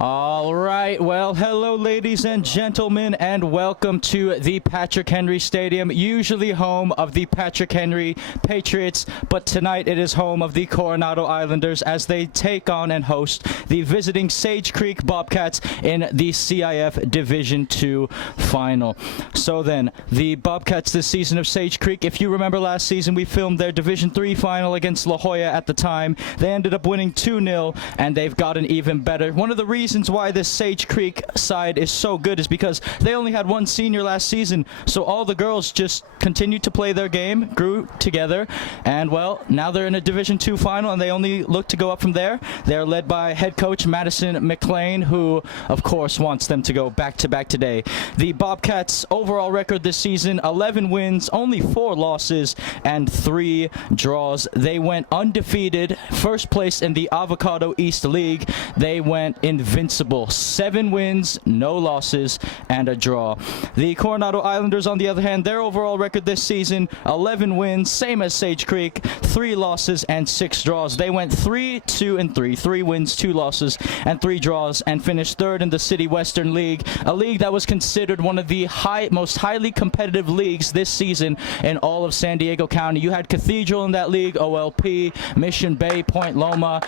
All right, well, hello ladies and gentlemen, and welcome to the Patrick Henry Stadium, usually home of the Patrick Henry Patriots, but tonight it is home of the Coronado Islanders as they take on and host the visiting Sage Creek Bobcats in the CIF Division II final. So then, the Bobcats this season of Sage Creek, if you remember last season, we filmed their Division III final against La Jolla at the time. They ended up winning 2-0, and they've gotten even better. One of the reasons why this Sage Creek side is so good is because they only had one senior last season, so all the girls just continued to play their game, grew together, and well, now they're in a Division II final and they only look to go up from there. They're led by head coach Madison McLean, who of course wants them to go back-to-back today. The Bobcats' overall record this season, 11 wins, only 4 losses, and 3 draws. They went undefeated, first place in the Avocado East League. They went invincible, 7 wins, no losses, and a draw. The Coronado Islanders, on the other hand, their overall record this season, 11 wins, same as Sage Creek, 3 losses and 6 draws. They went 3-2-3, 3 wins, 2 losses, and 3 draws, and finished third in the City Western League, a league that was considered one of the most highly competitive leagues this season in all of San Diego County. You had Cathedral in that league, OLP, Mission Bay, Point Loma.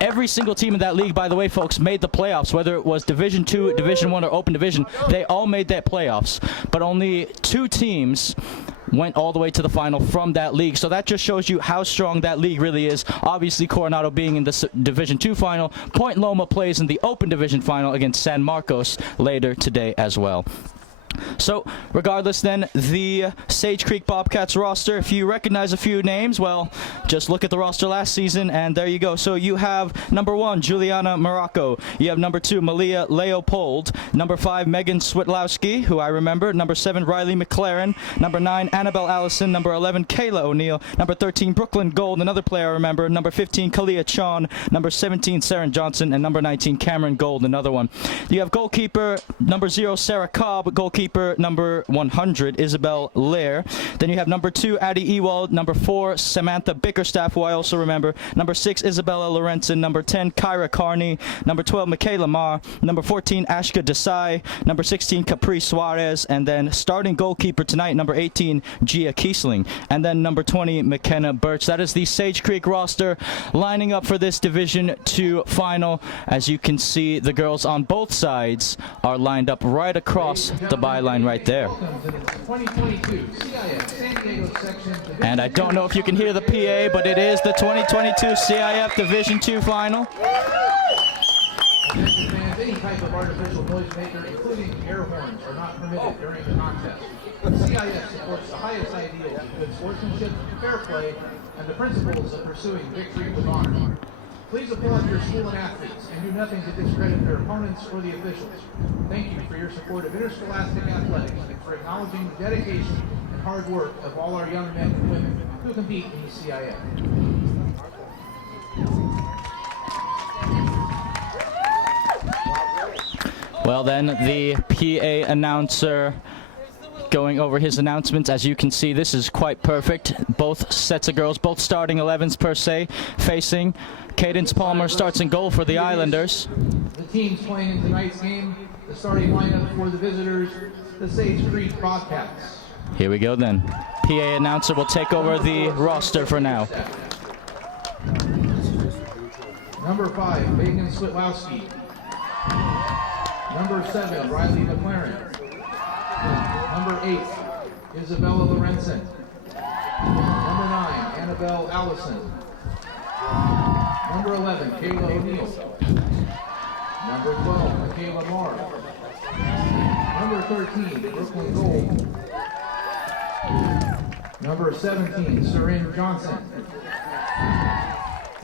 Every single team in that league, by the way, folks, made the playoffs, whether it was Division II, Division I, or Open Division. They all made that playoffs, but only 2 teams went all the way to the final from that league. So that just shows you how strong that league really is. Obviously, Coronado being in the Division II final, Point Loma plays in the Open Division final against San Marcos later today as well. So, regardless then, the Sage Creek Bobcats roster, if you recognize a few names, well, just look at the roster last season, and there you go. So you have number 1, Juliana Morocco. You have number 2, Malia Leopold. Number 5, Megan Switlowski, who I remember. Number 7, Riley McLaren. Number 9, Annabelle Allison. Number 11, Kayla O'Neill. Number 13, Brooklyn Gold, another player I remember. Number 15, Kalia Chon. Number 17, Saren Johnson. And number 19, Cameron Gold, another one. You have goalkeeper number 0, Sarah Cobb. Goalkeeper number 100, Isabel Lair. Then you have number 2, Addie Ewald. Number 4, Samantha Bickerstaff, who I also remember. Number 6, Isabella Lorenzen. Number 10, Kyra Carney. Number 12, Michaela Marr. Number 14, Ashka Desai. Number 16, Capri Suarez. And then starting goalkeeper tonight, number 18, Gia Kiesling. And then number 20, McKenna Birch. That is the Sage Creek roster lining up for this Division II final. As you can see, the girls on both sides are lined up right across the byline right there. And I don't know if you can hear the PA, but it is the 2022 CIF Division II final. Any type of artificial noisemaker, including air horns, are not permitted during the contest. CIF supports the highest ideals of good sportsmanship, fair play, and the principles of pursuing victory with honor. Please applaud your school and athletes and do nothing to discredit their opponents or the officials. Thank you for your support of interscholastic athletics and for acknowledging the dedication and hard work of all our young men and women who compete in the CIF. Well then, the PA announcer going over his announcements. As you can see, this is quite perfect. Both sets of girls, both starting 11s per se, facing. Cadence Palmer starts in goal for the Islanders. The teams playing in tonight's game, the starting lineup for the visitors, the Sage Creek Bobcats. Here we go then. PA announcer will take over the roster for now. Number 5, Megan Switlowski. Number 7, Riley McLaren. Number 8, Isabella Lorenzen. Number 9, Annabelle Allison. Number 11, Kayla O'Neill. Number 12, Michaela Marr. Number 13, Brooklyn Gold. Number 17, Saren Johnson.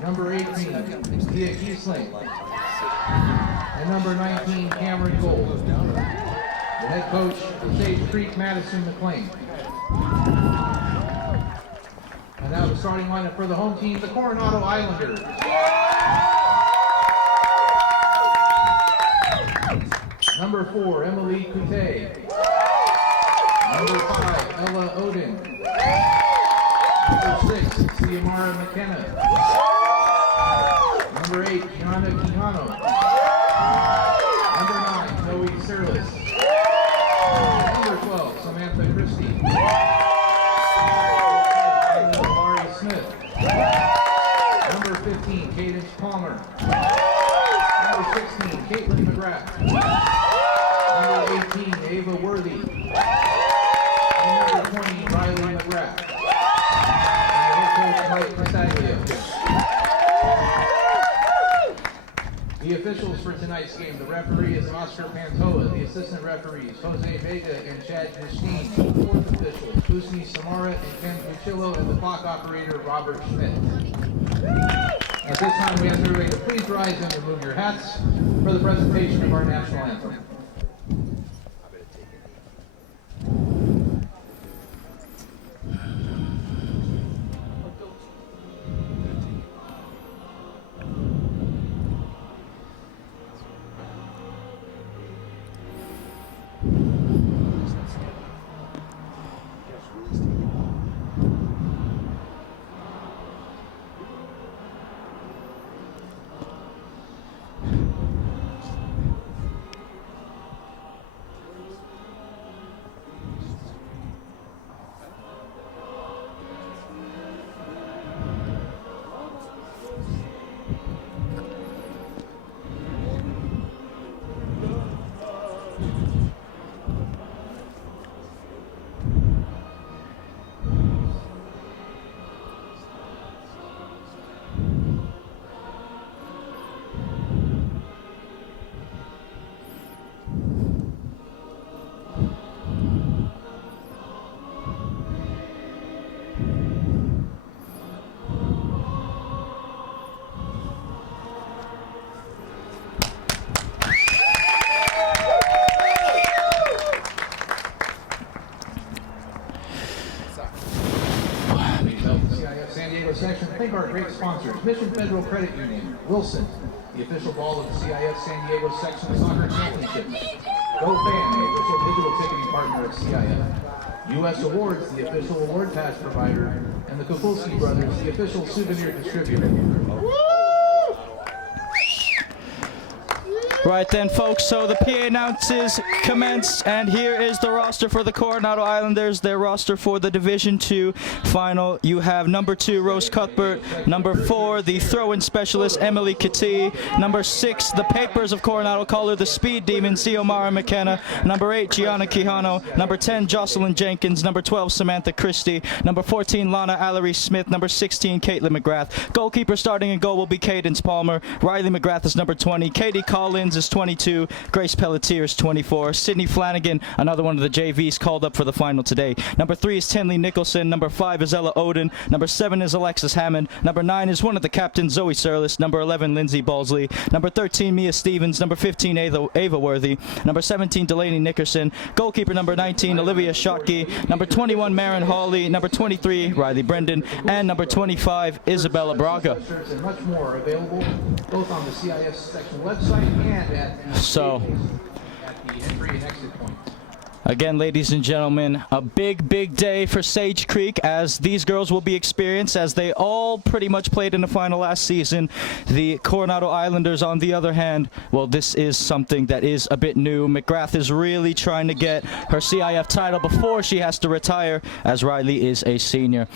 Number 18, Tia Kiesling. And number 19, Cameron Gold. The head coach of Sage Creek, Madison McLean. And now the starting lineup for the home team, the Coronado Islanders. Number 4, Emily Coutet. Number 5, Ella Odin. Number 6, Xiomara McKenna. Number 8, Gianna Quijano. 16, Caitlin McGrath. Number 18, Ava Worthy. And number 20, Riley McGrath. And the head coach, Mike Castaglio. The officials for tonight's game: the referee is Oscar Pantoa, the assistant referees Jose Vega and Chad Justine, the fourth official Usni Samara and Ken Cuchillo, and the clock operator Robert Schmidt. At this time, we ask everybody to please rise and remove your hats for the presentation of our national anthem. Section, thank our great sponsors: Mission Federal Credit Union, Wilson, the official ball of the CIF San Diego Section Soccer Championships, GoFan, the official digital ticketing partner of CIF, U.S. Awards, the official award pass provider, and the Kapulski Brothers, the official souvenir distributor. Right then, folks, so the PA announces commence, and here is the roster for the Coronado Islanders, their roster for the Division II final. You have number 2, Rose Cuthbert, number 4, the throw-in specialist, Emily Kitty, number 6, the Papers of Coronado, call her the Speed Demon, Xiomara McKenna, number 8, Gianna Quijano, number 10, Jocelyn Jenkins, number 12, Samantha Christie, number 14, Lana Allery Smith, number 16, Caitlin McGrath. Goalkeeper starting in goal will be Cadence Palmer. Riley McGrath is number 20, Katie Collins is 22, Grace Pelletier is 24, Sydney Flanagan, another one of the JVs called up for the final today. Number 3 is Tinley Nicholson, number 5 is Ella Oden, number 7 is Alexis Hammond, number 9 is one of the captains, Zoe Surlis, number 11, Lindsay Balsley, number 13, Mia Stevens, number 15, Ava Worthy, number 17, Delaney Nickerson, goalkeeper number 19, Olivia Schottke, number 21, Marin Hawley, number 23, Riley Brendan, and number 25, Isabella Braga. And much more available both on the CIS section website and at the entry and exit point. Again, ladies and gentlemen, a big day for Sage Creek, as these girls will be experienced, as they all pretty much played in the final last season. The Coronado Islanders, on the other hand, well, this is something that is a bit new. McGrath is really trying to get her CIF title before she has to retire, as Riley is a senior.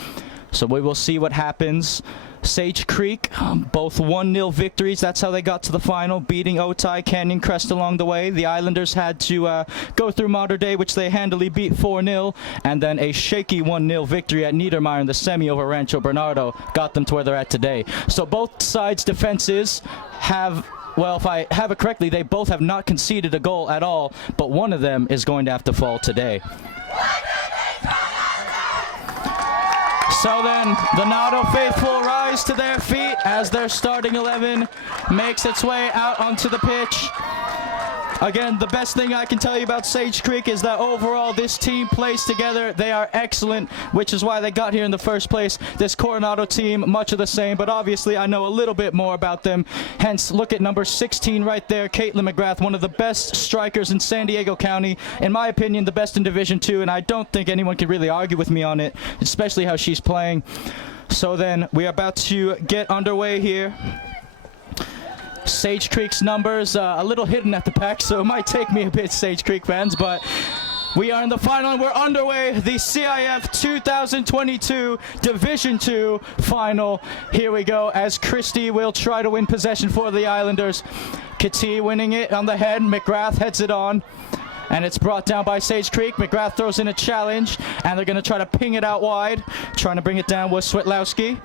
So we will see what happens. Sage Creek, both 1-0 victories. That's how they got to the final, beating Otay, Canyon Crest along the way. The Islanders had to go through Mater Dei, which they handily beat 4-0, and then a shaky 1-0 victory at Niedermeyer in the semi over Rancho Bernardo got them to where they're at today. So both sides' defenses have, well, if I have it correctly, they both have not conceded a goal at all, but one of them is going to have to fall today. So then, the Nado faithful rise to their feet as their starting 11 makes its way out onto the pitch. Again, the best thing I can tell you about Sage Creek is that overall this team plays together. They are excellent, which is why they got here in the first place. This Coronado team, much of the same, but obviously I know a little bit more about them. Hence, look at number 16 right there, Caitlin McGrath, one of the best strikers in San Diego County. In my opinion, the best in Division II, and I don't think anyone can really argue with me on it, especially how she's playing. So then, we are about to get underway here. Sage Creek's numbers a little hidden at the back, so it might take me a bit, Sage Creek fans, but We are in the final and we're underway. The CIF 2022 Division II final. Here we go as Christie will try to win possession for the Islanders. Kati winning it on the head. McGrath heads it on. And it's brought down by Sage Creek. McGrath throws in a challenge. And they're going to try to ping it out wide. Trying to bring it down was Switlowski.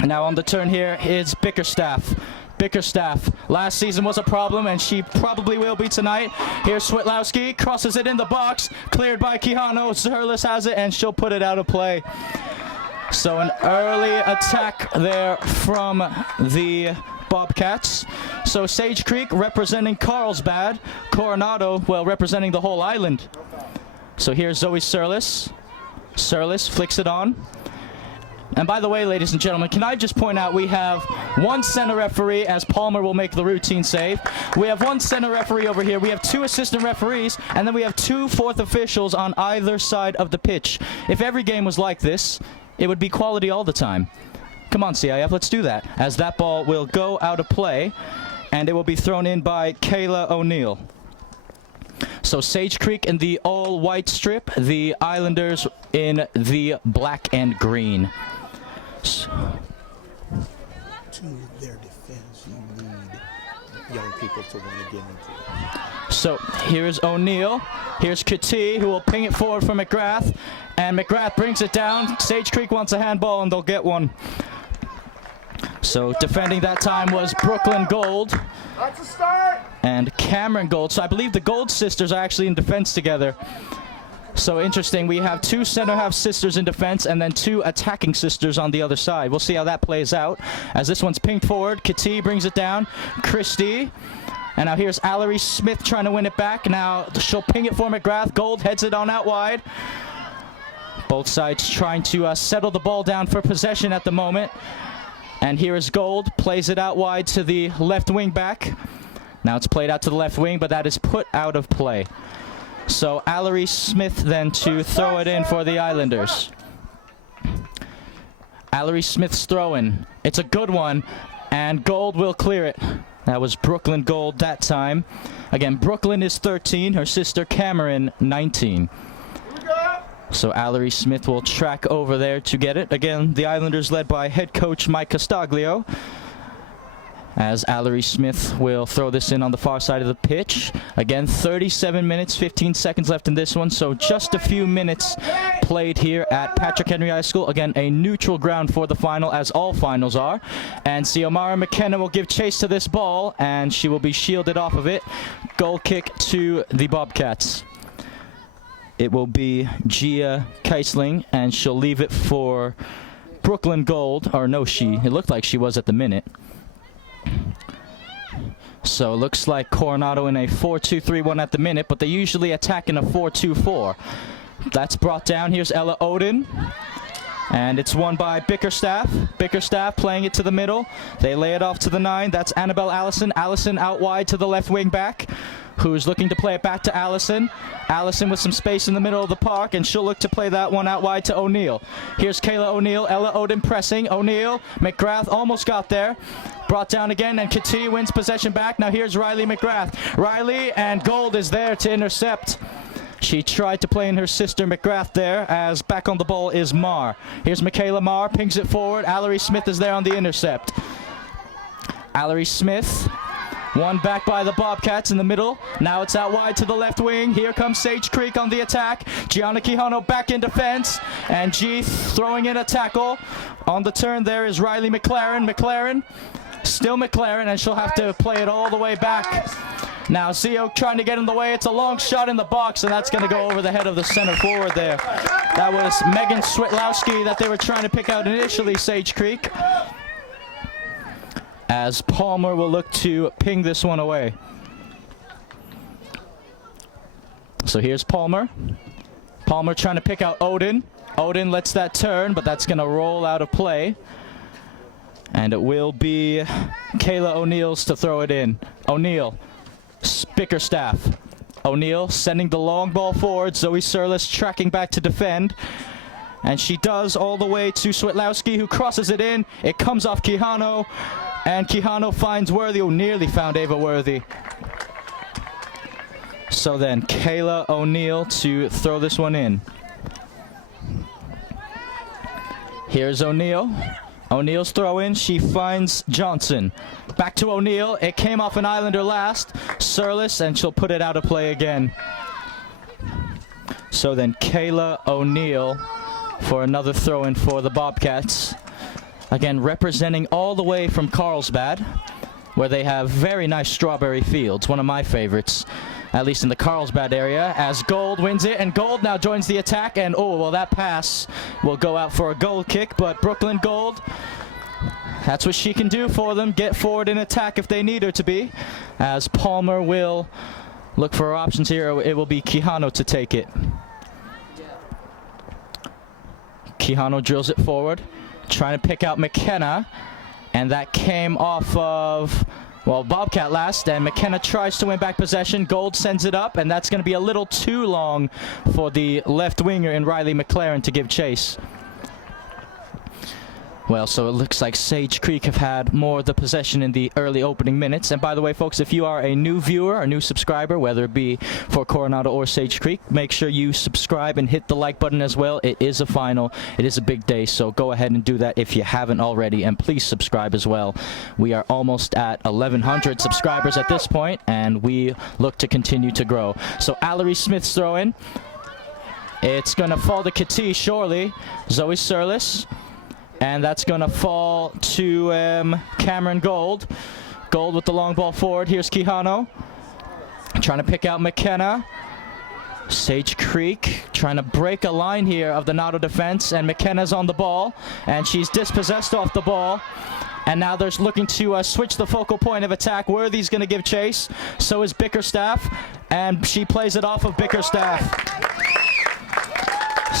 And now on the turn here is Bickerstaff. Bickerstaff last season was a problem, and she probably will be tonight. Here's Switlowski, crosses it in the box, cleared by Quijano. Zerlis has it, and she'll put it out of play. So an early attack there from the Bobcats. So Sage Creek representing Carlsbad, Coronado, well, representing the whole island. So here's Zoe Zerlis. Zerlis flicks it on. And by the way, ladies and gentlemen, can I just point out we have one center referee as Palmer will make the routine save. We have one center referee over here. We have two assistant referees, and then we have two fourth officials on either side of the pitch. If every game was like this, it would be quality all the time. Come on, CIF, let's do that. As that ball will go out of play, and it will be thrown in by Kayla O'Neill. So Sage Creek in the all-white strip, the Islanders in the black and green. To their defense, you need young people to want to get into it. So here's O'Neill. Here's Kati, who will ping it forward for McGrath. And McGrath brings it down. Sage Creek wants a handball, and they'll get one. So defending that time was Brooklyn Gold. That's a start! And Cameron Gold. So I believe the Gold sisters are actually in defense together. So interesting, we have two center-half sisters in defense and then two attacking sisters on the other side. We'll see how that plays out. As this one's pinged forward, Kati brings it down. Christie. And now here's Allery Smith trying to win it back. Now she'll ping it for McGrath. Gold heads it on out wide. Both sides trying to settle the ball down for possession at the moment. And here is Gold, plays it out wide to the left wing back. Now it's played out to the left wing, but that is put out of play. So Allery Smith then to throw it in for the Islanders. Allery Smith's throw-in. It's a good one, and Gold will clear it. That was Brooklyn Gold that time. Again, Brooklyn is 13, her sister Cameron 19. So Allery Smith will track over there to get it. Again, the Islanders led by head coach Mike Castaglio. As Allery Smith will throw this in on the far side of the pitch. Again, 37 minutes, 15 seconds left in this one. So just a few minutes played here at Patrick Henry High School. Again, a neutral ground for the final, as all finals are. And Xiomara McKenna will give chase to this ball, and she will be shielded off of it. Goal kick to the Bobcats. It will be Gia Keisling, and she'll leave it for Brooklyn Gold. Or no, it looked like she was at the minute. So it looks like Coronado in a 4-2-3-1 at the minute, but they usually attack in a 4-2-4. That's brought down. Here's Ella Odin. And it's won by Bickerstaff. Bickerstaff playing it to the middle. They lay it off to the 9. That's Annabelle Allison. Allison out wide to the left wing back, who's looking to play it back to Allison. Allison with some space in the middle of the park, and she'll look to play that one out wide to O'Neill. Here's Kayla O'Neill. Ella Odin pressing. O'Neill. McGrath almost got there. Brought down again, and Kati wins possession back. Now here's Riley McGrath. Riley, and Gold is there to intercept. She tried to play in her sister McGrath there, as back on the ball is Marr. Here's Michaela Marr, pings it forward. Allery Smith is there on the intercept. Allery Smith, one back by the Bobcats in the middle. Now it's out wide to the left wing. Here comes Sage Creek on the attack. Gianna Quijano back in defense, and G throwing in a tackle. On the turn there is Riley McLaren. McLaren, still McLaren, and she'll have to play it all the way back. Now Zio trying to get in the way. It's a long shot in the box, and that's going to go over the head of the center forward there. That was Megan Switlowski that they were trying to pick out initially, Sage Creek. As Palmer will look to ping this one away. So here's Palmer. Palmer trying to pick out Odin. Odin lets that turn, but that's going to roll out of play. And it will be Kayla O'Neill's to throw it in. O'Neill. Bickerstaff. O'Neill sending the long ball forward. Zoe Zerlis tracking back to defend. And she does all the way to Switlowski, who crosses it in. It comes off Quijano. And Quijano finds Worthy, who nearly found Ava Worthy. So then Kayla O'Neill to throw this one in. Here's O'Neill. O'Neill's throw in. She finds Johnson. Back to O'Neill. It came off an Islander last. Surlis, and she'll put it out of play again. So then Kayla O'Neill for another throw in for the Bobcats. Again, representing all the way from Carlsbad, where they have very nice strawberry fields, one of my favorites, at least in the Carlsbad area, as Gold wins it, and Gold now joins the attack, and oh, well, that pass will go out for a goal kick, but Brooklyn Gold, that's what she can do for them, get forward in attack if they need her to be, as Palmer will look for her options here. It will be Quijano to take it. Quijano drills it forward, trying to pick out McKenna, and that came off of, well, Bobcat last, and McKenna tries to win back possession. Gold sends it up, and that's going to be a little too long for the left winger in Riley McLaren to give chase. Well, so it looks like Sage Creek have had more of the possession in the early opening minutes. And by the way, folks, if you are a new viewer, a new subscriber, whether it be for Coronado or Sage Creek, make sure you subscribe and hit the like button as well. It is a final. It is a big day, so go ahead and do that if you haven't already. And please subscribe as well. We are almost at 1,100 subscribers at this point, and we look to continue to grow. So Allery Smith's throw in. It's going to fall to Kati, surely. Zoe Surlis. And that's going to fall to Cameron Gold. Gold with the long ball forward. Here's Quijano. Trying to pick out McKenna. Sage Creek trying to break a line here of the Nado defense. And McKenna's on the ball. And she's dispossessed off the ball. And now they're looking to switch the focal point of attack. Worthy's going to give chase. So is Bickerstaff. And she plays it off of Bickerstaff.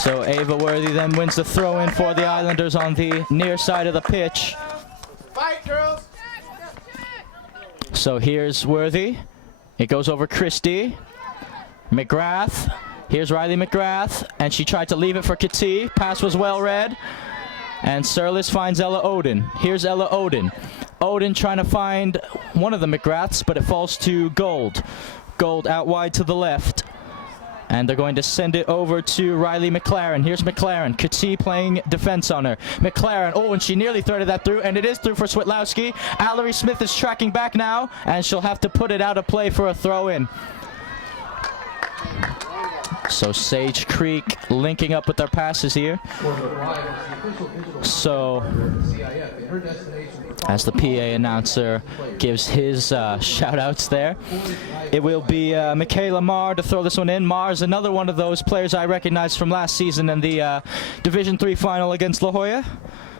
So Ava Worthy then wins the throw in for the Islanders on the near side of the pitch. Fight, girls! So here's Worthy. It goes over Christie. McGrath. Here's Riley McGrath. And she tried to leave it for Kati. Pass was well read. And Surlis finds Ella Odin. Here's Ella Odin. Odin trying to find one of the McGraths, but it falls to Gold. Gold out wide to the left. And they're going to send it over to Riley McLaren. Here's McLaren. Kati playing defense on her. McLaren, oh, and she nearly threaded that through, and it is through for Switlowski. Allery Smith is tracking back now, and she'll have to put it out of play for a throw-in. So Sage Creek linking up with their passes here. So as the PA announcer gives his shout-outs there, it will be Michaela Marr to throw this one in. Marr's another one of those players I recognize from last season in the Division III final against La Jolla.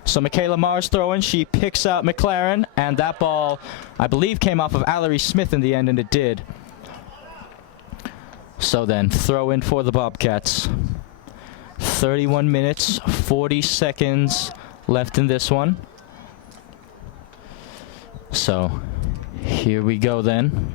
So Michaela Marr's throwing. She picks out McLaren, and that ball, I believe, came off of Allery Smith in the end, and it did. So then, throw in for the Bobcats. 31 minutes, 40 seconds left in this one. So, here we go then.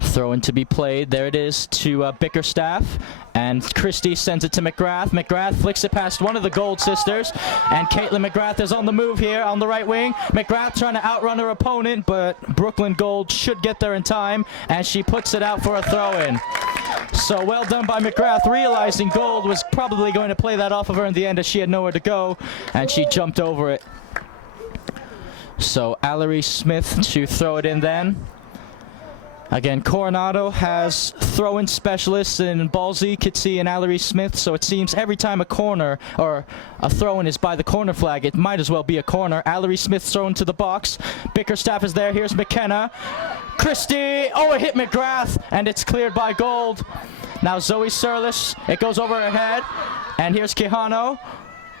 Throw in to be played. There it is to Bickerstaff. And Christie sends it to McGrath. McGrath flicks it past one of the Gold sisters. And Caitlin McGrath is on the move here on the right wing. McGrath trying to outrun her opponent, but Brooklyn Gold should get there in time. And she puts it out for a throw-in. So well done by McGrath, realizing Gold was probably going to play that off of her in the end as she had nowhere to go. And she jumped over it. So Allery Smith to throw it in then. Again, Coronado has throw-in specialists in Ballsy, Kitsy, and Allery Smith, so it seems every time a corner or a throw-in is by the corner flag, it might as well be a corner. Allery Smith thrown to the box. Bickerstaff is there. Here's McKenna. Christie! Oh, it hit McGrath, and it's cleared by Gold. Now Zoe Surlis. It goes over her head. And here's Quijano.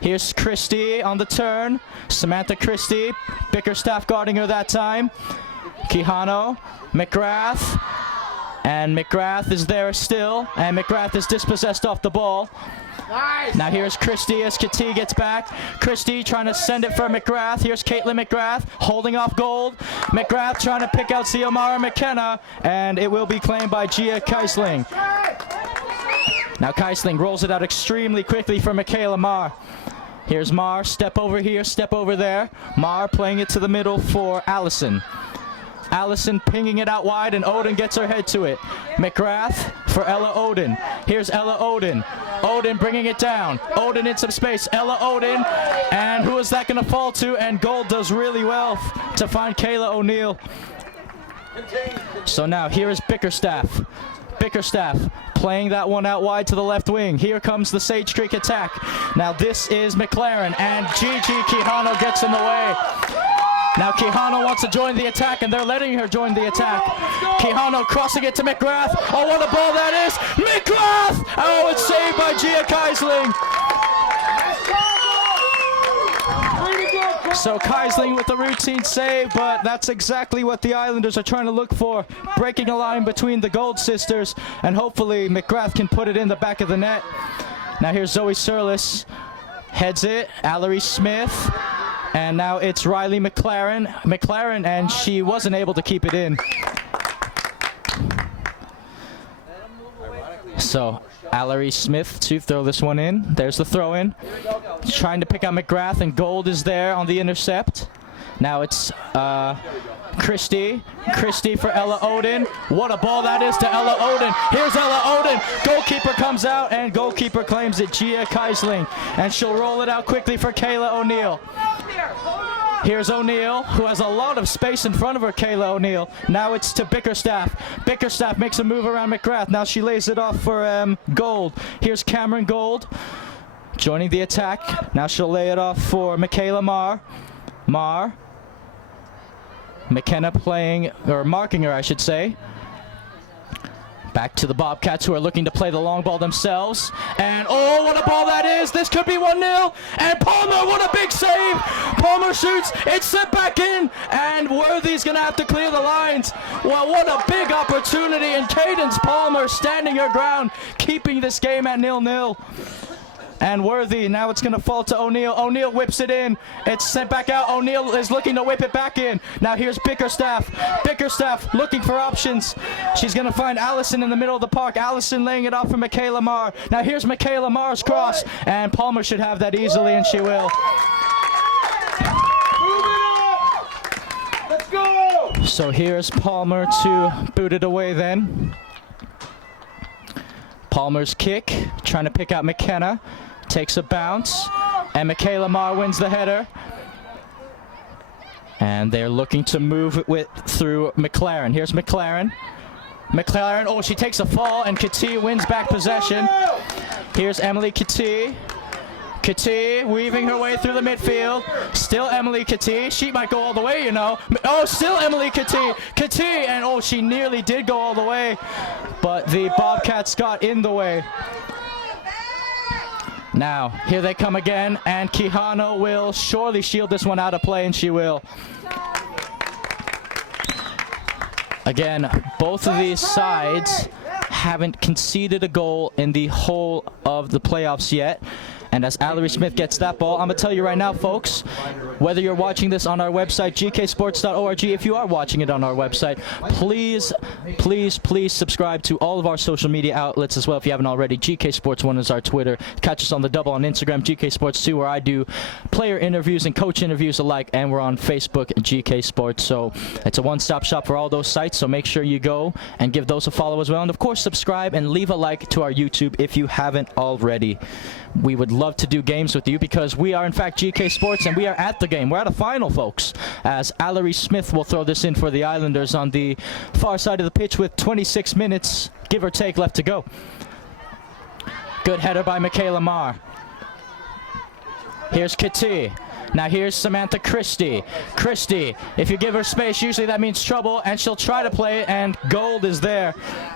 Here's Christie on the turn. Samantha Christie. Bickerstaff guarding her that time. Quijano, McGrath, and McGrath is there still, and McGrath is dispossessed off the ball. Nice. Now here's Christie as Kati gets back. Christie trying to send it for McGrath. Here's Caitlin McGrath holding off Gold. McGrath trying to pick out Xiomara McKenna, and it will be claimed by Gia Keisling. Now Keisling rolls it out extremely quickly for Michaela Marr. Here's Marr, step over here, step over there. Marr playing it to the middle for Allison. Allison pinging it out wide, and Odin gets her head to it. McGrath for Ella Odin. Here's Ella Odin. Odin bringing it down. Odin in some space. Ella Odin. And who is that going to fall to? And Gold does really well to find Kayla O'Neill. So now here is Bickerstaff. Bickerstaff playing that one out wide to the left wing. Here comes the Sage Creek attack. Now this is McLaren, and Gigi Quijano gets in the way. Now Quijano wants to join the attack, and they're letting her join the attack. Quijano crossing it to McGrath. Oh, what a ball that is! McGrath! Oh, it's saved by Gia Keisling. So Keisling with the routine save, but that's exactly what the Islanders are trying to look for. Breaking a line between the Gold sisters, and hopefully McGrath can put it in the back of the net. Now here's Zoe Surlis. Heads it. Allery Smith. And now it's Riley McLaren, and she wasn't able to keep it in. So Allery Smith to throw this one in. There's the throw in. Trying to pick out McGrath, and Gold is there on the intercept. Now it's Christie. Christie for Ella Odin. What a ball that is to Ella Odin. Here's Ella Odin. Goalkeeper comes out, and goalkeeper claims it, Gia Keisling. And she'll roll it out quickly for Kayla O'Neill. Here's O'Neill, who has a lot of space in front of her, Kayla O'Neill. Now it's to Bickerstaff. Bickerstaff makes a move around McGrath. Now she lays it off for Gold. Here's Cameron Gold joining the attack. Now she'll lay it off for Michaela Marr. McKenna playing, or marking her, I should say. Back to the Bobcats, who are looking to play the long ball themselves. And oh, what a ball that is! This could be 1-0. And Palmer, what a big save! Palmer shoots, it's sent back in, and Worthy's gonna have to clear the lines. Well, what a big opportunity, and Cadence Palmer standing her ground, keeping this game at 0-0. And Worthy, now it's going to fall to O'Neill. O'Neill whips it in. It's sent back out. O'Neill is looking to whip it back in. Now here's Bickerstaff. Bickerstaff looking for options. She's going to find Allison in the middle of the park. Allison laying it off for Michaela Marr. Now here's Michaela Marr's cross. And Palmer should have that easily, and she will. Let's go! So here's Palmer to boot it away then. Palmer's kick, trying to pick out McKenna. Takes a bounce, and Michaela Marr wins the header. And they're looking to move it through McLaren. Here's McLaren. McLaren, oh, she takes a fall, and Kati wins back possession. Here's Emily Kati. Kati weaving her way through the midfield. Still Emily Kati. She might go all the way, you know. Oh, still Emily Kati. Kati, and oh, she nearly did go all the way, but the Bobcats got in the way. Now, here they come again, and Quijano will surely shield this one out of play, and she will. Again, both of these sides haven't conceded a goal in the whole of the playoffs yet. And as Allery Smith gets that ball, I'm going to tell you right now, folks, whether you're watching this on our website, gksports.org, if you are watching it on our website, please, please, please subscribe to all of our social media outlets as well if you haven't already. GK Sports 1 is our Twitter. Catch us on the double on Instagram, GK Sports 2, where I do player interviews and coach interviews alike, and we're on Facebook, GK Sports. So it's a one-stop shop for all those sites, so make sure you go and give those a follow as well. And, of course, subscribe and leave a like to our YouTube if you haven't already. We would love to do games with you because we are, in fact, GK Sports, and we are at the game. We're at a final, folks, as Allery Smith will throw this in for the Islanders on the far side of the pitch with 26 minutes, give or take, left to go. Good header by Michaela Marr. Here's Kati. Now here's Samantha Christie. Christie, if you give her space, usually that means trouble, and she'll try to play it, and Gold is there.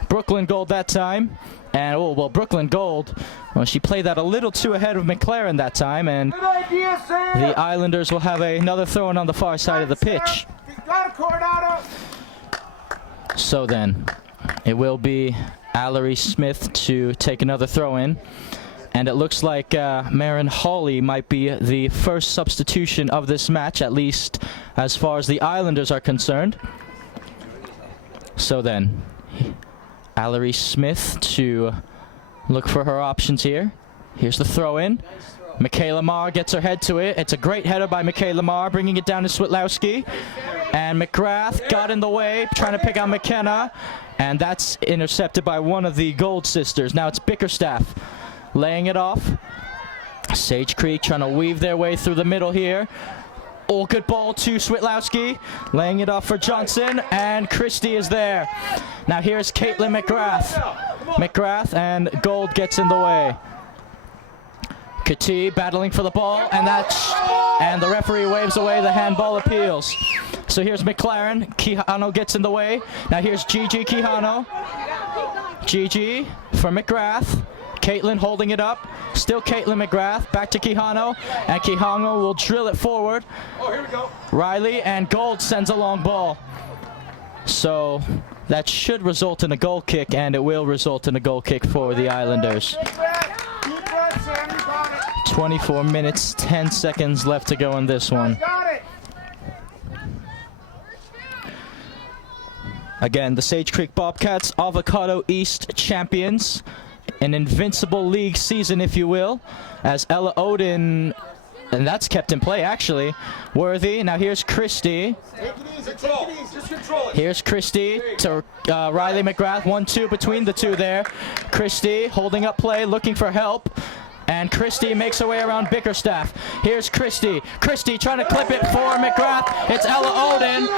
Brooklyn Gold that time. And, oh, well, Brooklyn Gold, well, she played that a little too ahead of McLaren that time, and the Islanders will have another throw-in on the far side of the pitch. Coronado. So then, it will be Allery Smith to take another throw-in, and it looks like Marin Hawley might be the first substitution of this match, at least as far as the Islanders are concerned. So then, Allery Smith to look for her options here. Here's the throw-in. Michaela Marr gets her head to it. It's a great header by Michaela Marr, bringing it down to Switlowski. And McGrath got in the way, trying to pick out McKenna. And that's intercepted by one of the Gold sisters. Now it's Bickerstaff laying it off. Sage Creek trying to weave their way through the middle here. Oh, good ball to Switlowski, laying it off for Johnson, and Christie is there. Now here's Caitlin McGrath. McGrath, and Gold gets in the way. Kati battling for the ball, and the referee waves away the handball appeals. So here's McLaren. Quijano gets in the way. Now here's Gigi Quijano. Gigi for McGrath. Caitlin holding it up. Still Caitlin McGrath. Back to Quijano. And Quijano will drill it forward. Oh, here we go. Riley, and Gold sends a long ball. So that should result in a goal kick, and it will result in a goal kick for the Islanders. 24 minutes, 10 seconds left to go in this one. Again, the Sage Creek Bobcats, Avocado East champions. An invincible league season, if you will, as Ella Odin, and that's kept in play, actually. Worthy. Now here's Christie. Here's Christie to Riley McGrath. 1-2 between the two there. Christie holding up play, looking for help. And Christie makes her way around Bickerstaff. Here's Christie. Christie trying to clip it for McGrath. It's Ella Odin.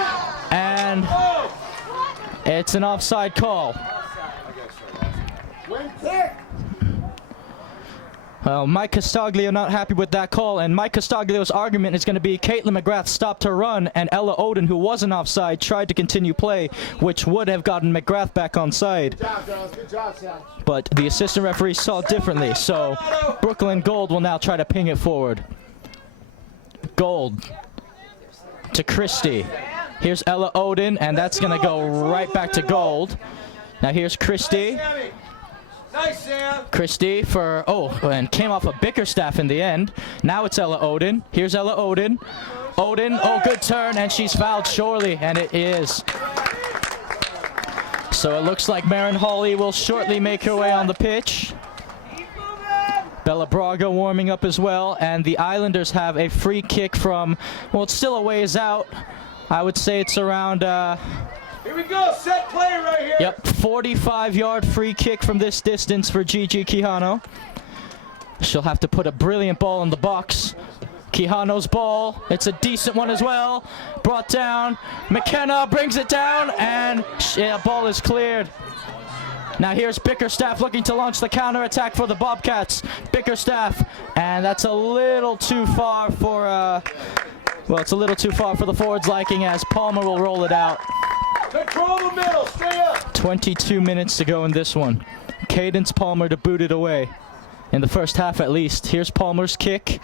And it's an offside call. Well, Mike Castaglio not happy with that call, and Mike Castaglio's argument is going to be Caitlin McGrath stopped her run, and Ella Odin, who wasn't offside, tried to continue play, which would have gotten McGrath back on side. Good job, girls. Good job, Sam. But the assistant referee saw it differently, so Brooklyn Gold will now try to ping it forward. Gold to Christie. Here's Ella Odin, and that's going to go right back to Gold. Now here's Christie. Nice, Sam. Christie for, and came off a Bickerstaff in the end. Now it's Ella Odin. Here's Ella Odin. Odin, good turn, and she's fouled surely, and it is. So it looks like Marin Hawley will shortly make her way on the pitch. Bella Braga warming up as well, and the Islanders have a free kick from, well, it's still a ways out. I would say it's around, Here we go, set play right here. Yep, 45-yard free kick from this distance for Gigi Quijano. She'll have to put a brilliant ball in the box. Quijano's ball, it's a decent one as well. Brought down, McKenna brings it down, and ball is cleared. Now here's Bickerstaff looking to launch the counterattack for the Bobcats. Bickerstaff, and that's a little too far for, it's a little too far for the forwards' liking, as Palmer will roll it out. Control the middle, stay up. 22 minutes to go in this one. Cadence Palmer to boot it away. In the first half at least. Here's Palmer's kick.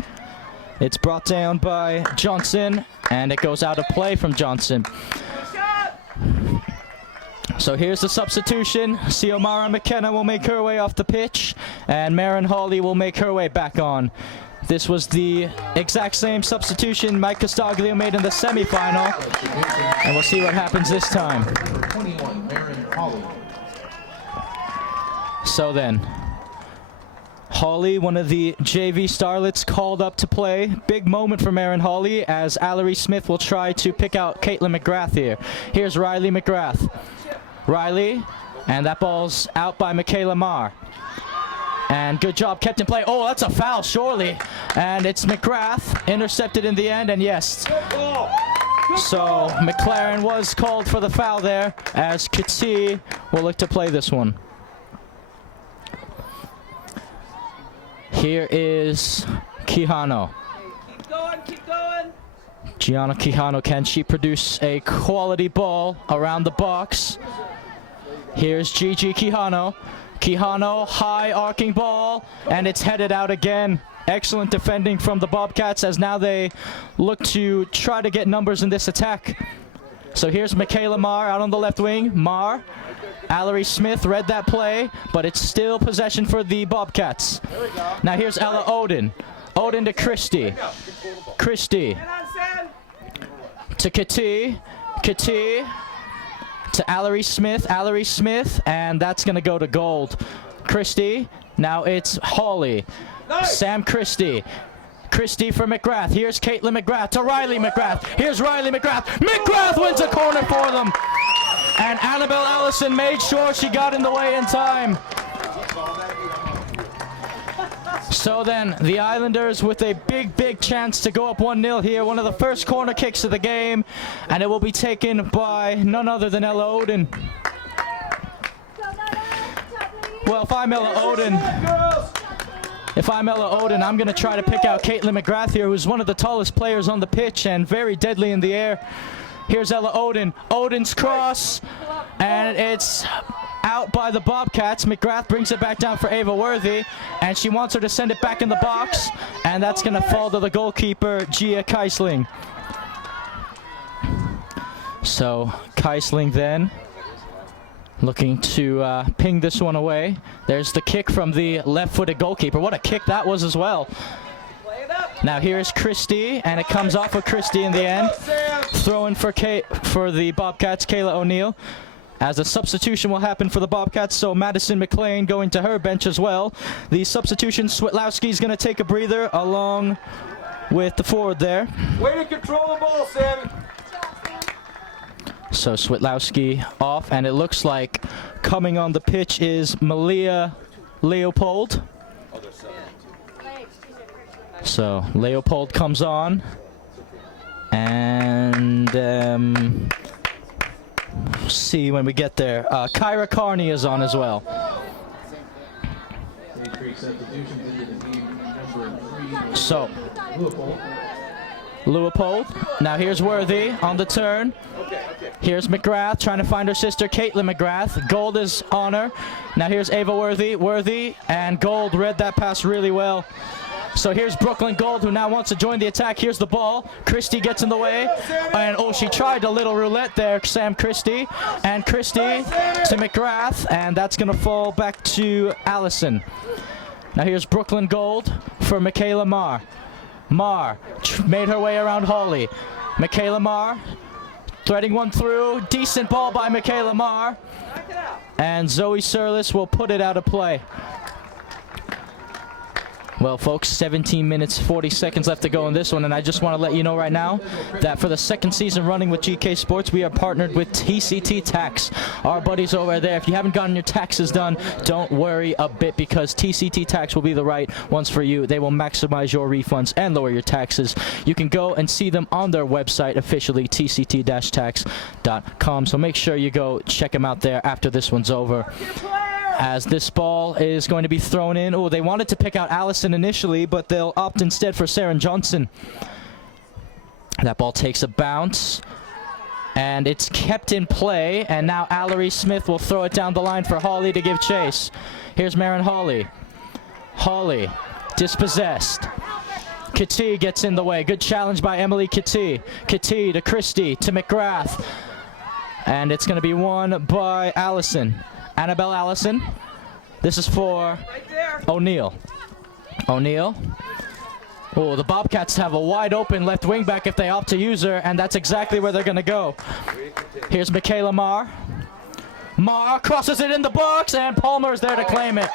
It's brought down by Johnson, and it goes out of play from Johnson. So here's the substitution. Xiomara McKenna will make her way off the pitch, and Marin Hawley will make her way back on. This was the exact same substitution Mike Castaglio made in the semifinal, and we'll see what happens this time. Number 21, Marin Hawley. So then, Hawley, one of the JV starlets, called up to play. Big moment for Marin Hawley, as Allery Smith will try to pick out Caitlin McGrath here. Here's Riley McGrath. Riley, and that ball's out by Michaela Marr. And good job, kept in play. Oh, that's a foul, surely. And it's McGrath, intercepted in the end, and yes. So McLaren was called for the foul there, as Kati will look to play this one. Here is Quijano. Keep going, keep going. Gianna Quijano, can she produce a quality ball around the box? Here's Gigi Quijano. Quijano, high arcing ball, and it's headed out again. Excellent defending from the Bobcats, as now they look to try to get numbers in this attack. So here's Michaela Marr out on the left wing. Marr, Allery Smith read that play, but it's still possession for the Bobcats. Now here's Ella Odin. Odin to Christie. Christie to Kati. Kati to Allery Smith. Allery Smith, and that's going to go to Gold. Christie Now it's Hawley. Nice. Sam Christie. Christie for McGrath. Here's Caitlin McGrath to Riley McGrath. Here's Riley McGrath. McGrath wins a corner for them. And Annabelle Allison made sure she got in the way in time. So then, the Islanders with a big chance to go up 1-0 here. One of the first corner kicks of the game. And it will be taken by none other than Ella Oden. Well, if I'm Ella Oden, I'm going to try to pick out Caitlin McGrath here, who's one of the tallest players on the pitch and very deadly in the air. Here's Ella Oden. Oden's cross, and it's out by the Bobcats. McGrath brings it back down for Ava Worthy, and she wants her to send it back in the box, and that's going to fall to the goalkeeper, Gia Keisling. So, Keisling then looking to ping this one away. There's the kick from the left-footed goalkeeper. What a kick that was as well. Now here's Christie, and it comes off of Christie in the end. Throw in for the Bobcats, Kayla O'Neill. As a substitution will happen for the Bobcats, so Madison McLean going to her bench as well. The substitution, Switlowski's going to take a breather along with the forward there. Way to control the ball, Sammy. So Switlowski off, and it looks like coming on the pitch is Malia Leopold. So Leopold comes on, and see when we get there. Kyra Carney is on as well. So Leopold. Now here's Worthy on the turn. Here's McGrath trying to find her sister Caitlin McGrath. Gold is on her. Now here's Ava Worthy, and Gold read that pass really well. So here's Brooklyn Gold, who now wants to join the attack. Here's the ball. Christie gets in the way. And oh, she tried a little roulette there, Sam Christie. And Christie to McGrath, and that's going to fall back to Allison. Now here's Brooklyn Gold for Michaela Marr. Marr made her way around Hawley. Michaela Marr threading one through. Decent ball by Michaela Marr. And Zoe Surlis will put it out of play. Well, folks, 17 minutes, 40 seconds left to go in this one, and I just want to let you know right now that for the second season running with GK Sports, we are partnered with TCT Tax. Our buddies over there, if you haven't gotten your taxes done, don't worry a bit, because TCT Tax will be the right ones for you. They will maximize your refunds and lower your taxes. You can go and see them on their website, officially, tct-tax.com. So make sure you go check them out there after this one's over. As this ball is going to be thrown in. Oh, they wanted to pick out Allison initially, but they'll opt instead for Saren Johnson. That ball takes a bounce, and it's kept in play, and now Allery Smith will throw it down the line for Hawley to give chase. Here's Marin Hawley. Hawley, dispossessed. Kitty gets in the way. Good challenge by Emily Kitty. Kitty to Christie, to McGrath. And it's going to be won by Allison. Annabelle Allison. This is for O'Neill. O'Neill. Oh, the Bobcats have a wide open left wing back if they opt to use her, and that's exactly where they're going to go. Here's Michaela Marr. Marr crosses it in the box, and Palmer is there to claim it.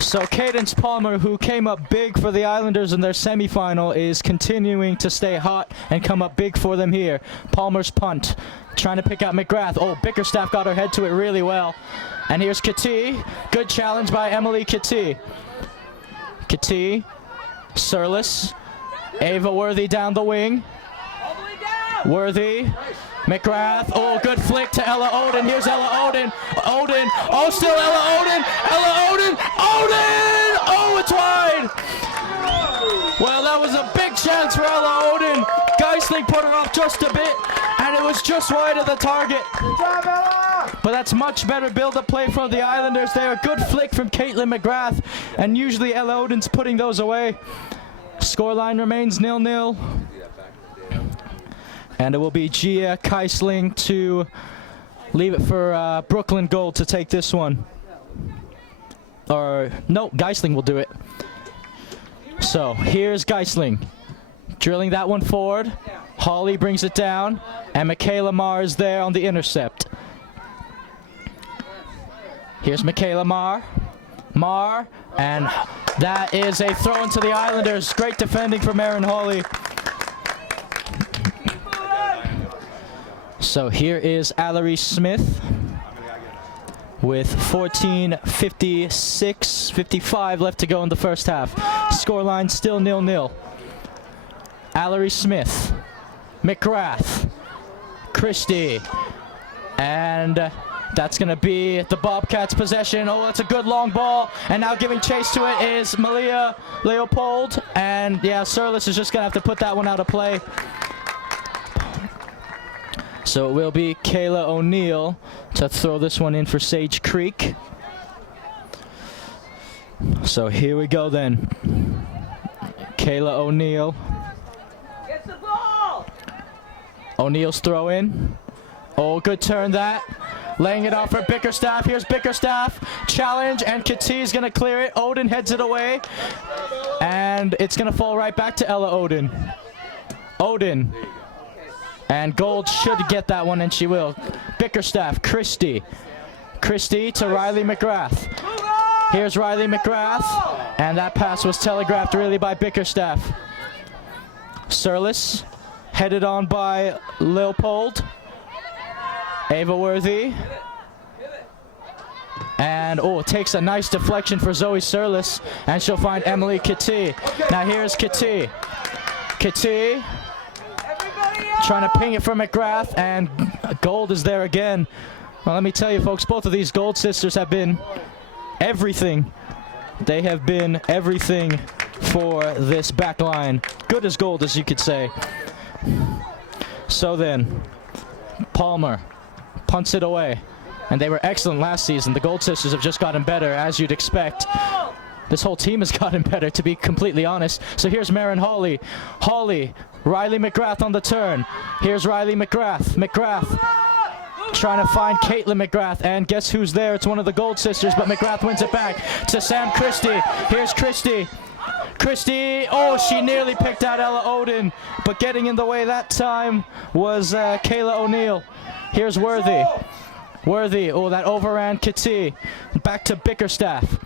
So Cadence Palmer, who came up big for the Islanders in their semifinal, is continuing to stay hot and come up big for them here. Palmer's punt, trying to pick out McGrath. Oh, Bickerstaff got her head to it really well. And here's Kitty. Good challenge by Emily Kitty. Kitty, Surlis, Ava Worthy down the wing. Worthy, McGrath. Oh, good flick to Ella Oden. Here's Ella Oden. Oden. Oh, still Ella Oden. Ella Oden. Oden! Oh, it's wide. Well, that was a big chance for Ella Oden. Geisling put her off just a bit, and it was just wide of the target. Good job, Ella! But that's much better build-up play from the Islanders there. A good flick from Caitlin McGrath, and usually Ella Oden's putting those away. Scoreline remains 0-0. And it will be Gia Keisling to leave it for Brooklyn Gold to take this one. Or, no, Geisling will do it. So, here's Geisling. Drilling that one forward. Hawley brings it down. And Michaela Marr is there on the intercept. Here's Michaela Marr. And that is a throw into the Islanders. Great defending from Erin Hawley. So here is Allery Smith with 14:56-55 left to go in the first half. Scoreline still 0-0. Allery Smith, McGrath, Christie, and that's going to be the Bobcats' possession. Oh, that's a good long ball. And now giving chase to it is Malia Leopold. And yeah, Surlis is just going to have to put that one out of play. So it will be Kayla O'Neill to throw this one in for Sage Creek. So here we go then. Kayla O'Neill. Gets the ball! O'Neill's throw in. Oh, good turn that. Laying it off for Bickerstaff. Here's Bickerstaff. Challenge, and Kati is going to clear it. Oden heads it away. And it's going to fall right back to Ella Oden. And Gold should get that one, and she will. Bickerstaff, Christie to Riley McGrath. Here's Riley McGrath. And that pass was telegraphed really by Bickerstaff. Surlis, headed on by Leopold. Ava Worthy. And takes a nice deflection for Zoe Surlis, and she'll find Emily Kati. Now here's Kati. Trying to ping it for McGrath, and Gold is there again. Well, let me tell you folks, both of these Gold sisters have been everything. They have been everything for this back line. Good as gold, as you could say. So then, Palmer punts it away. And they were excellent last season. The Gold sisters have just gotten better, as you'd expect. This whole team has gotten better, to be completely honest. So here's Marin Hawley. Riley McGrath on the turn. Here's Riley McGrath. Trying to find Caitlin McGrath, and guess who's there? It's one of the Gold sisters, but McGrath wins it back to Sam Christie. Here's Christie. Oh, she nearly picked out Ella Oden, but getting in the way that time was Kayla O'Neill. Here's Worthy. Oh, that overran Kati. Back to Bickerstaff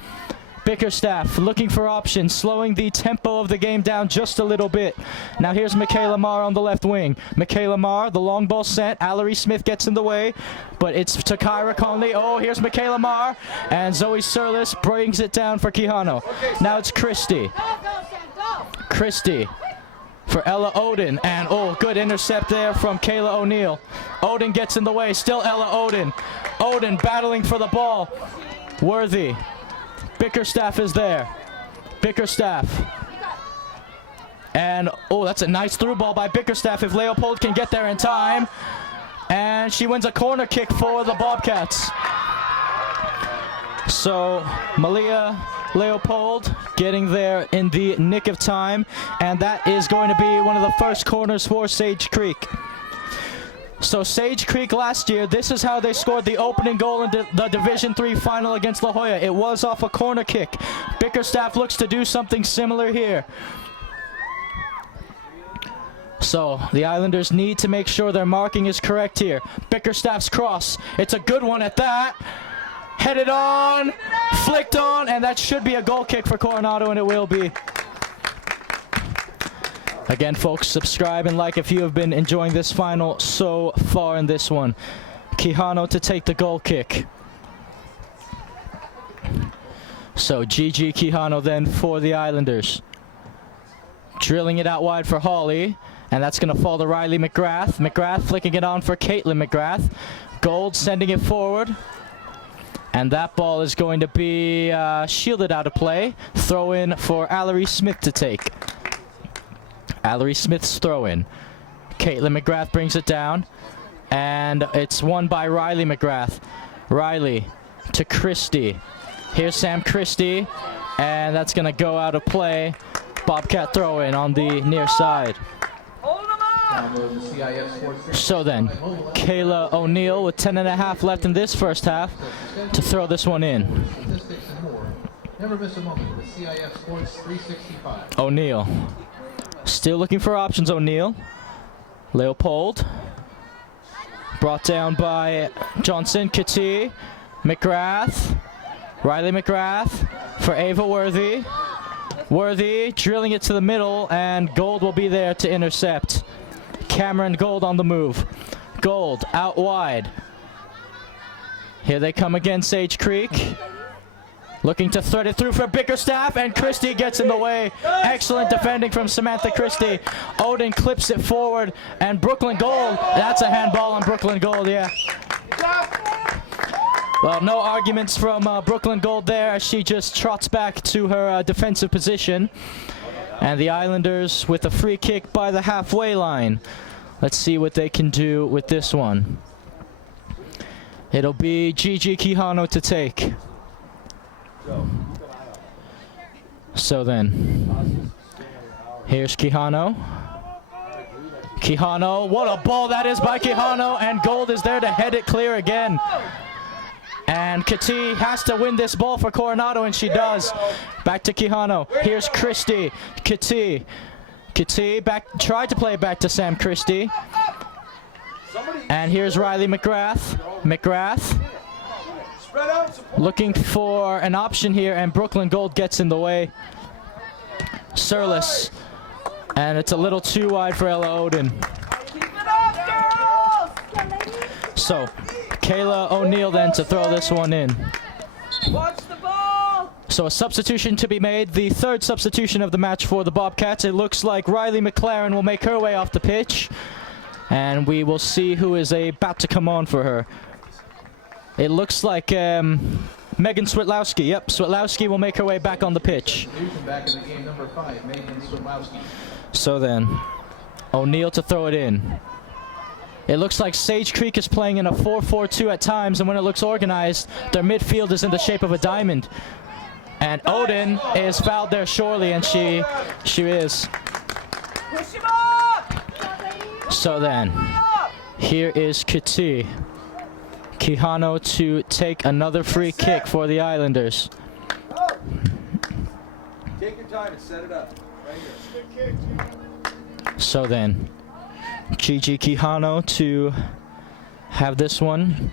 looking for options, slowing the tempo of the game down just a little bit. Now here's Michaela Marr on the left wing. Michaela Marr, the long ball sent. Allery Smith gets in the way, but it's to Kyra Conley. Oh, here's Michaela Marr, and Zoe Surlis brings it down for Quijano. Now it's Christie for Ella Oden, and good intercept there from Kayla O'Neill. Oden gets in the way, still Ella Oden. Oden battling for the ball. Worthy. Bickerstaff is there. And that's a nice through ball by Bickerstaff if Leopold can get there in time. And she wins a corner kick for the Bobcats. So Malia Leopold getting there in the nick of time, and that is going to be one of the first corners for Sage Creek. So Sage Creek last year, this is how they scored the opening goal in the Division III final against La Jolla. It was off a corner kick. Bickerstaff looks to do something similar here. So the Islanders need to make sure their marking is correct here. Bickerstaff's cross. It's a good one at that. Headed on, flicked on, and that should be a goal kick for Coronado, and it will be. Again, folks, subscribe and like if you have been enjoying this final so far in this one. Quijano to take the goal kick. So Gigi Quijano then for the Islanders. Drilling it out wide for Hawley, and that's going to fall to Riley McGrath. McGrath flicking it on for Caitlin McGrath. Gold sending it forward. And that ball is going to be shielded out of play. Throw in for Allery Smith to take. Allery Smith's throw in. Caitlin McGrath brings it down. And it's won by Riley McGrath. Riley to Christie. Here's Sam Christie. And that's going to go out of play. Bobcat throw in on the near side. So then, Kayla O'Neill with 10.5 left in this first half to throw this one in. O'Neill. Still looking for options, O'Neill. Leopold. Brought down by Johnson. Kati. McGrath. Riley McGrath for Ava Worthy. Worthy drilling it to the middle, and Gold will be there to intercept. Cameron Gold on the move. Gold out wide. Here they come again, Sage Creek. Looking to thread it through for Bickerstaff, and Christie gets in the way. Excellent defending from Samantha Christie. Odin clips it forward, and Brooklyn Gold. That's a handball on Brooklyn Gold, yeah. Well, no arguments from Brooklyn Gold there as she just trots back to her defensive position. And the Islanders with a free kick by the halfway line. Let's see what they can do with this one. It'll be Gigi Quijano to take. So then, here's Quijano. Quijano, what a ball that is by Quijano, and Gold is there to head it clear again. And Kati has to win this ball for Coronado, and she does. Back to Quijano. Here's Christie. Kati back, tried to play it back to Sam Christie. And here's Riley McGrath. Looking for an option here, and Brooklyn Gold gets in the way. Surlis. And it's a little too wide for Ella Odin. So, Kayla O'Neill then to throw this one in. Watch the ball! So a substitution to be made, the third substitution of the match for the Bobcats. It looks like Riley McLaren will make her way off the pitch. And we will see who is about to come on for her. It looks like Megan Switlowski. Yep, Switlowski will make her way back on the pitch. Back in the game, number 5, Megan Switlowski. So then, O'Neill to throw it in. It looks like Sage Creek is playing in a 4-4-2 at times, and when it looks organized, their midfield is in the shape of a diamond. And Odin is fouled there surely, and she is. Push him up! So then, here is Kati. Quijano to take another free kick for the Islanders. Take your time and set it up. Right here. So then, Gigi Quijano to have this one.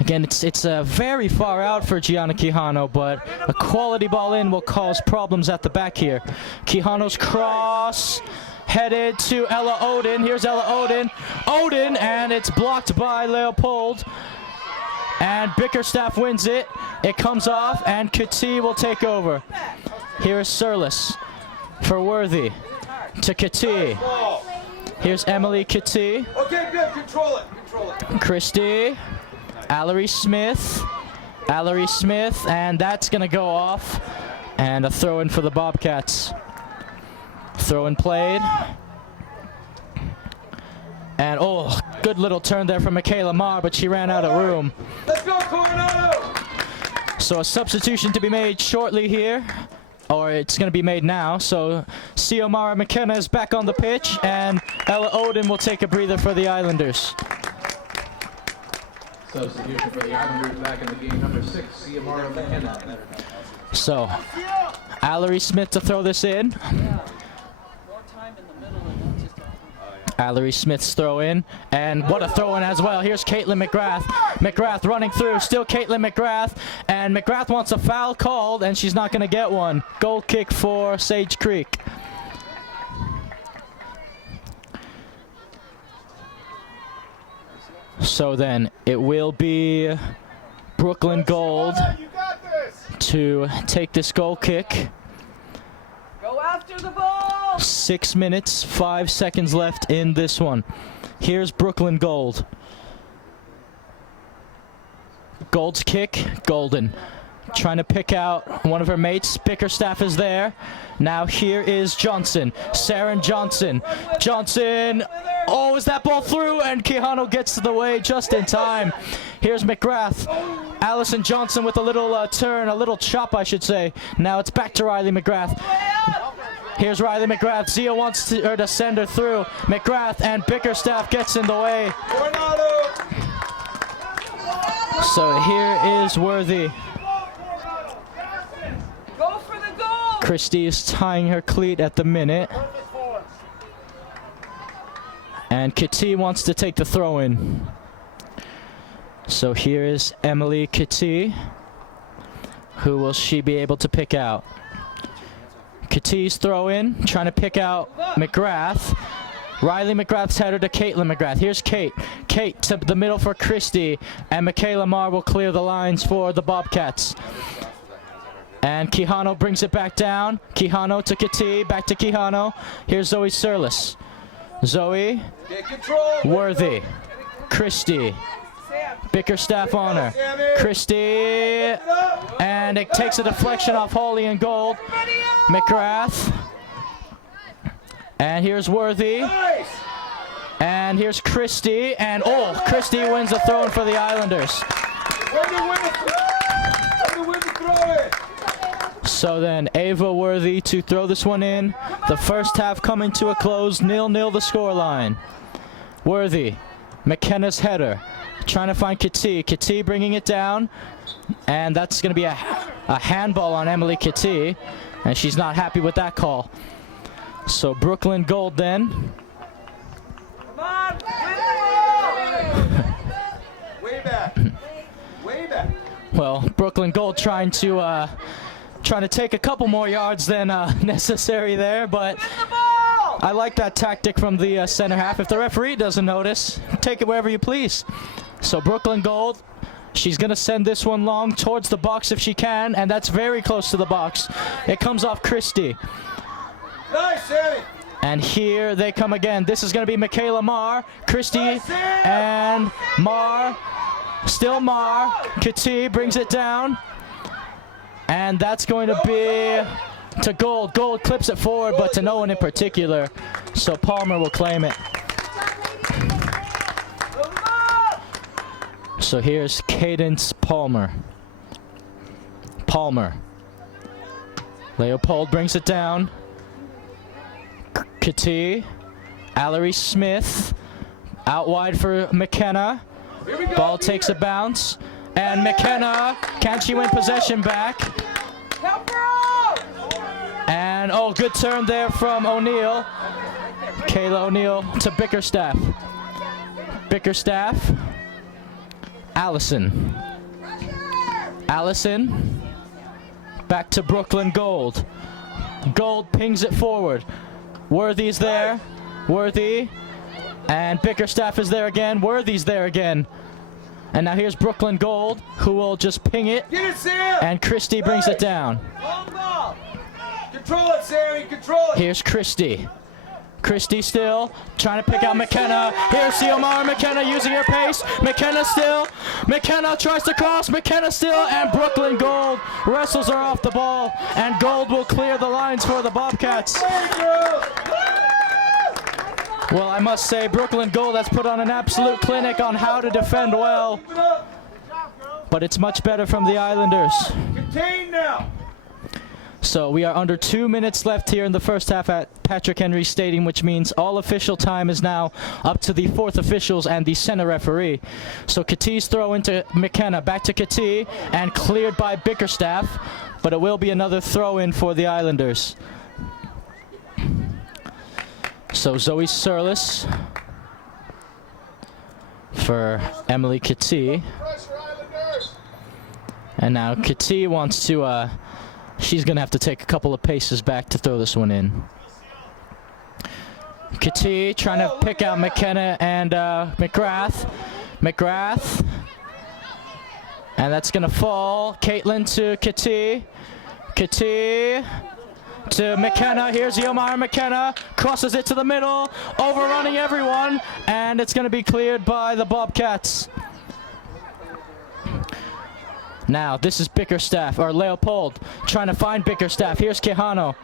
Again, it's very far out for Gianna Quijano, but a quality ball in will cause problems at the back here. Quijano's cross headed to Ella Odin. Here's Ella Odin. Odin, and it's blocked by Leopold. And Bickerstaff wins it. It comes off, and Kati will take over. Here's Surlis for Worthy to Kati. Here's Emily Kati. Okay, good. Control it. Christie. Allery Smith, and that's going to go off. And a throw-in for the Bobcats. Throw-in played. And, oh, good little turn there from Michaela Marr, but she ran out of room. Let's go, Coronado! So a substitution to be made shortly here. Or it's going to be made now. So Xiomara McKenna is back on the pitch, and Ella Odin will take a breather for the Islanders. Substitution for the Islanders back in the game, number 6, Xiomara McKenna. So, Allery Smith to throw this in. Allery Smith's throw in, and what a throw in as well. Here's Caitlin McGrath. McGrath running through, still Caitlin McGrath, and McGrath wants a foul called, and she's not going to get one. Goal kick for Sage Creek. So then, it will be Brooklyn Gold to take this goal kick. Go after the ball! 6 minutes, 5 seconds left in this one. Here's Brooklyn Gold. Gold's kick, Golden. Trying to pick out one of her mates. Bickerstaff is there. Now here is Johnson. Saren Johnson. Johnson. Oh, is that ball through? And Quijano gets to the way just in time. Here's McGrath. Allison Johnson with a little turn, a little chop, I should say. Now it's back to Riley McGrath. Here's Riley McGrath. Zia wants her to send her through. McGrath, and Bickerstaff gets in the way. So here is Worthy. Go for the goal! Christie is tying her cleat at the minute. And Kati wants to take the throw in. So here is Emily Kati. Who will she be able to pick out? Katie's throw in, trying to pick out McGrath. Riley McGrath's header to Caitlin McGrath. Here's Kate. Kate to the middle for Christy. And Michaela Marr will clear the lines for the Bobcats. And Quijano brings it back down. Quijano to Katie. Back to Quijano. Here's Zoe Surlis. Zoe. Worthy. Christy. Bickerstaff on her. Christy. And it takes a deflection off Hawley and Gold. McGrath. And here's Worthy. And here's Christy. And oh, Christy wins the throw-in for the Islanders. So then Ava Worthy to throw this one in. The first half coming to a close. 0-0 the scoreline. Worthy. McKenna's header. Trying to find Katie. Katie bringing it down. And that's going to be a handball on Emily Katie. And she's not happy with that call. So Brooklyn Gold then. Come on, win the ball! Way back. Way back. Well, Brooklyn Gold trying to take a couple more yards than necessary there, but I like that tactic from the center half. If the referee doesn't notice, take it wherever you please. So Brooklyn Gold, she's going to send this one long towards the box if she can, and that's very close to the box. It comes off Christy. Nice, Sammy. And here they come again. This is going to be Michaela Marr, Christy, and Marr. Still Marr. Katie brings it down. And that's going to be to Gold. Gold clips it forward, but to no one in particular. So Palmer will claim it. So here's Cadence Palmer. Palmer. Leopold brings it down. Katie. Allery Smith. Out wide for McKenna. Ball takes a bounce. And McKenna, can she win possession back? Help her out! And oh, good turn there from O'Neill. Kayla O'Neill to Bickerstaff. Bickerstaff. Allison. Allison. Back to Brooklyn Gold. Gold pings it forward. Worthy's there. Worthy. And Bickerstaff is there again. Worthy's there again. And now here's Brooklyn Gold, who will just ping it. Get it, Sam. And Christy brings it down. Long ball! Control it, Sammy. Control it. Here's Christy. Christy still trying to pick out McKenna. Here's Xiomara McKenna using her pace. McKenna still. McKenna tries to cross. McKenna still. And Brooklyn Gold wrestles her off the ball. And Gold will clear the lines for the Bobcats. Well, I must say, Brooklyn Gold has put on an absolute clinic on how to defend well. But it's much better from the Islanders. Contain now. So we are under 2 minutes left here in the first half at Patrick Henry Stadium, which means all official time is now up to the fourth officials and the center referee. So Katie's throw into McKenna, back to Katie, and cleared by Bickerstaff, but it will be another throw in for the Islanders. So Zoe Surlis for Emily Katie. And now Katie wants to, she's going to have to take a couple of paces back to throw this one in. Katie trying to pick out McKenna and McGrath. McGrath. And that's going to fall. Caitlin to Katie. Katie to McKenna. Here's Xiomara McKenna. Crosses it to the middle. Overrunning everyone. And it's going to be cleared by the Bobcats. Now, this is Bickerstaff, or Leopold, trying to find Bickerstaff. Here's Quijano.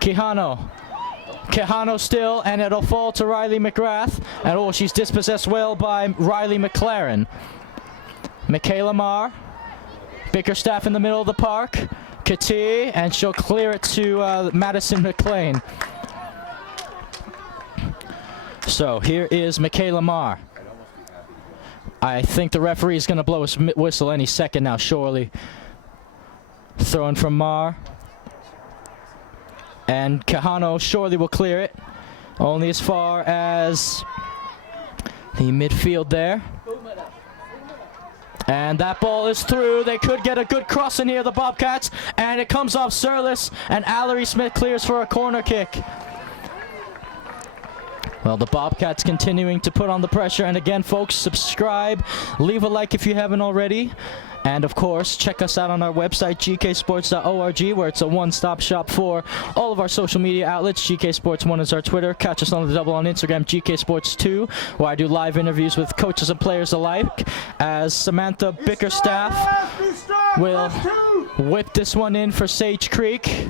Quijano still, and it'll fall to Riley McGrath. And oh, she's dispossessed well by Riley McLaren. Michaela Marr. Bickerstaff in the middle of the park. Katie, and she'll clear it to Madison McLean. So here is Michaela Marr. I think the referee is going to blow his whistle any second now, surely. Throwing from Marr. And Quijano surely will clear it. Only as far as the midfield there. And that ball is through. They could get a good cross in here, the Bobcats. And it comes off Surlis, and Allery Smith clears for a corner kick. Well, the Bobcats continuing to put on the pressure. And again, folks, subscribe, leave a like if you haven't already. And of course, check us out on our website, gksports.org, where it's a one-stop shop for all of our social media outlets. GK Sports 1 is our Twitter. Catch us on the double on Instagram, GK Sports 2, where I do live interviews with coaches and players alike, as Samantha Bickerstaff will whip this one in for Sage Creek.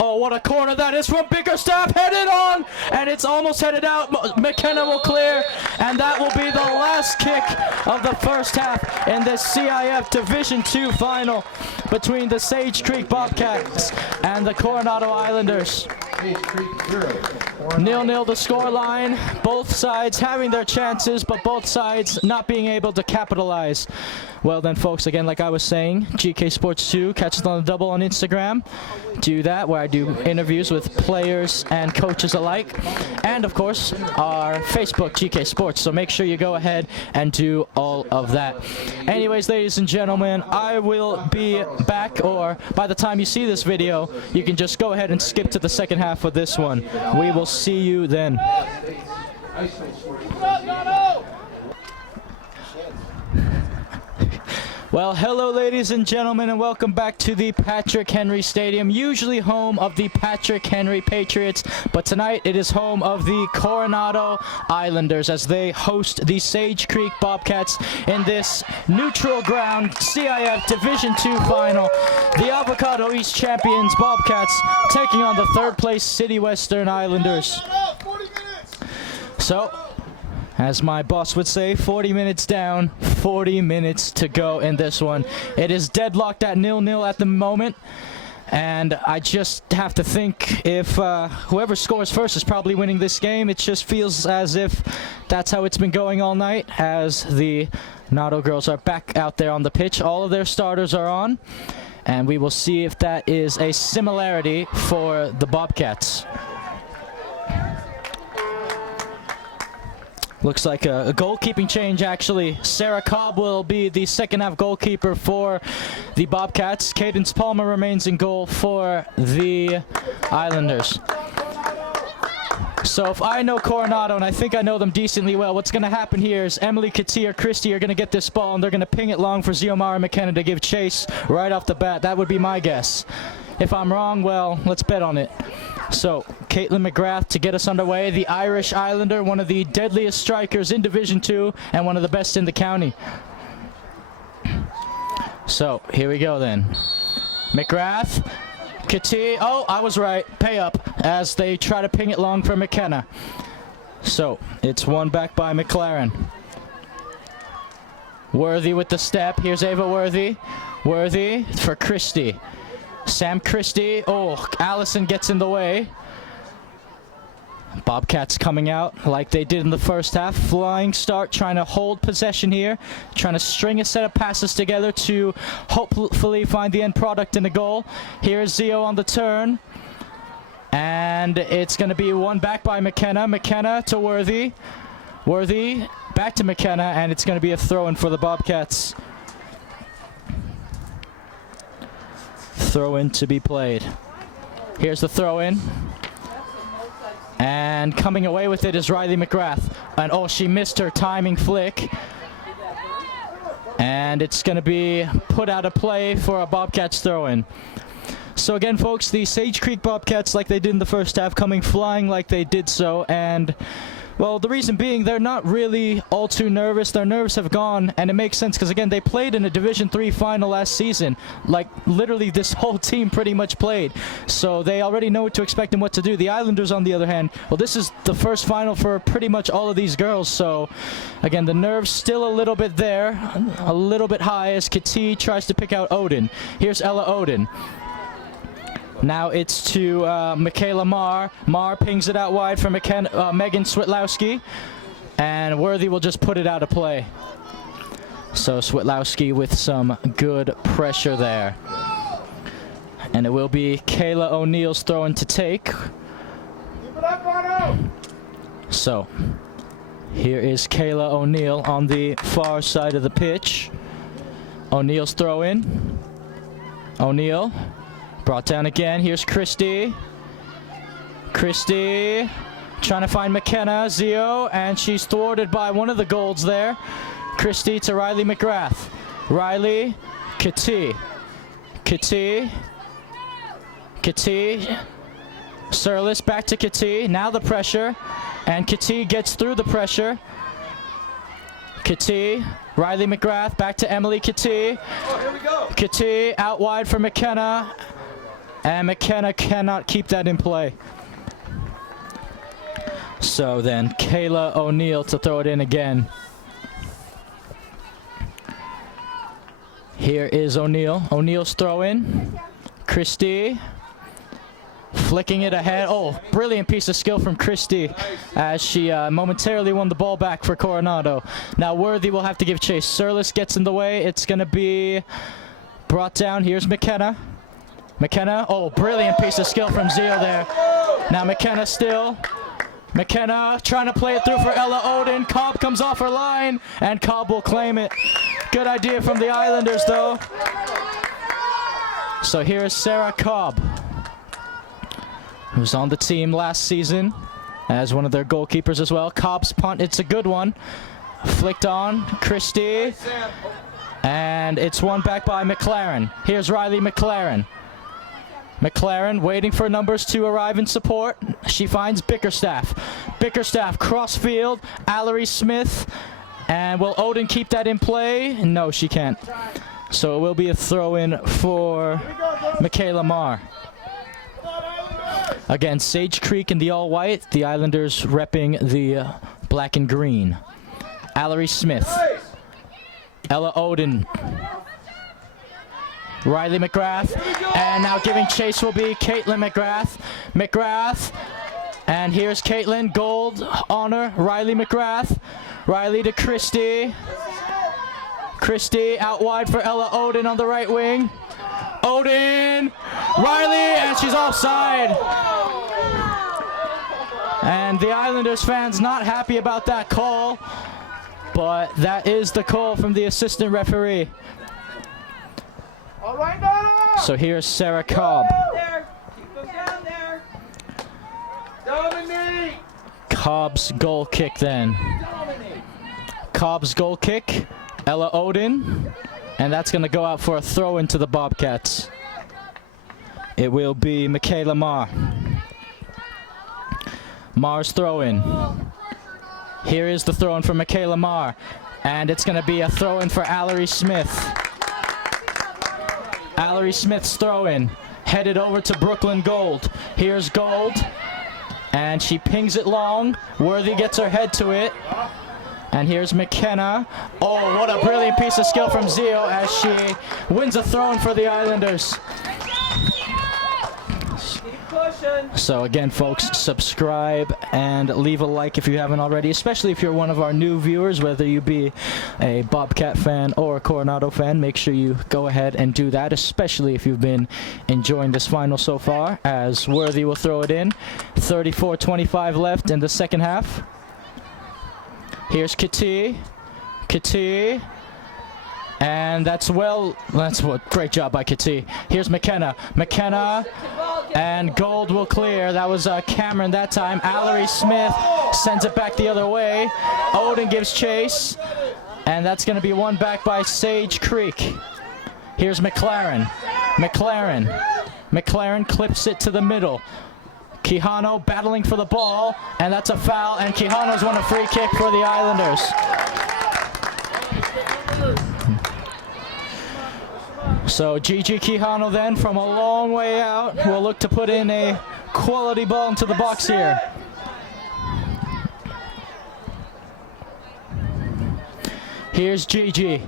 Oh, what a corner that is from Bickerstaff, headed on, and it's almost headed out. McKenna will clear, and that will be the last kick of the first half in this CIF Division II final between the Sage Creek Bobcats and the Coronado Islanders. 0-0 the scoreline. Both sides having their chances, but both sides not being able to capitalize. Well then, folks, again, like I was saying, GK Sports 2, catch us on the double on Instagram. Do that, where I do interviews with players and coaches alike. And, of course, our Facebook, GK Sports. So make sure you go ahead and do all of that. Anyways, ladies and gentlemen, I will be back, or by the time you see this video, you can just go ahead and skip to the second half of this one. We will see you then. Well, hello, ladies and gentlemen, and welcome back to the Patrick Henry Stadium, usually home of the Patrick Henry Patriots, but tonight it is home of the Coronado Islanders as they host the Sage Creek Bobcats in this neutral ground CIF Division II final. The Avocado East champions Bobcats taking on the third-place City Western Islanders. So, as my boss would say, 40 minutes down, 40 minutes to go in this one. It is deadlocked at 0-0 at the moment. And I just have to think if whoever scores first is probably winning this game. It just feels as if that's how it's been going all night, as the Nado girls are back out there on the pitch. All of their starters are on. And we will see if that is a similarity for the Bobcats. Looks like a goalkeeping change, actually. Sarah Cobb will be the second half goalkeeper for the Bobcats. Cadence Palmer remains in goal for the Islanders. So if I know Coronado, and I think I know them decently well, what's going to happen here is Emily, Katia, Christie are going to get this ball, and they're going to ping it long for Ziomara McKenna to give chase right off the bat. That would be my guess. If I'm wrong, well, let's bet on it. So, Caitlin McGrath to get us underway. The Irish Islander, one of the deadliest strikers in Division II and one of the best in the county. So, here we go then. McGrath, Katie, oh, I was right, pay up as they try to ping it long for McKenna. So, it's won back by McLaren. Worthy with the step, here's Ava Worthy. Worthy for Christie. Sam Christie, oh, Allison gets in the way. Bobcats coming out like they did in the first half. Flying start, trying to hold possession here. Trying to string a set of passes together to hopefully find the end product in the goal. Here's Zio on the turn. And it's going to be won back by McKenna. McKenna to Worthy. Worthy back to McKenna, and it's going to be a throw-in for the Bobcats. Throw-in to be played. Here's the throw-in. And coming away with it is Riley McGrath. And oh, she missed her timing flick. And it's going to be put out of play for a Bobcats throw-in. So again, folks, the Sage Creek Bobcats, like they did in the first half, coming flying like they did so. And, well, the reason being they're not really all too nervous. Their nerves have gone, and it makes sense because, again, they played in a Division III final last season. Like, literally, this whole team pretty much played. So they already know what to expect and what to do. The Islanders, on the other hand, well, this is the first final for pretty much all of these girls. So, again, the nerves still a little bit there, a little bit high as Katie tries to pick out Odin. Here's Ella Odin. Now it's to Michaela Marr. Marr pings it out wide for Megan Switlowski. And Worthy will just put it out of play. So Switlowski with some good pressure there. And it will be Kayla O'Neill's throw-in to take. Keep it up, Bono! So Here is Kayla O'Neill on the far side of the pitch. O'Neill's throw in. O'Neill brought down again. Here's Christie. Christie trying to find McKenna, Zio, and she's thwarted by one of the Golds there. Christie to Riley McGrath. Riley, Kati. Kati. Kati. Surlis back to Kati. Now the pressure. And Kati gets through the pressure. Kati. Riley McGrath back to Emily Kati. Oh, here we go. Kati out wide for McKenna. And McKenna cannot keep that in play. So then Kayla O'Neill to throw it in again. Here is O'Neill. O'Neill's throw in. Christie flicking it ahead. Oh, brilliant piece of skill from Christie as she momentarily won the ball back for Coronado. Now Worthy will have to give chase. Surlis gets in the way. It's going to be brought down. Here's McKenna. McKenna. Oh, brilliant piece of skill from Zio there. Now McKenna still. McKenna trying to play it through for Ella Odin. Cobb comes off her line, and Cobb will claim it. Good idea from the Islanders, though. So here is Sarah Cobb, who's on the team last season as one of their goalkeepers as well. Cobb's punt, it's a good one. Flicked on, Christie. And it's won back by McLaren. Here's Riley McLaren. McLaren waiting for numbers to arrive in support. She finds Bickerstaff. Bickerstaff crossfield. Allery Smith. And will Odin keep that in play? No, she can't. So it will be a throw-in for Michaela Marr. Again, Sage Creek in the all-white. The Islanders repping the black and green. Allery Smith. Ella Odin. Riley McGrath, and now giving chase will be Caitlin McGrath. McGrath, and here's Caitlin, gold honor, Riley McGrath. Riley to Christie. Christie out wide for Ella Odin on the right wing. Odin, Riley, and she's offside. And the Islanders fans not happy about that call, but that is the call from the assistant referee. All right, Nana. So here's Sarah Cobb. There. Keep them down there. Dominique. Cobb's goal kick then. Cobb's goal kick. Ella Odin. And that's going to go out for a throw into the Bobcats. It will be Michaela Marr. Marr's throw in. Here is the throw in for Michaela Marr. And it's going to be a throw in for Allery Smith. Allery Smith's throw-in, headed over to Brooklyn Gold. Here's Gold, and she pings it long. Worthy gets her head to it. And here's McKenna. Oh, what a brilliant piece of skill from Zio as she wins a throw-in for the Islanders. So again, folks, subscribe and leave a like if you haven't already, especially if you're one of our new viewers, whether you be a Bobcat fan or a Coronado fan. Make sure you go ahead and do that, especially if you've been enjoying this final so far, as Worthy will throw it in. 34-25 left in the second half. Here's Kati. Kati. And that's what, great job by Kati. Here's McKenna. McKenna, and Gold will clear. That was Cameron that time. Allery Smith sends it back the other way. Odin gives chase, and that's going to be won back by Sage Creek. Here's McLaren. McLaren clips it to the middle. Quijano battling for the ball, and that's a foul, and Quijano's won a free kick for the Islanders. So Gigi Quijano then, from a long way out, will look to put in a quality ball into the box here. Here's Gigi.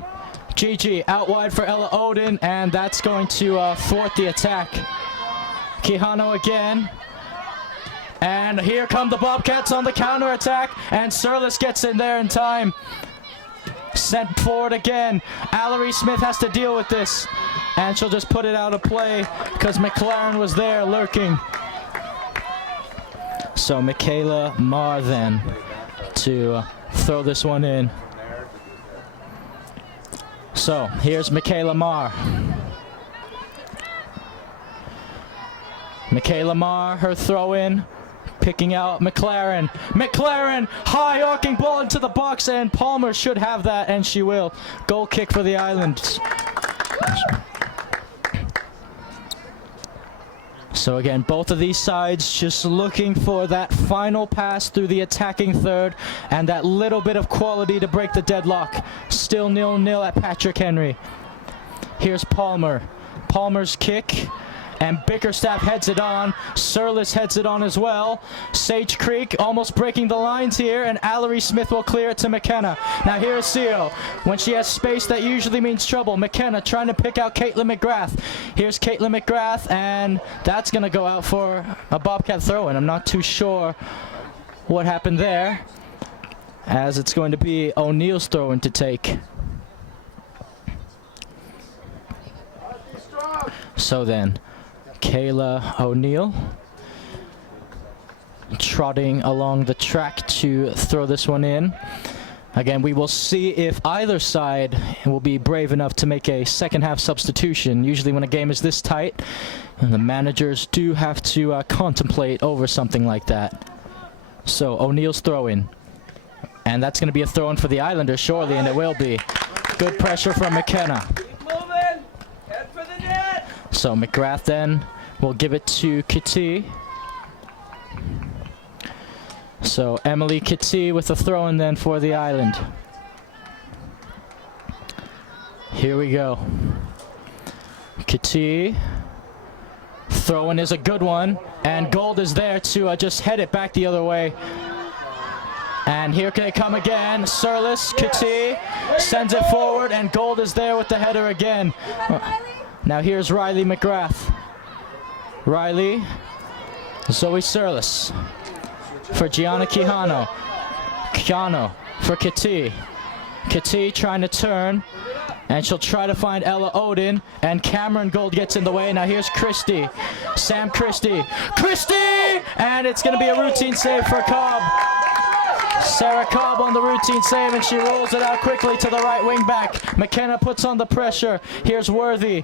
Gigi out wide for Ella Odin, and that's going to thwart the attack. Quijano again. And here come the Bobcats on the counter-attack, and Surlis gets in there in time. Sent forward again. Allery Smith has to deal with this, and she'll just put it out of play because McLaren was there lurking. So Michaela Marr then to throw this one in. So here's Michaela Marr. Michaela Marr, her throw in, picking out McLaren. McLaren, high arcing ball into the box, and Palmer should have that, and she will. Goal kick for the Islanders. So again, both of these sides just looking for that final pass through the attacking third and that little bit of quality to break the deadlock. Still 0-0 at Patrick Henry. Here's Palmer. Palmer's kick, and Bickerstaff heads it on. Surlis heads it on as well. Sage Creek almost breaking the lines here, and Allery Smith will clear it to McKenna. Now here's Seal. When she has space, that usually means trouble. McKenna trying to pick out Caitlin McGrath. Here's Caitlin McGrath, and that's going to go out for a Bobcat throw-in. I'm not too sure what happened there, as it's going to be O'Neill's throw-in to take. So then, Kayla O'Neill trotting along the track to throw this one in. Again, we will see if either side will be brave enough to make a second half substitution. Usually when a game is this tight, the managers do have to contemplate over something like that. So O'Neill's throw in. And that's going to be a throw in for the Islanders, surely, and it will be. Good pressure from McKenna. Keep moving. Head for the net. So McGrath then will give it to Kitty. So Emily Kitty with a throw in then for the Island. Here we go. Kitty. Throw-in is a good one, and Gold is there to just head it back the other way. And here they come again. Surlis, Kitty sends it forward, and Gold is there with the header again. Now here's Riley McGrath. Riley, Zoe Surlis for Gianna Quijano. Quijano for Kitty. Kitty trying to turn, and she'll try to find Ella Odin, and Cameron Gold gets in the way. Now here's Christie. Sam Christie. Christie! And it's going to be a routine save for Cobb. Sarah Cobb on the routine save, and she rolls it out quickly to the right wing back. McKenna puts on the pressure. Here's Worthy.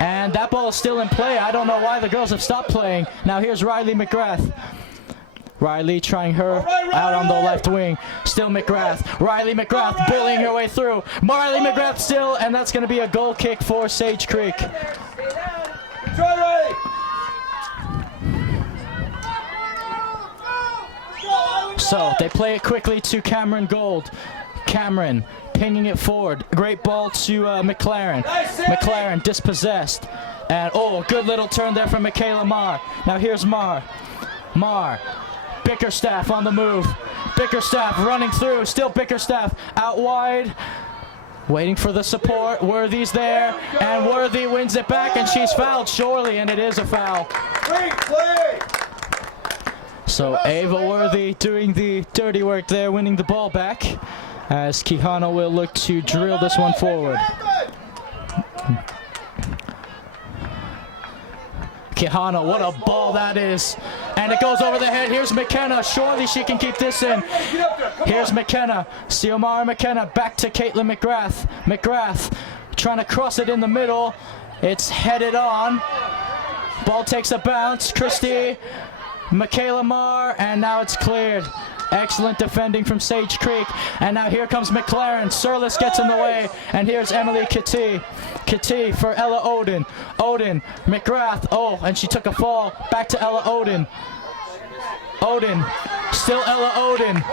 And that ball is still in play. I don't know why the girls have stopped playing. Now here's Riley McGrath. Riley trying her out on the left wing. Still McGrath. Riley McGrath bullying her way through. Riley McGrath still, and that's going to be a goal kick for Sage Creek. Try Riley. So they play it quickly to Cameron Gold. Cameron pinging it forward. Great ball to McLaren. McLaren dispossessed. And oh, good little turn there from Michaela Marr. Now here's Marr. Marr. Bickerstaff on the move. Bickerstaff running through. Still Bickerstaff out wide. Waiting for the support. Worthy's there. And Worthy wins it back, and she's fouled surely, and it is a foul. Great play. So Ava Worthy doing the dirty work there, winning the ball back, as Quijano will look to drill this one forward. Quijano, what a ball that is. And it goes over the head. Here's McKenna. Surely she can keep this in. Here's McKenna. Xiomara McKenna back to Caitlin McGrath. McGrath trying to cross it in the middle. It's headed on. Ball takes a bounce. Christie. Michaela Marr, and now it's cleared. Excellent defending from Sage Creek, and now here comes McLaren. Surlis gets in the way, and here's Emily Kitty. Kitty for Ella Odin. Odin, McGrath, oh, and she took a fall. Back to Ella Odin. Odin, still Ella Odin.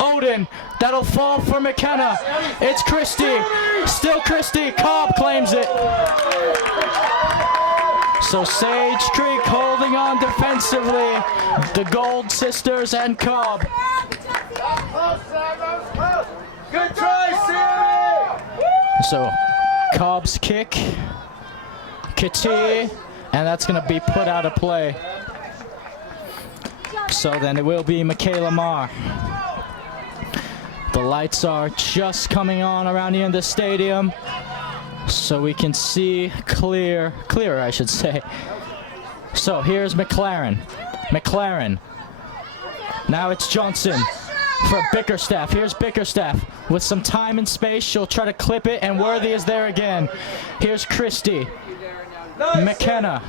Odin, that'll fall for McKenna. It's Christie, still Christie. Cobb claims it. So Sage Creek holding on defensively. The Gold sisters and Cobb. Good try, Sammy. So Cobb's kick. Kitty. And that's going to be put out of play. So then it will be Michaela Marr. The lights are just coming on around here in the stadium, so we can see clearer, I should say. So here's McLaren. McLaren. Now it's Johnson. for Bickerstaff. Here's Bickerstaff with some time and space. She'll try to clip it, and Worthy is there again. Here's Christie. McKenna.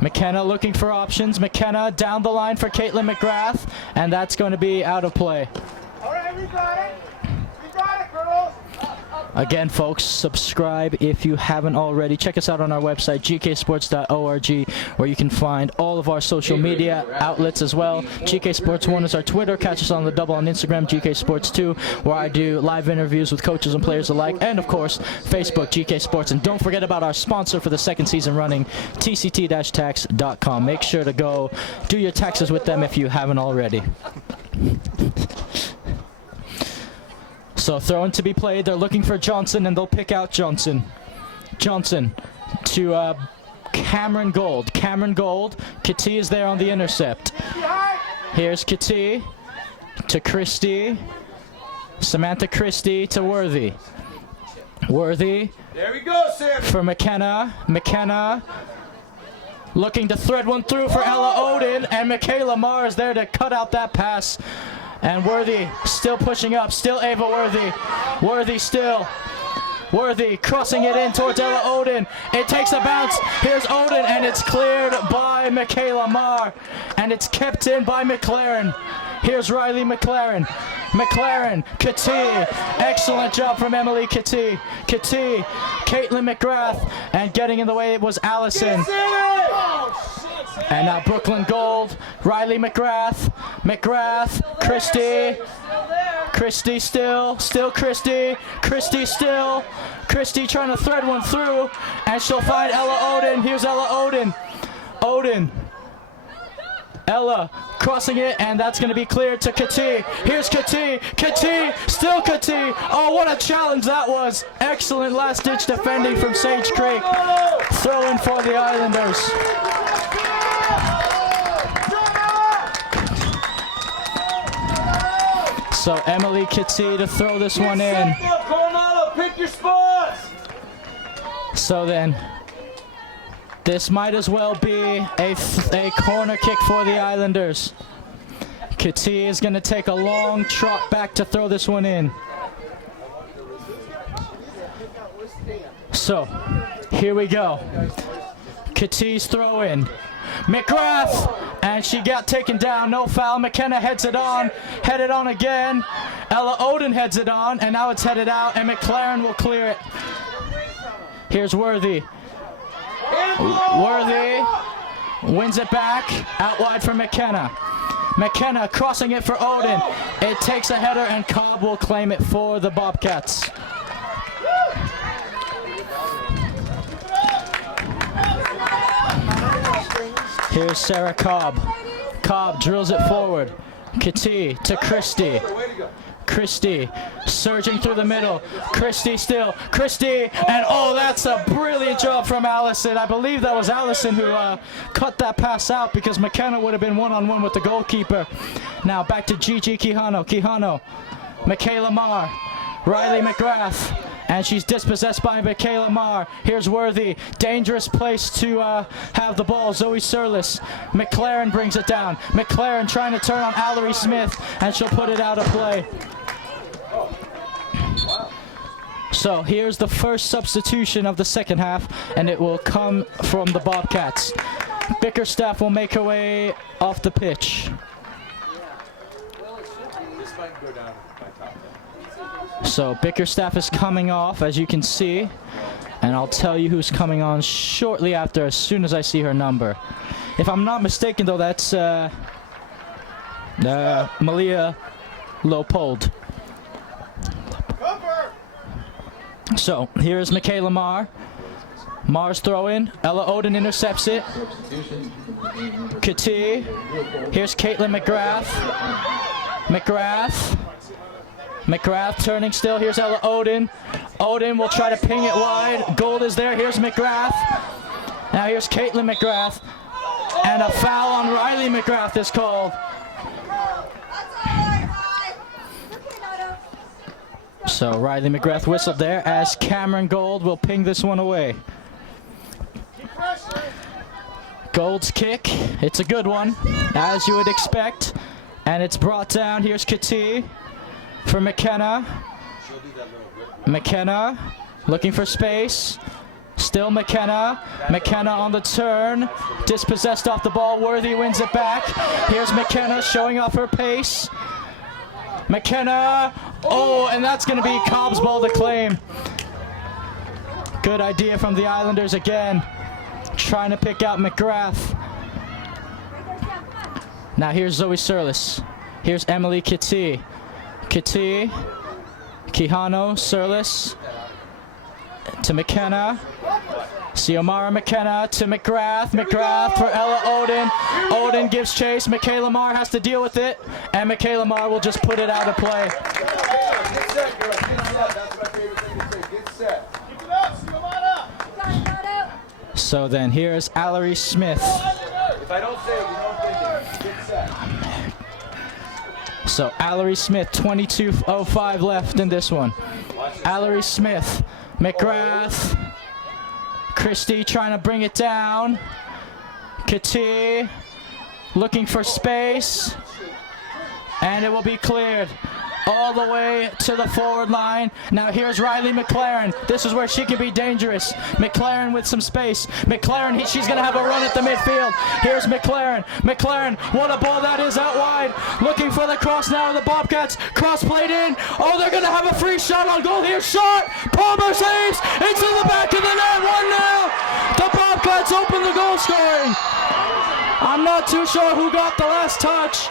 McKenna looking for options. McKenna down the line for Caitlin McGrath, and that's going to be out of play. All right, we got it. We got it, girls. Again, folks, subscribe if you haven't already. Check us out on our website, gksports.org, where you can find all of our social media outlets as well. GK Sports 1 is our Twitter. Catch us on the double on Instagram, GK Sports 2, where I do live interviews with coaches and players alike. And, of course, Facebook, GK Sports. And don't forget about our sponsor for the second season running, tct-tax.com. Make sure to go do your taxes with them if you haven't already. So throwing to be played. They're looking for Johnson, and they'll pick out Johnson. Johnson to Cameron Gold. Cameron Gold. Kitty is there on the intercept. Here's Kitty to Christie. Samantha Christie to Worthy. Worthy. There we go, Sam. For McKenna. McKenna looking to thread one through for Ella Odin, and Michaela Marr is there to cut out that pass. And Worthy still pushing up, still Ava Worthy. Worthy still. Worthy crossing it in towards Ella Odin. It takes a bounce. Here's Odin, and it's cleared by Michaela Marr. And it's kept in by McLaren. Here's Riley McLaren. McLaren, Kitty. Excellent job from Emily Kitty. Kitty, Caitlin McGrath. And getting in the way it was Allison. And now Brooklyn Gold, Riley McGrath, Christie, Christie still Christie, Christie still, Christie trying to thread one through, and she'll find Ella Odin. Here's Ella Odin, Ella crossing it, and that's going to be cleared to Kitty. Here's Kitty, still Kitty. Oh, what a challenge that was. Excellent last-ditch defending from Sage Craig. Throw in for the Islanders. So Emily Kitty to throw this one in. Coronado, pick your spots. So then, this might as well be a corner kick for the Islanders. Kitty is going to take a long trot back to throw this one in. So, here we go. Kitty's throw in. McGrath, and she got taken down, no foul. McKenna heads it on, headed on again. Ella Odin heads it on, and now it's headed out, and McLaren will clear it. Here's Worthy. Worthy wins it back, out wide for McKenna. McKenna crossing it for Odin. It takes a header, and Cobb will claim it for the Bobcats. Here's Sarah Cobb. Cobb drills it forward. Kitty to Christie. Christie surging through the middle. Christie still. Christie, and oh, that's a brilliant job from Allison. I believe that was Allison who cut that pass out because McKenna would have been one-on-one with the goalkeeper. Now back to Gigi Quijano. Quijano. Michaela Marr. Riley McGrath. And she's dispossessed by Michaela Marr. Here's Worthy. Dangerous place to have the ball. Zoe Surlis. McLaren brings it down. McLaren trying to turn on Allery Smith, and she'll put it out of play. So here's the first substitution of the second half, and it will come from the Bobcats. Bickerstaff will make her way off the pitch. So Bickerstaff is coming off, as you can see, and I'll tell you who's coming on shortly after, as soon as I see her number. If I'm not mistaken, though, that's Malia Leopold. So here's Michaela Marr. Marr's throw in. Ella Odin intercepts it. Kitty. Here's Caitlin McGrath. McGrath turning still. Here's Ella Odin. Odin will try to ping it wide. Gold is there. Here's McGrath. Now here's Caitlin McGrath. And a foul on Riley McGrath is called. So Riley McGrath whistled there as Cameron Gold will ping this one away. Gold's kick. It's a good one, as you would expect. And it's brought down. Here's Kati for McKenna. McKenna looking for space. Still McKenna. McKenna on the turn. Dispossessed off the ball. Worthy wins it back. Here's McKenna showing off her pace. McKenna. Oh, and that's going to be Cobb's ball to claim. Good idea from the Islanders again. Trying to pick out McGrath. Now here's Zoe Surlis. Here's Emily Kati. Kati. Quijano. Surlis. To McKenna. Xiomara McKenna to McGrath. McGrath for Ella Odin. Odin gives chase. Michaela Marr has to deal with it. And Michaela Marr will just put it out of play. Get set, girl. Get set. That's my favorite thing to say. Get set. Keep it up, Xiomara. So then here's Allery Smith. If I don't say it, you don't think it. Get set. So Allery Smith, 22:05 left in this one. Allery Smith, McGrath, Christie trying to bring it down. Kati looking for space, and it will be cleared all the way to the forward line. Now here's Riley McLaren. This is where she can be dangerous. McLaren with some space. McLaren, she's going to have a run at the midfield. Here's McLaren. McLaren, what a ball that is out wide. Looking for the cross now. The Bobcats cross played in. Oh, they're going to have a free shot on goal here. Shot. Palmer saves. It's in the back of the net. 1-0. The Bobcats open the goal scoring. I'm not too sure who got the last touch,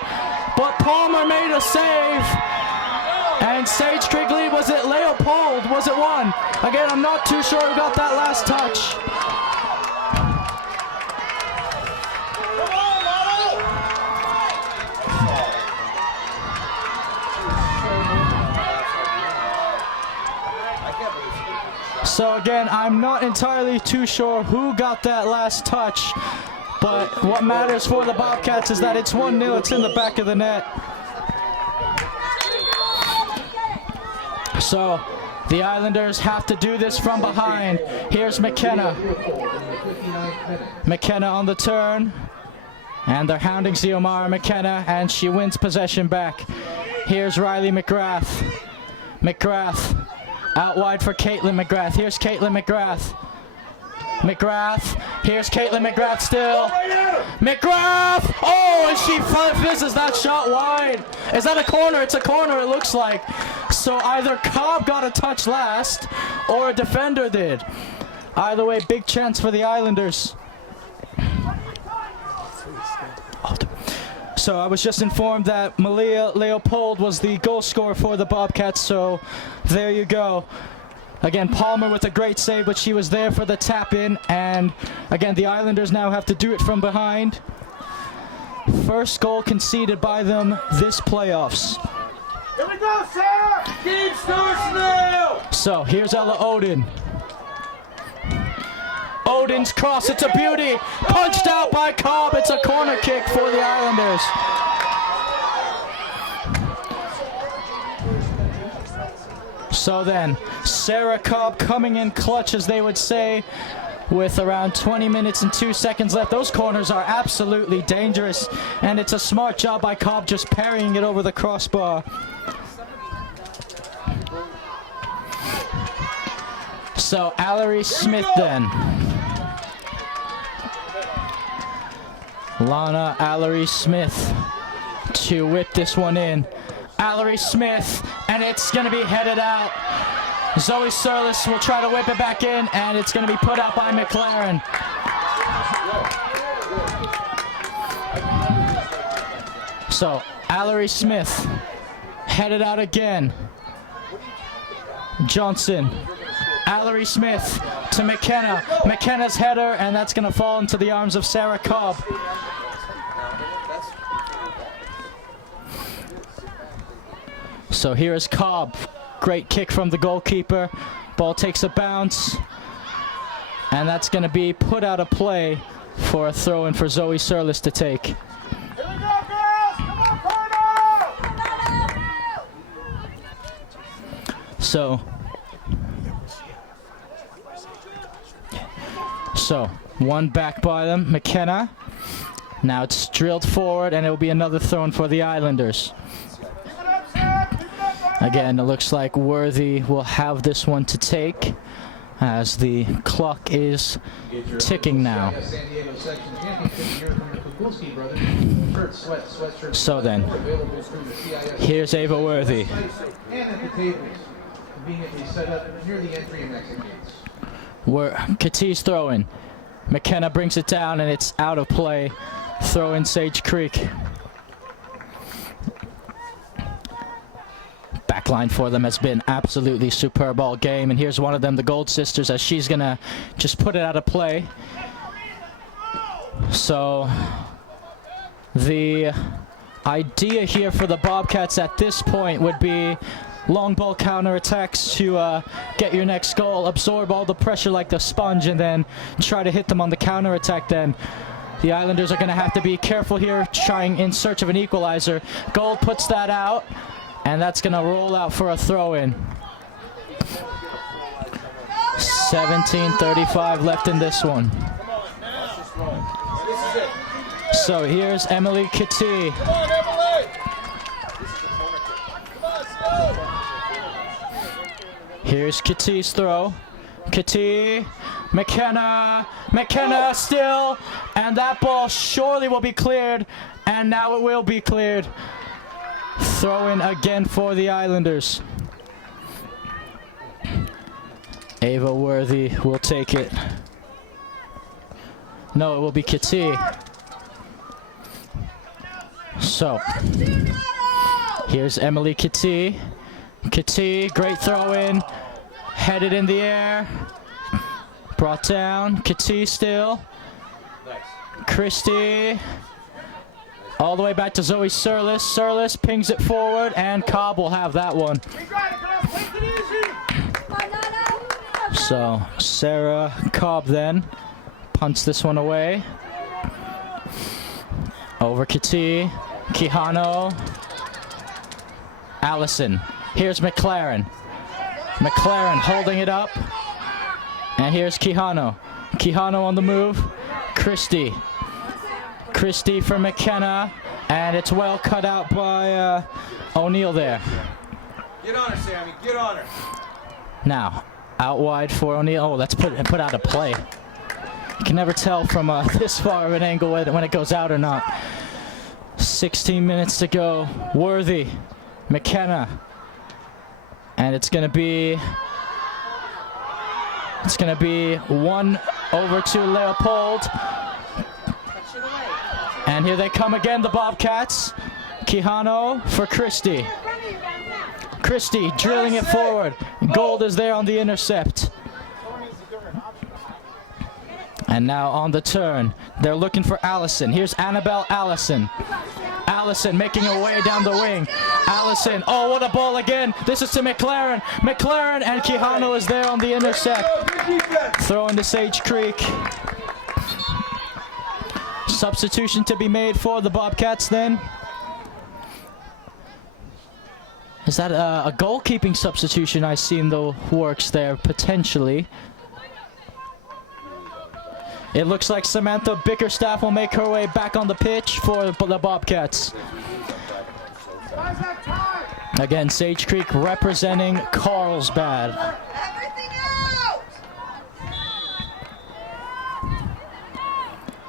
but Palmer made a save. And Sage Quigley, was it Leopold? Was it one? Again, I'm not too sure who got that last touch. So again, I'm not entirely too sure who got that last touch, but what matters for the Bobcats is that it's 1-0, it's in the back of the net. So the Islanders have to do this from behind. Here's McKenna. McKenna on the turn. And they're hounding Xiomara McKenna, and she wins possession back. Here's Riley McGrath. McGrath out wide for Caitlin McGrath. Here's Caitlin McGrath. McGrath. Here's Caitlin McGrath still. McGrath! Oh, and she misses that shot wide. Is that a corner? It's a corner, it looks like. So either Cobb got a touch last, or a defender did. Either way, big chance for the Islanders. So I was just informed that Malia Leopold was the goal scorer for the Bobcats, so there you go. Again, Palmer with a great save, but she was there for the tap-in. And again, the Islanders now have to do it from behind. First goal conceded by them this playoffs. Here we go, Sarah! Game starts now! So here's Ella Odin. Odin's cross, it's a beauty. Punched out by Cobb. It's a corner kick for the Islanders. So then, Sarah Cobb coming in clutch, as they would say, with around 20 minutes and 2 seconds left. Those corners are absolutely dangerous, and it's a smart job by Cobb just parrying it over the crossbar. So, Allery Smith then. Lana Allery Smith to whip this one in. Allery Smith, and it's going to be headed out. Zoe Surlis will try to whip it back in, and it's going to be put out by McLaren. So, Allery Smith headed out again. Johnson. Allery Smith to McKenna. McKenna's header, and that's going to fall into the arms of Sarah Cobb. So here is Cobb. Great kick from the goalkeeper. Ball takes a bounce. And that's going to be put out of play for a throw-in for Zoe Surlis to take. Here we go, girls! Come on, Coronado! So one back by them. McKenna. Now it's drilled forward, and it will be another throw-in for the Islanders. Again, it looks like Worthy will have this one to take as the clock is ticking now. So then, here's Ava Worthy. Katie's throwing. McKenna brings it down, and it's out of play. Throw in Sage Creek. Backline for them has been absolutely superb all game, and here's one of them, the Gold Sisters, as she's gonna just put it out of play. So the idea here for the Bobcats at this point would be long ball counterattacks to get your next goal, absorb all the pressure like the sponge, and then try to hit them on the counterattack. Then the Islanders are going to have to be careful here, trying in search of an equalizer. Gold puts that out, and that's going to roll out for a throw-in. 17:35 left in this one. So here's Emily Kitty. Here's Kitty's throw. Kitty, McKenna still, and that ball surely will be cleared, and now it will be cleared. Throw in again for the Islanders. Ava Worthy will take it. No, it will be Kitty. So, here's Emily Kitty. Kitty, great throw in. Headed in the air. Brought down. Kitty still. Christie. All the way back to Zoe Surlis. Surlis pings it forward, and Cobb will have that one. So, Sarah Cobb then punts this one away. Over Kitty. Quijano. Allison. Here's McLaren. McLaren holding it up. And here's Quijano. Quijano on the move. Christie. Christie for McKenna. And it's well cut out by O'Neill there. Get on her, Sammy. Get on her. Now, out wide for O'Neill. Oh, that's put out of play. You can never tell from this far of an angle when it goes out or not. 16 minutes to go. Worthy. McKenna. And it's gonna be 1 over to Leopold. And here they come again, the Bobcats. Quijano for Christie. Christie drilling it forward. Gold is there on the intercept. And now on the turn, they're looking for Allison. Here's Annabelle Allison. Allison making her way down the wing. Allison, oh, what a ball again. This is to McLaren. McLaren, and Quijano is there on the intercept. Throw into Sage Creek. Substitution to be made for the Bobcats then. Is that a goalkeeping substitution I see in the works there, potentially? It looks like Samantha Bickerstaff will make her way back on the pitch for the Bobcats. Again, Sage Creek representing Carlsbad. Everything out!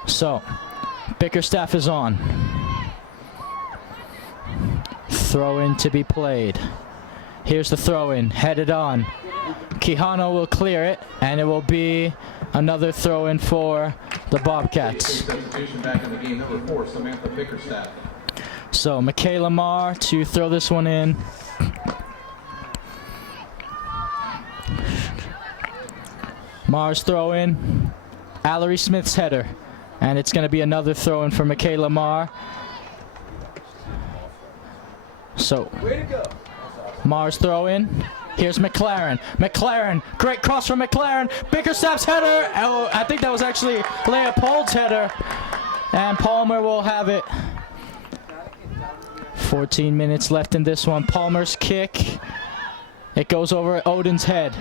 So, Bickerstaff is on. Throw in to be played. Here's the throw in, headed on. Quijano will clear it, and it will be another throw in for the Bobcats. Back in the game, number 4, Samantha Bickerstaff. So Michaela Marr to throw this one in. Marr's throw in. Allery Smith's header. And it's going to be another throw in for Michaela Marr. So Marr's throw in. Here's McLaren. McLaren, great cross from McLaren. Bickerstaff's header. Oh, I think that was actually Leopold's header. And Palmer will have it. 14 minutes left in this one. Palmer's kick. It goes over Odin's head.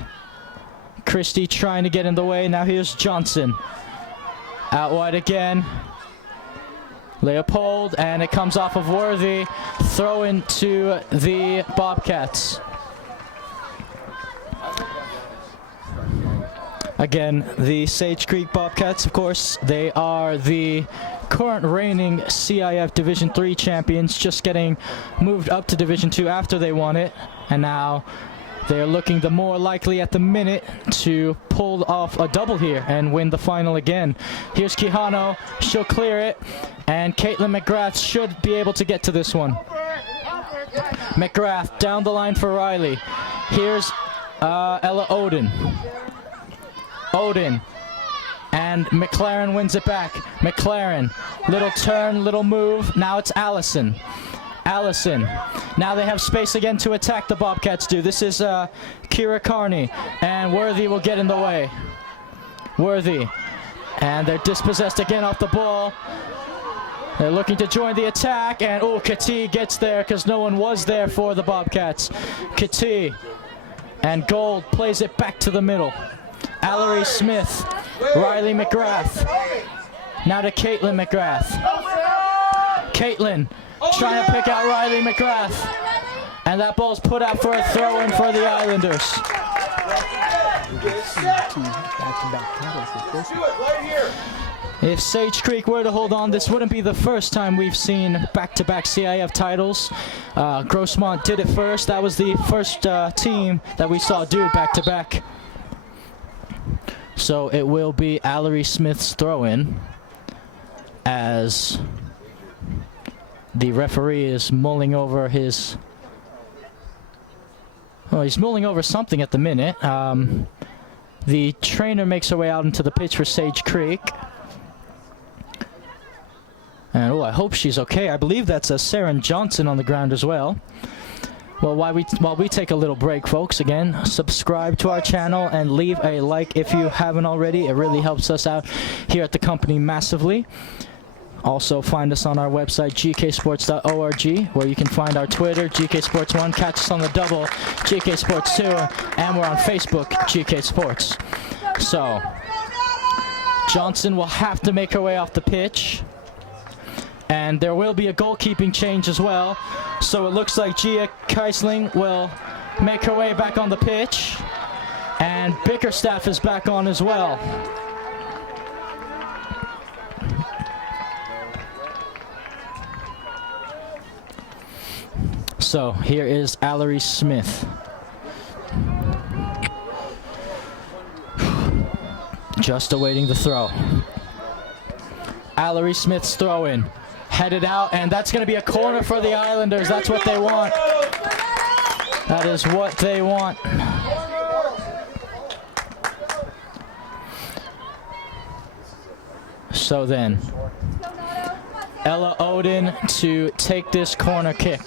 Christie trying to get in the way. Now here's Johnson. Out wide again. Leopold, and it comes off of Worthy. Throw into the Bobcats. Again, the Sage Creek Bobcats, of course, they are the current reigning CIF Division III champions, just getting moved up to Division II after they won it, and now they're looking the more likely at the minute to pull off a double here and win the final again. Here's Quijano, she'll clear it, and Caitlin McGrath should be able to get to this one. McGrath down the line for Riley. Here's Ella Odin. And McLaren wins it back. McLaren, little turn, little move. Now it's Allison. Now they have space again to attack, the Bobcats do. This is Kira Carney, and Worthy will get in the way. Worthy, and they're dispossessed again off the ball. They're looking to join the attack, and Kati gets there because no one was there for the Bobcats. Kati, and Gold plays it back to the middle. Allery Smith, Riley McGrath. Now to Caitlin McGrath. Caitlin trying to pick out Riley McGrath. And that ball's put out for a throw-in for the Islanders. If Sage Creek were to hold on, this wouldn't be the first time we've seen back-to-back CIF titles. Grossmont did it first. That was the first team that we saw do back-to-back. So it will be Allery Smith's throw-in as the referee is mulling over his... Well, he's mulling over something at the minute. The trainer makes her way out into the pitch for Sage Creek. And I hope she's okay. I believe that's a Saren Johnson on the ground as well. Well, while we take a little break, folks, again, subscribe to our channel and leave a like if you haven't already. It really helps us out here at the company massively. Also, find us on our website, gksports.org, where you can find our Twitter, GKSports1, catch us on the double, GKSports2, and we're on Facebook, GK Sports. So, Johnson will have to make her way off the pitch. And there will be a goalkeeping change as well. So it looks like Gia Keisling will make her way back on the pitch. And Bickerstaff is back on as well. So here is Allery Smith. Just awaiting the throw. Allery Smith's throw in. Headed out, and that's going to be a corner for the Islanders. That's what they want. That is what they want. So then, Ella Odin to take this corner kick.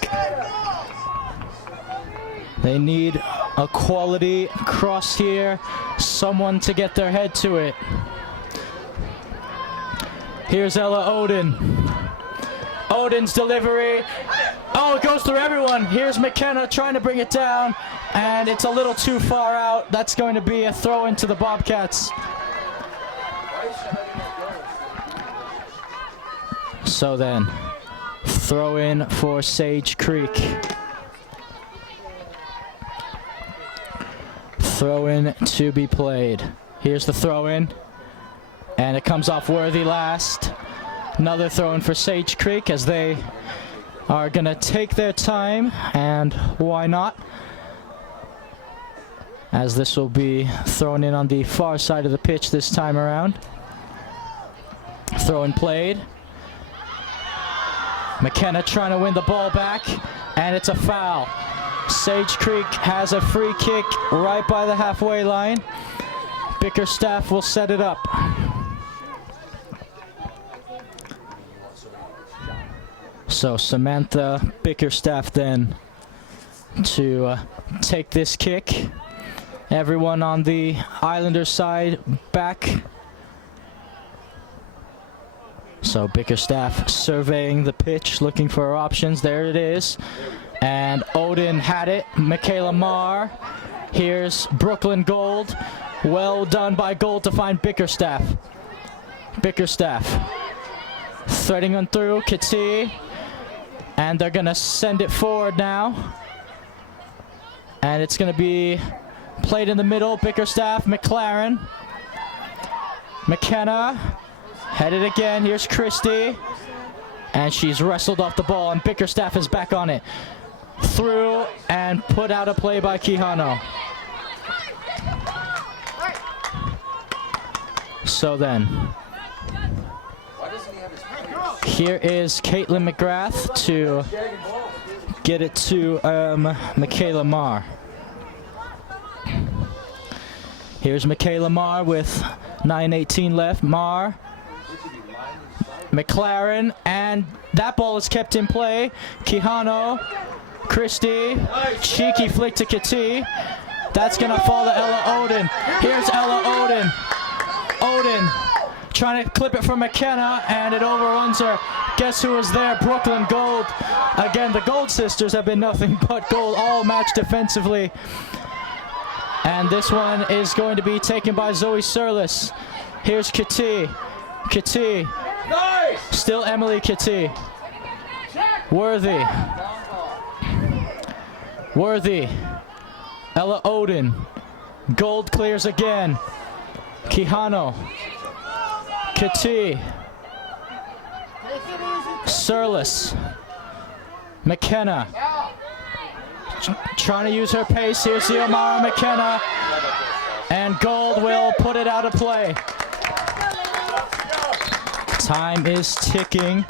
They need a quality cross here, someone to get their head to it. Here's Ella Odin. Odin's delivery. Oh, it goes through everyone. Here's McKenna trying to bring it down, and it's a little too far out. That's going to be a throw into the Bobcats. So then, throw in for Sage Creek. Throw in to be played. Here's the throw in, and it comes off Worthy last. Another throw in for Sage Creek as they are going to take their time, and why not? As this will be thrown in on the far side of the pitch this time around. Throw in played. McKenna trying to win the ball back, and it's a foul. Sage Creek has a free kick right by the halfway line. Bickerstaff will set it up. So Samantha Bickerstaff then to take this kick. Everyone on the Islanders side back. So Bickerstaff surveying the pitch, looking for her options. There it is. And Odin had it. Michaela Marr. Here's Brooklyn Gold. Well done by Gold to find Bickerstaff. Bickerstaff Threading on through, Kati. And they're going to send it forward now. And it's going to be played in the middle. Bickerstaff, McLaren. McKenna. Headed again. Here's Christie. And she's wrestled off the ball. And Bickerstaff is back on it. Through and put out a play by Quijano. So then, here is Caitlin McGrath to get it to Michaela Marr. Here's Michaela Marr with 9:18 left. Marr, McLaren, and that ball is kept in play. Quijano, Christie, cheeky flick to Kati. That's gonna fall to Ella Oden. Here's Ella Oden. Oden trying to clip it from McKenna, and it overruns her. Guess who was there? Brooklyn Gold. Again, the Gold sisters have been nothing but gold all match defensively. And this one is going to be taken by Zoe Surlis. Here's Kati. Kati. Nice. Still Emily Kati. Worthy. Worthy. Ella Oden. Gold clears again. Quijano. Kati. Surlis. McKenna. Trying to use her pace. Here's Xiomara McKenna. And Gold will put it out of play. Time is ticking.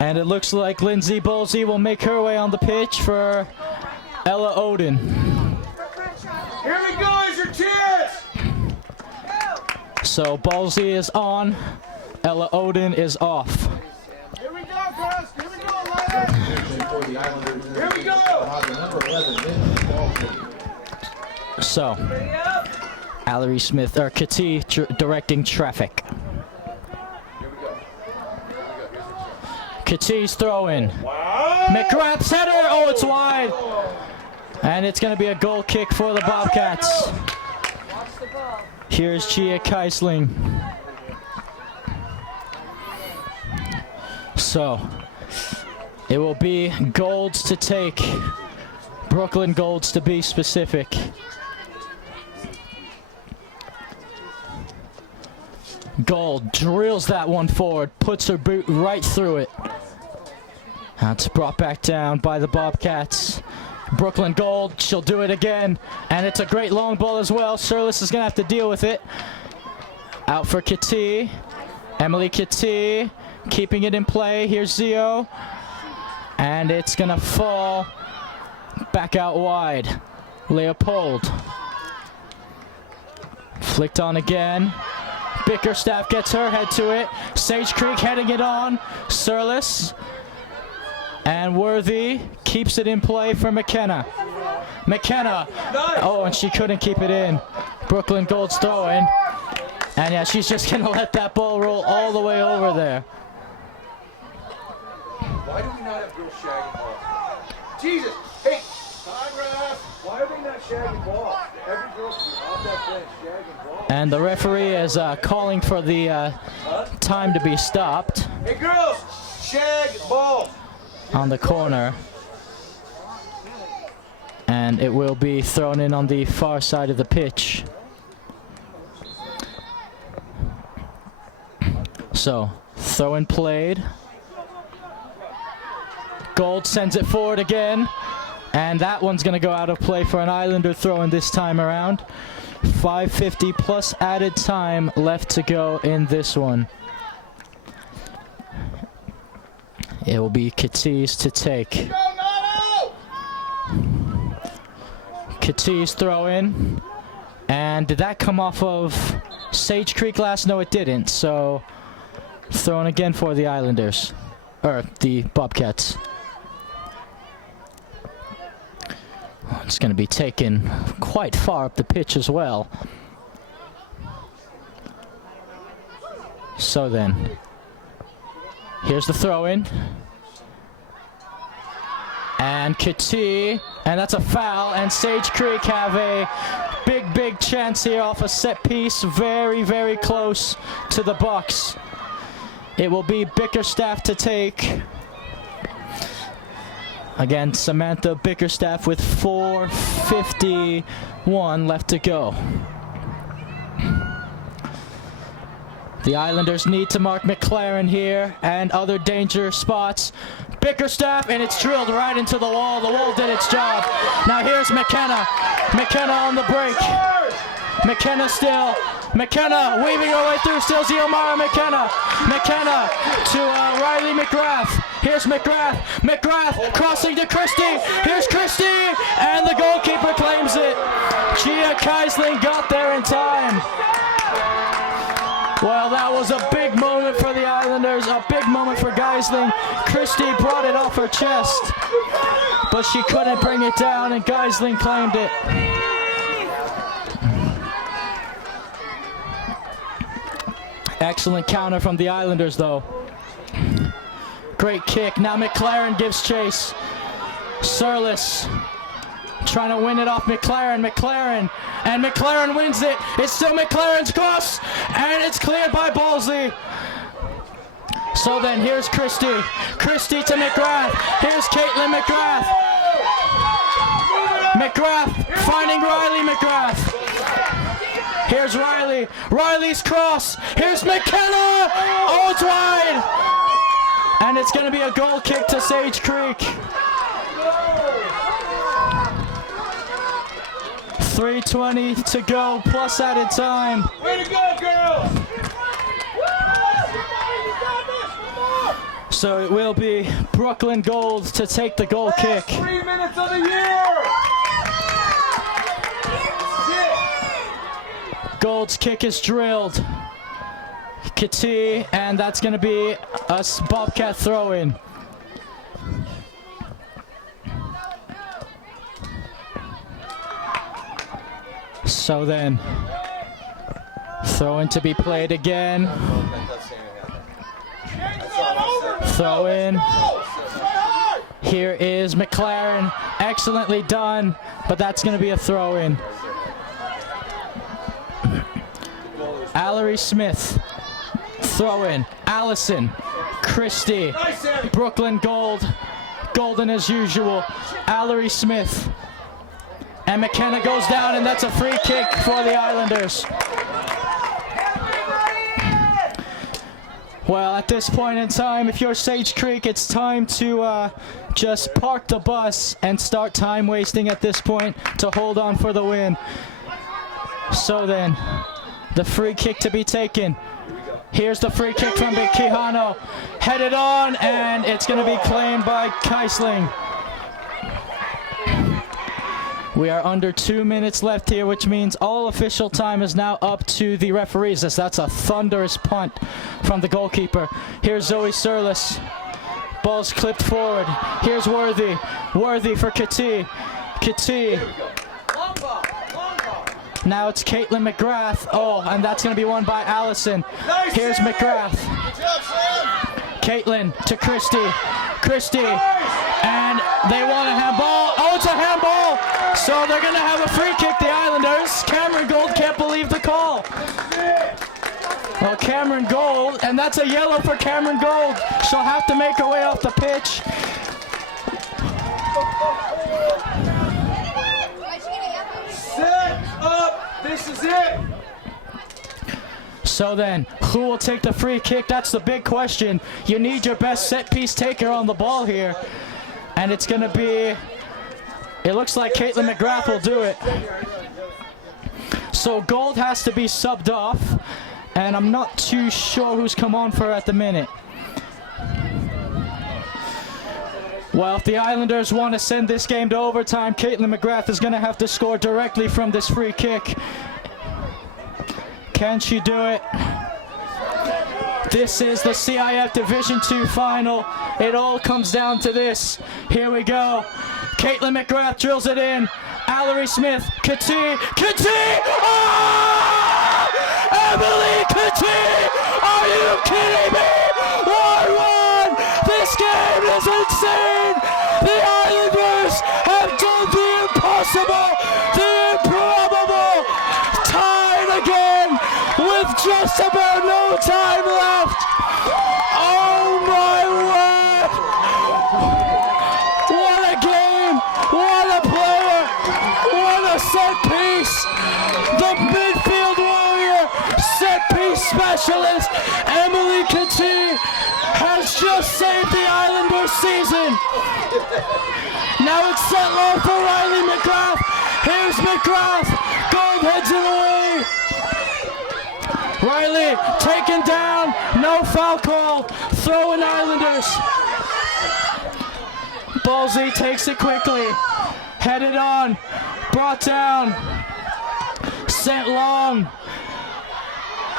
And it looks like Lindsay Bolsey will make her way on the pitch for Ella Oden. Here we go, is your chance! So Bolsey is on. Ella Oden is off. Here we go, girls! Here we go, ladies! Here we go! So, Allery Smith, or Kati directing traffic. Kati's throw-in. McGrath's header! Oh, it's wide! And it's going to be a goal kick for the Bobcats. Here's Gia Keisling. So, it will be Golds to take. Brooklyn Golds to be specific. Gold drills that one forward, puts her boot right through it. That's brought back down by the Bobcats. Brooklyn Gold, she'll do it again. And it's a great long ball as well. Surlis is going to have to deal with it. Out for Kati. Emily Kati keeping it in play. Here's Zio. And it's going to fall back out wide. Leopold. Flicked on again. Bickerstaff gets her head to it. Sage Creek heading it on. Surlis. And Worthy keeps it in play for McKenna. McKenna. Oh, and she couldn't keep it in. Brooklyn Gold's throwing. And yeah, she's just going to let that ball roll all the way over there. Why do we not have girls shagging balls? Jesus! Hey! Time, ref! Why are they not shagging balls? Every girl should be on that bench shagging balls. And the referee is calling for the time to be stopped. Hey girls! Shag balls! On the corner. And it will be thrown in on the far side of the pitch. So, throw in played. Gold sends it forward again. And that one's going to go out of play for an Islander throw in this time around. 5:50 plus added time left to go in this one. It will be Kati's to take. Kati's throw in. And did that come off of Sage Creek last? No, it didn't. So, thrown again for the Islanders. Or the Bobcats. It's going to be taken quite far up the pitch as well. So then, here's the throw-in. And Kati, and that's a foul, and Sage Creek have a big chance here off a set piece, very close to the box. It will be Bickerstaff to take. Again, Samantha Bickerstaff with 4:51 left to go. The Islanders need to mark McLaren here and other danger spots. Bickerstaff, and it's drilled right into the wall. The wall did its job. Now here's McKenna. McKenna on the break. McKenna still. McKenna weaving her way through, still Ziomara McKenna. McKenna to Riley McGrath. Here's McGrath. McGrath crossing to Christie. Here's Christie, and the goalkeeper claims it. Gia Keisling got there in time. Well, that was a big moment for the Islanders, a big moment for Geisling. Christie brought it off her chest, but she couldn't bring it down, and Geisling claimed it. Excellent counter from the Islanders, though. Great kick. Now McLaren gives chase. Surlis trying to win it off McLaren. And McLaren wins it. It's still McLaren's cross, and it's cleared by Ballsy. So then here's Christie. Christie to McGrath. Here's Caitlin McGrath. McGrath finding Riley McGrath. Here's Riley. Riley's cross. Here's McKenna. Oh, it's wide. And it's going to be a goal kick to Sage Creek. 3:20 to go, plus added time. Way to go, girls! So it will be Brooklyn Gold to take the goal kick. 3 minutes of the year! Gold's kick is drilled. Kati, and that's going to be a Bobcat throw-in. So then, throw-in to be played again. Throw-in. Here is McLaren. Excellently done, but that's going to be a throw-in. Allery Smith. Throw-in. Allison. Christie. Brooklyn Gold. Golden as usual. Allery Smith. And McKenna goes down, and that's a free kick for the Islanders. Well, at this point in time, if you're Sage Creek, it's time to just park the bus and start time wasting at this point to hold on for the win. So then, the free kick to be taken. Here's the free kick from Big Quijano. Headed on, and it's going to be claimed by Keisling. We are under 2 minutes left here, which means all official time is now up to the referees, as that's a thunderous punt from the goalkeeper. Here's Zoe Surlis. Ball's clipped forward. Here's Worthy. Worthy for Kati. Kati. Now it's Caitlin McGrath. Oh, and that's going to be won by Allison. Here's McGrath. Caitlin to Christie. Christie. And they want a handball. Oh, it's a handball. So they're going to have a free kick, the Islanders. Cameron Gold can't believe the call. Well, Cameron Gold, and that's a yellow for Cameron Gold. She'll have to make her way off the pitch. Set up. This is it. So then, who will take the free kick? That's the big question. You need your best set piece taker on the ball here. And it's going to be, it looks like Caitlin McGrath will do it. So Gold has to be subbed off, and I'm not too sure who's come on for her at the minute. Well, if the Islanders want to send this game to overtime, Caitlin McGrath is going to have to score directly from this free kick. Can she do it? This is the CIF Division II final. It all comes down to this. Here we go. Caitlin McGrath drills it in. Allery Smith. Kati. Kati! Oh! Emily Kati! Are you kidding me? 1-1! This game is insane! The Islanders have done the impossible, the improbable, tied again with just about no time left. set piece. The midfield warrior, set piece specialist, Emily Kati has just saved the Islanders season. Now it's set low for Riley McGrath. Here's McGrath. Gold heads it away. Riley taken down. No foul call. Throwing Islanders. Ballsy takes it quickly. Headed on. Brought down. Sent long.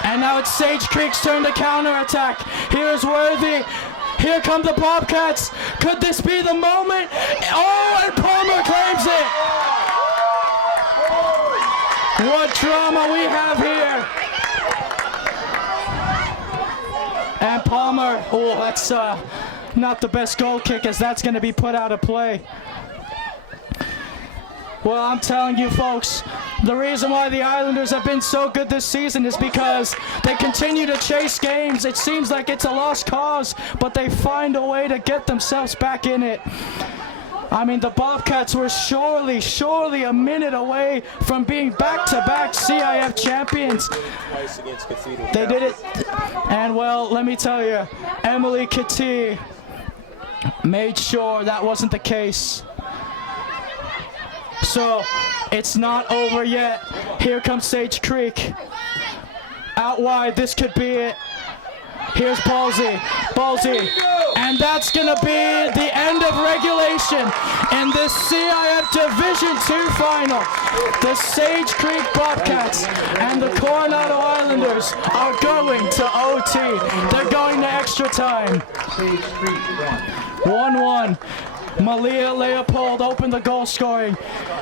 And now it's Sage Creek's turn to counterattack. Here's Worthy. Here come the Bobcats. Could this be the moment? Oh, and Palmer claims it. What drama we have here. And Palmer, oh, that's not the best goal kick, as that's going to be put out of play. Well, I'm telling you folks, the reason why the Islanders have been so good this season is because they continue to chase games. It seems like it's a lost cause, but they find a way to get themselves back in it. I mean, the Bobcats were surely a minute away from being back-to-back CIF champions. They did it, and well, let me tell you, Emily Kati made sure that wasn't the case. So, it's not over yet. Here comes Sage Creek. Out wide, this could be it. Here's Ballsy. And that's going to be the end of regulation in this CIF Division II final. The Sage Creek Bobcats and the Coronado Islanders are going to OT. They're going to extra time. 1-1. Malia Leopold opened the goal scoring,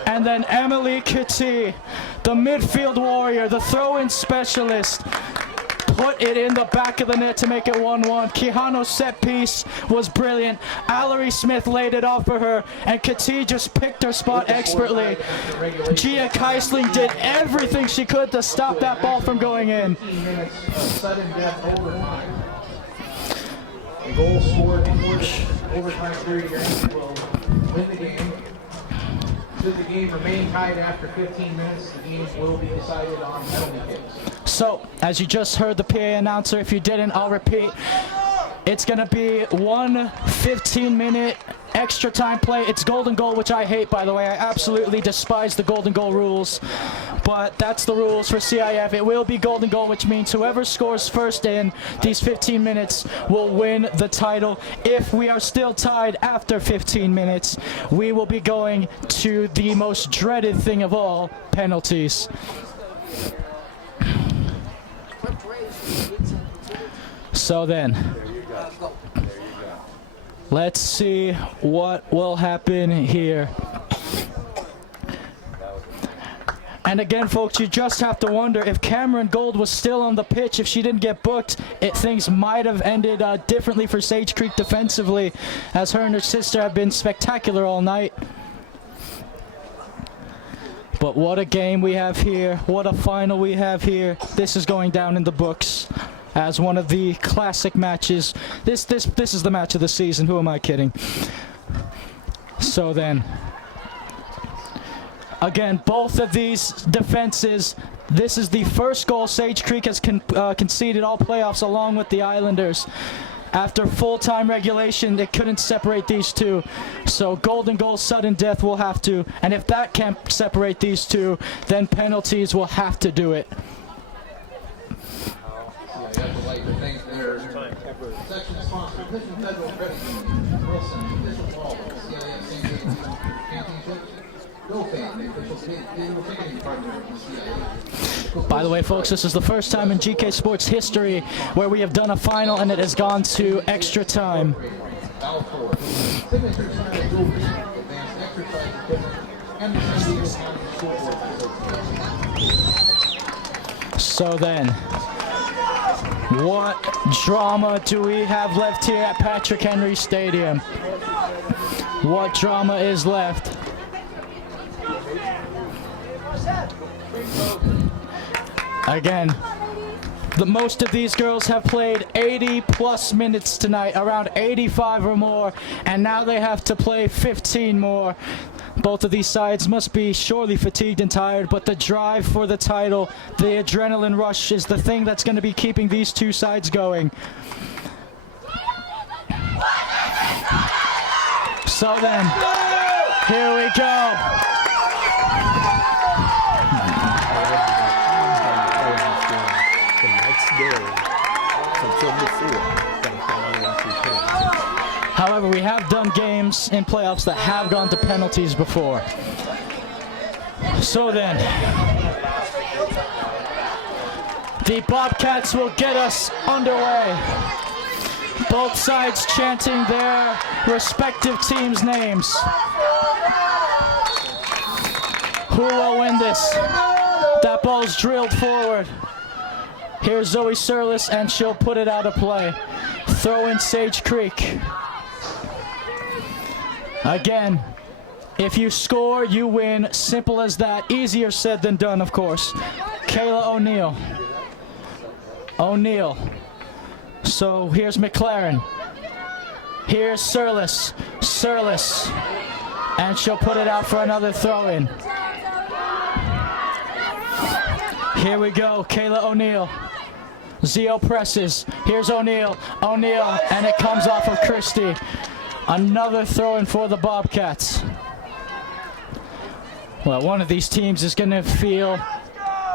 and then Emily Kati, the midfield warrior, the throw-in specialist, put it in the back of the net to make it 1-1. Quijano's set piece was brilliant. Allery Smith laid it off for her, and Kati just picked her spot expertly. Gia Keisling did everything she could to stop that ball from going in. Sudden death overtime. The goal scored before the overtime period will win the game. Should the game remain tied after 15 minutes, the game will be decided on penalty kicks. So, as you just heard the PA announcer, if you didn't, I'll repeat. It's going to be one 15-minute extra time play. It's golden goal, which I hate, by the way. I absolutely despise the golden goal rules. But that's the rules for CIF. It will be golden goal, which means whoever scores first in these 15 minutes will win the title. If we are still tied after 15 minutes, we will be going to the most dreaded thing of all, penalties. So then, let's see what will happen here. And again, folks, you just have to wonder if Cameron Gold was still on the pitch, if she didn't get booked, things might have ended differently for Sage Creek defensively, as her and her sister have been spectacular all night. But what a game we have here. What a final we have here. This is going down in the books as one of the classic matches. This is the match of the season. Who am I kidding? So then, again, both of these defenses, this is the first goal Sage Creek has conceded all playoffs along with the Islanders. After full-time regulation, they couldn't separate these two. So golden goal, sudden death will have to. And if that can't separate these two, then penalties will have to do it. I'd like to thank their section sponsor, Petition Federal Credit Union, Wilson, Petition Hall, CIF St. James Championships, Bill Fan, the official digital ticketing partner of the CIF. By the way, folks, this is the first time in GK Sports history where we have done a final and it has gone to extra time. So then, what drama do we have left here at Patrick Henry Stadium? What drama is left? Again, most of these girls have played 80+ minutes tonight, around 85 or more, and now they have to play 15 more. Both of these sides must be surely fatigued and tired, but the drive for the title, the adrenaline rush is the thing that's going to be keeping these two sides going. So then, here we go. The next day, until before, gonna come on and prepare. However, we have done games in playoffs that have gone to penalties before. So then, the Bobcats will get us underway. Both sides chanting their respective teams' names. Who will win this? That ball's drilled forward. Here's Zoe Surlis, and she'll put it out of play. Throw in Sage Creek. Again, if you score, you win. Simple as that. Easier said than done, of course. Kayla O'Neill. So here's McLaren. Here's Surlis. And she'll put it out for another throw-in. Here we go, Kayla O'Neill. Zio presses. Here's O'Neill, and it comes off of Christie. Another throw-in for the Bobcats. Well, one of these teams is going to feel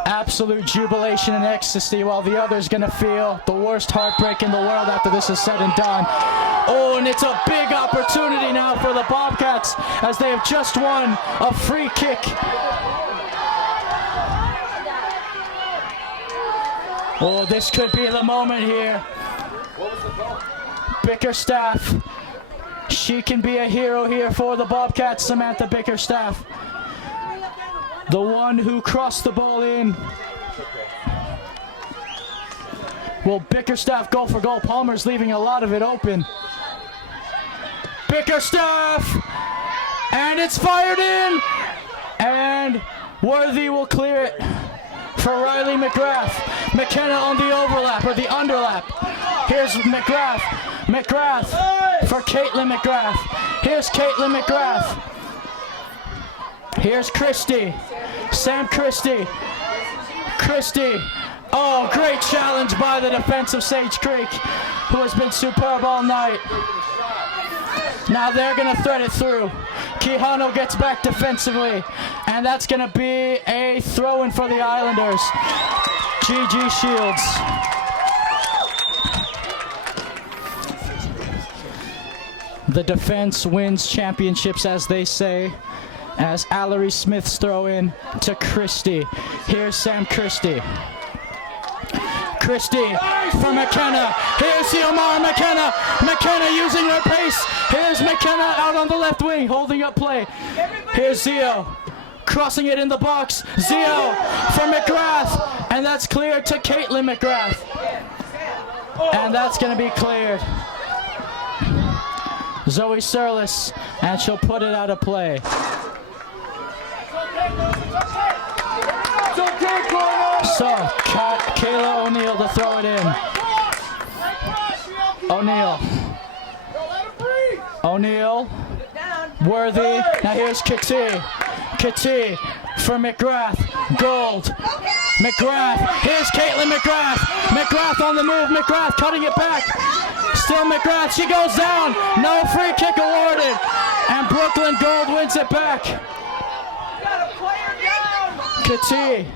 absolute jubilation and ecstasy, while the other is going to feel the worst heartbreak in the world after this is said and done. Oh, and it's a big opportunity now for the Bobcats, as they have just won a free kick. Oh, this could be the moment here. Bickerstaff. She can be a hero here for the Bobcats, Samantha Bickerstaff. The one who crossed the ball in. Will Bickerstaff go for goal? Palmer's leaving a lot of it open. Bickerstaff! And it's fired in! And Worthy will clear it for Riley McGrath. McKenna on the overlap, or the underlap. Here's McGrath. McGrath for Caitlin McGrath. Here's Caitlin McGrath. Here's Christie. Sam Christie. Oh, great challenge by the defense of Sage Creek, who has been superb all night. Now they're going to thread it through. Quijano gets back defensively, and that's going to be a throw-in for the Islanders. GG Shields. The defense wins championships, as they say, as Allery Smith's throw in to Christie. Here's Sam Christie. Christie for McKenna. Here's Xiomara McKenna. McKenna using her pace. Here's McKenna out on the left wing, holding up play. Here's Zio. Crossing it in the box. Zio for McGrath. And that's cleared to Caitlin McGrath. And that's going to be cleared. Zoe Surlis, and she'll put it out of play. So, Kayla O'Neill to throw it in. O'Neill. Worthy. Now here's Kitty for McGrath. Gold. McGrath. Here's Caitlin McGrath. McGrath on the move. McGrath cutting it back. Still McGrath. She goes down. No free kick awarded. And Brooklyn Gold wins it back. Kitty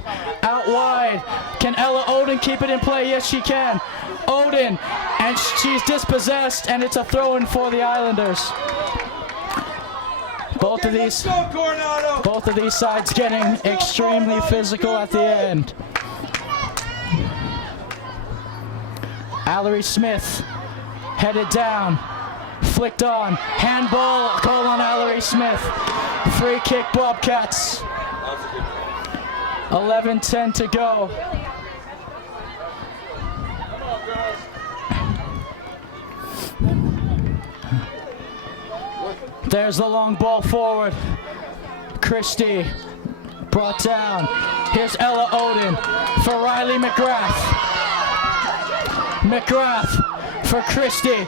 out wide. Can Ella Oden keep it in play? Yes, she can. Oden, and she's dispossessed, and it's a throw-in for the Islanders. Both of these sides getting extremely physical at the end. Allery Smith headed down, flicked on, handball, goal on Allery Smith. Free kick Bobcats. 11:10 to go. There's the long ball forward. Christie brought down. Here's Ella Oden for Riley McGrath. McGrath for Christie.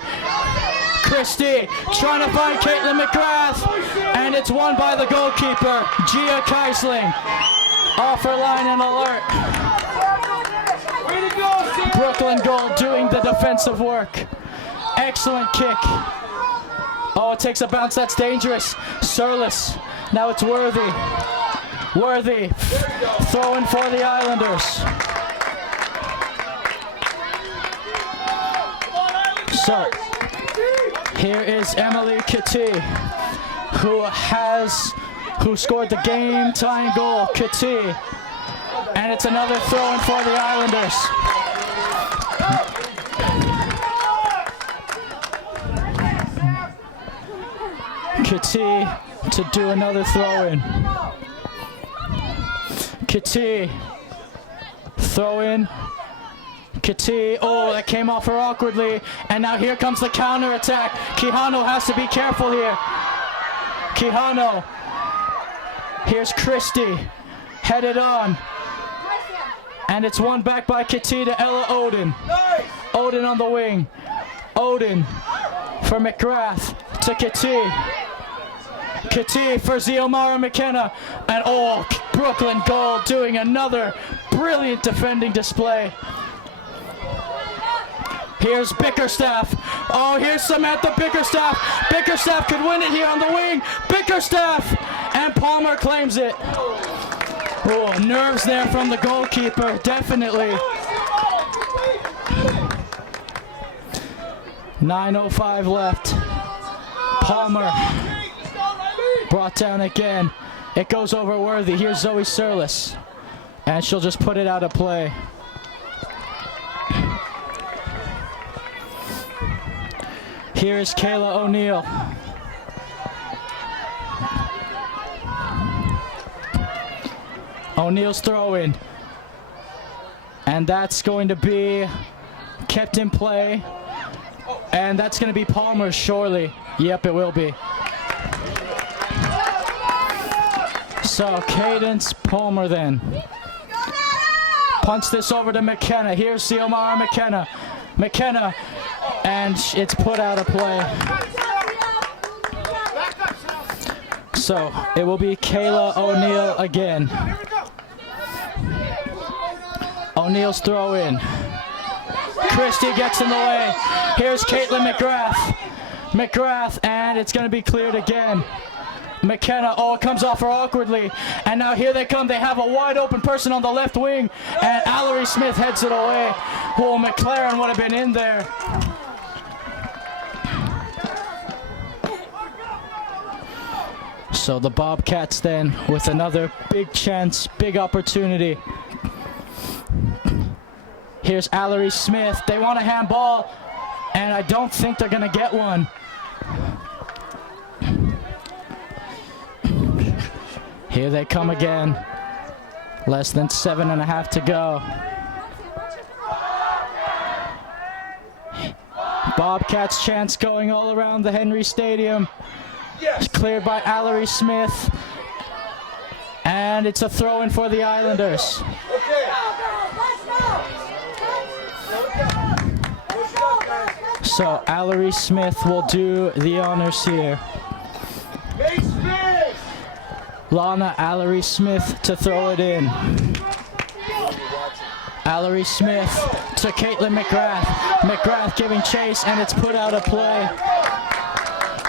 Christie trying to find Caitlin McGrath, and it's won by the goalkeeper, Gia Keisling. Off her line and alert. Brooklyn Gold doing the defensive work. Excellent kick. Oh, it takes a bounce. That's dangerous. Surless. Now it's Worthy. Worthy throwing for the Islanders. So here is Emily Kitty, who scored the game-tying goal. Kitty, and it's another throw-in for the Islanders. Kitty to do another throw-in. Kitty, throw-in. Kitty, oh, that came off her awkwardly, and now here comes the counter-attack. Quijano has to be careful here. Quijano. Here's Christie, headed on. And it's won back by Kitty to Ella Odin. Odin on the wing. Odin for McGrath to Kitty. Kitty for Xiomara McKenna. And oh, Brooklyn Gold doing another brilliant defending display. Here's Bickerstaff. Oh, here's Samantha Bickerstaff. Bickerstaff could win it here on the wing. Bickerstaff! And Palmer claims it. Oh, nerves there from the goalkeeper, definitely. 9:05 left. Palmer brought down again. It goes over Worthy. Here's Zoe Surless. And she'll just put it out of play. Here is Kayla O'Neill. O'Neill's throw-in. And that's going to be kept in play. And that's going to be Palmer, surely. Yep, it will be. So, Cadence Palmer then. Punts this over to McKenna. Here's Xiomara McKenna. McKenna. And it's put out of play. So it will be Kayla O'Neill again. O'Neill's throw in. Christie gets in the way. Here's Caitlin McGrath. McGrath, and it's going to be cleared again. McKenna, oh, it comes off her awkwardly. And now here they come. They have a wide open person on the left wing. And Allery Smith heads it away. Oh, McLaren would have been in there. So the Bobcats then with another big chance, big opportunity. Here's Allery Smith. They want a handball, and I don't think they're going to get one. Here they come again. Less than 7.5 to go. Bobcats chance going all around the Henry Stadium. It's cleared by Allery Smith. And it's a throw-in for the Islanders. So Allery Smith will do the honors here. Lana Allery Smith to throw it in. Allery Smith to Caitlin McGrath. McGrath giving chase, and it's put out of play.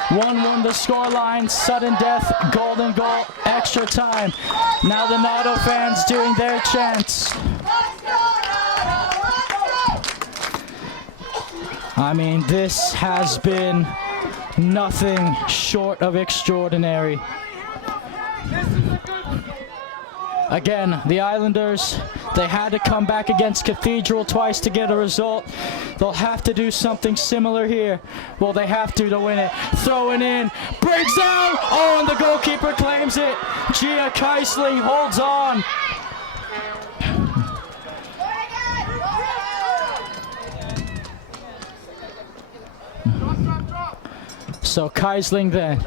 1-1 the scoreline, sudden death, golden goal, extra time. Now the Nado fans doing their chants. I mean, this has been nothing short of extraordinary. Again, the Islanders, they had to come back against Cathedral twice to get a result. They'll have to do something similar here. Well, they have to win it. Throwing in, breaks down, oh, and the goalkeeper claims it. Gia Keisling holds on. So Keisling then.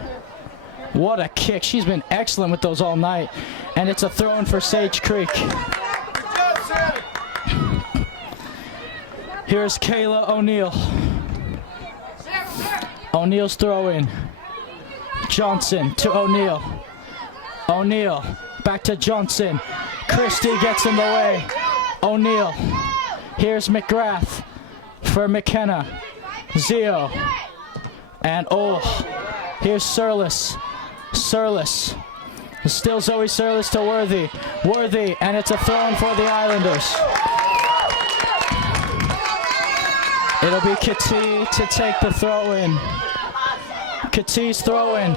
What a kick. She's been excellent with those all night. And it's a throw-in for Sage Creek. Here's Kayla O'Neill. O'Neal's throwing. Johnson to O'Neal. O'Neal back to Johnson. Christie gets in the way. O'Neal. Here's McGrath for McKenna. Zio. And here's Surlis. Surlis. Still Zoe Surlis to Worthy. Worthy, and it's a throw-in for the Islanders. It'll be Kati to take the throw-in. Kati's throw-in.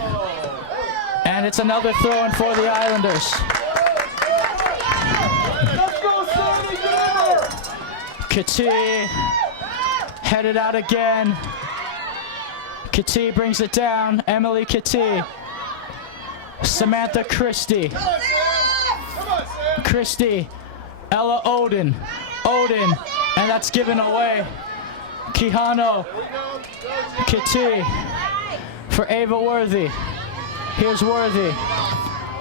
And it's another throw-in for the Islanders. Kati headed out again. Kati brings it down. Emily Kati. Samantha Christie. Christie. Ella Odin. Odin. And that's given away. Quijano. Kati. For Ava Worthy. Here's Worthy.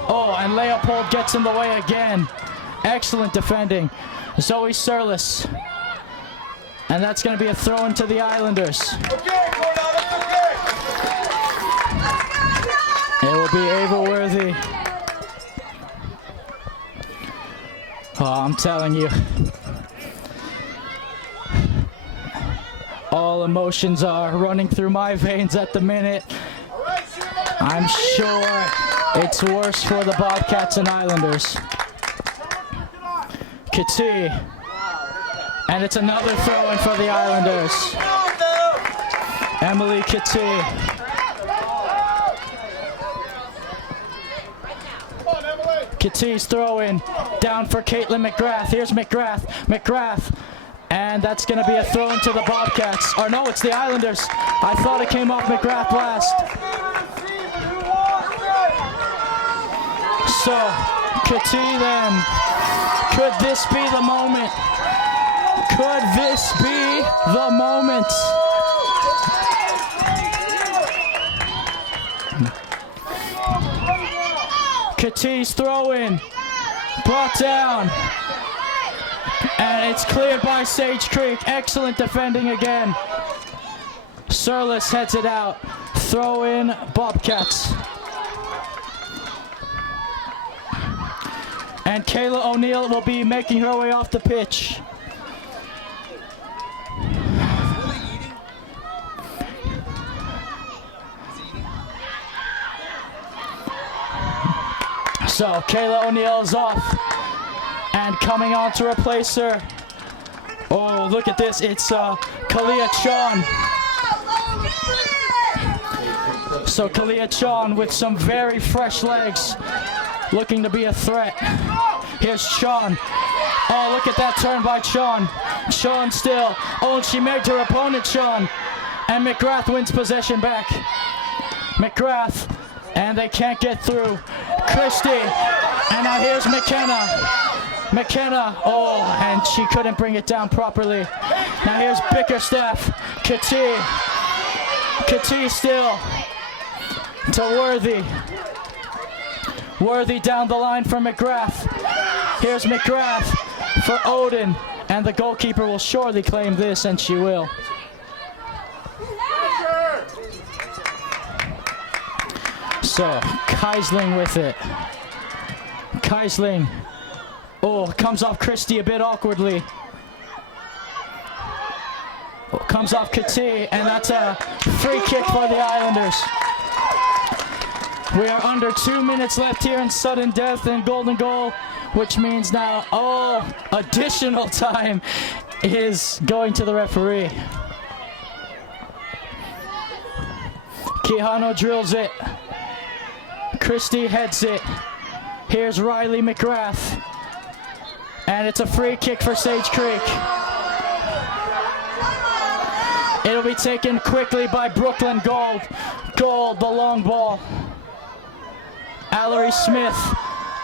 And Leopold gets in the way again. Excellent defending. Zoe Surlis. And that's going to be a throw into the Islanders. Okay, Coronado, okay. It will be Ava Worthy. I'm telling you. All emotions are running through my veins at the minute. I'm sure it's worse for the Bobcats and Islanders. Kati. And it's another throw-in for the Islanders. Emily Kati. Kati's throw-in. Down for Caitlin McGrath. Here's McGrath. McGrath. And that's going to be a throw-in to the Bobcats. Or no, it's the Islanders. I thought it came off McGrath last. So, Kati then. Could this be the moment? Could this be the moment? Kati's throw-in. Brought down. And it's cleared by Sage Creek. Excellent defending again. Surlis heads it out. Throw in Bobcats. And Kayla O'Neal will be making her way off the pitch. So Kayla O'Neal is off. And coming on to replace her. Oh, look at this. It's Kalia Chon. So Kalia Chon with some very fresh legs. Looking to be a threat. Here's Chon. Oh, look at that turn by Chon. Chon still. Oh, and she made her opponent Chon. And McGrath wins possession back. McGrath. And they can't get through. Christie. And now here's McKenna. McKenna, and she couldn't bring it down properly. Now here's Bickerstaff. Kati. Kati still to Worthy. Worthy down the line for McGrath. Here's McGrath for Odin. And the goalkeeper will surely claim this, and she will. So, Keisling with it. Keisling. Comes off Christie a bit awkwardly. Comes off Kati, and that's a free kick for the Islanders. We are under 2 minutes left here in sudden death and golden goal, which means now, additional time is going to the referee. Quijano drills it. Christie heads it. Here's Riley McGrath. And it's a free kick for Sage Creek. It'll be taken quickly by Brooklyn Gold. Gold, the long ball. Allery Smith,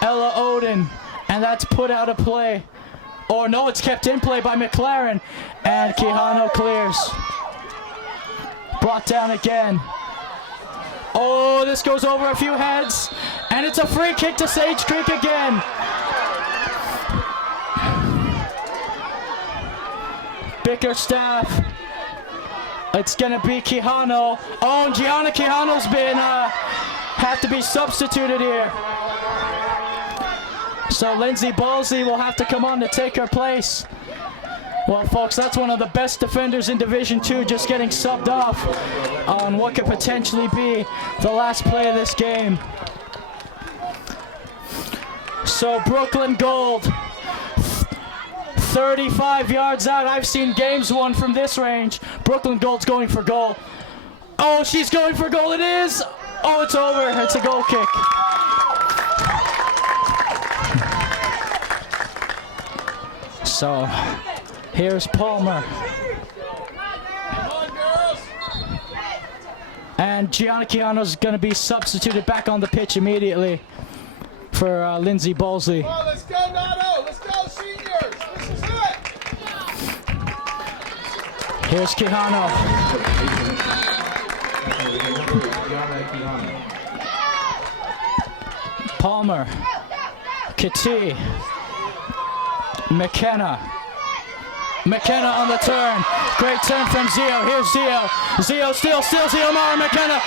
Ella Odin, and that's put out of play. Or no, it's kept in play by McLaren. And Quijano clears. Brought down again. Oh, this goes over a few heads. And it's a free kick to Sage Creek again. Bickerstaff. It's going to be Quijano. Oh, and Gianna Quijano's been, have to be substituted here. So Lindsay Ballsy will have to come on to take her place. Well, folks, that's one of the best defenders in Division II just getting subbed off on what could potentially be the last play of this game. So Brooklyn Gold, 35 yards out. I've seen games won from this range. Brooklyn Gold's going for goal. Oh, she's going for goal. It is. Oh, it's over. It's a goal kick. So here's Palmer. And Gianna Quijano's going to be substituted back on the pitch immediately for Lindsay Ballsy. Come on, let's go, Nado. Let's go, seniors. This is it. Here's Quijano. Palmer. Kati. McKenna on the turn. Great turn from Zio. Here's Zio. Zio still Zio Mara. McKenna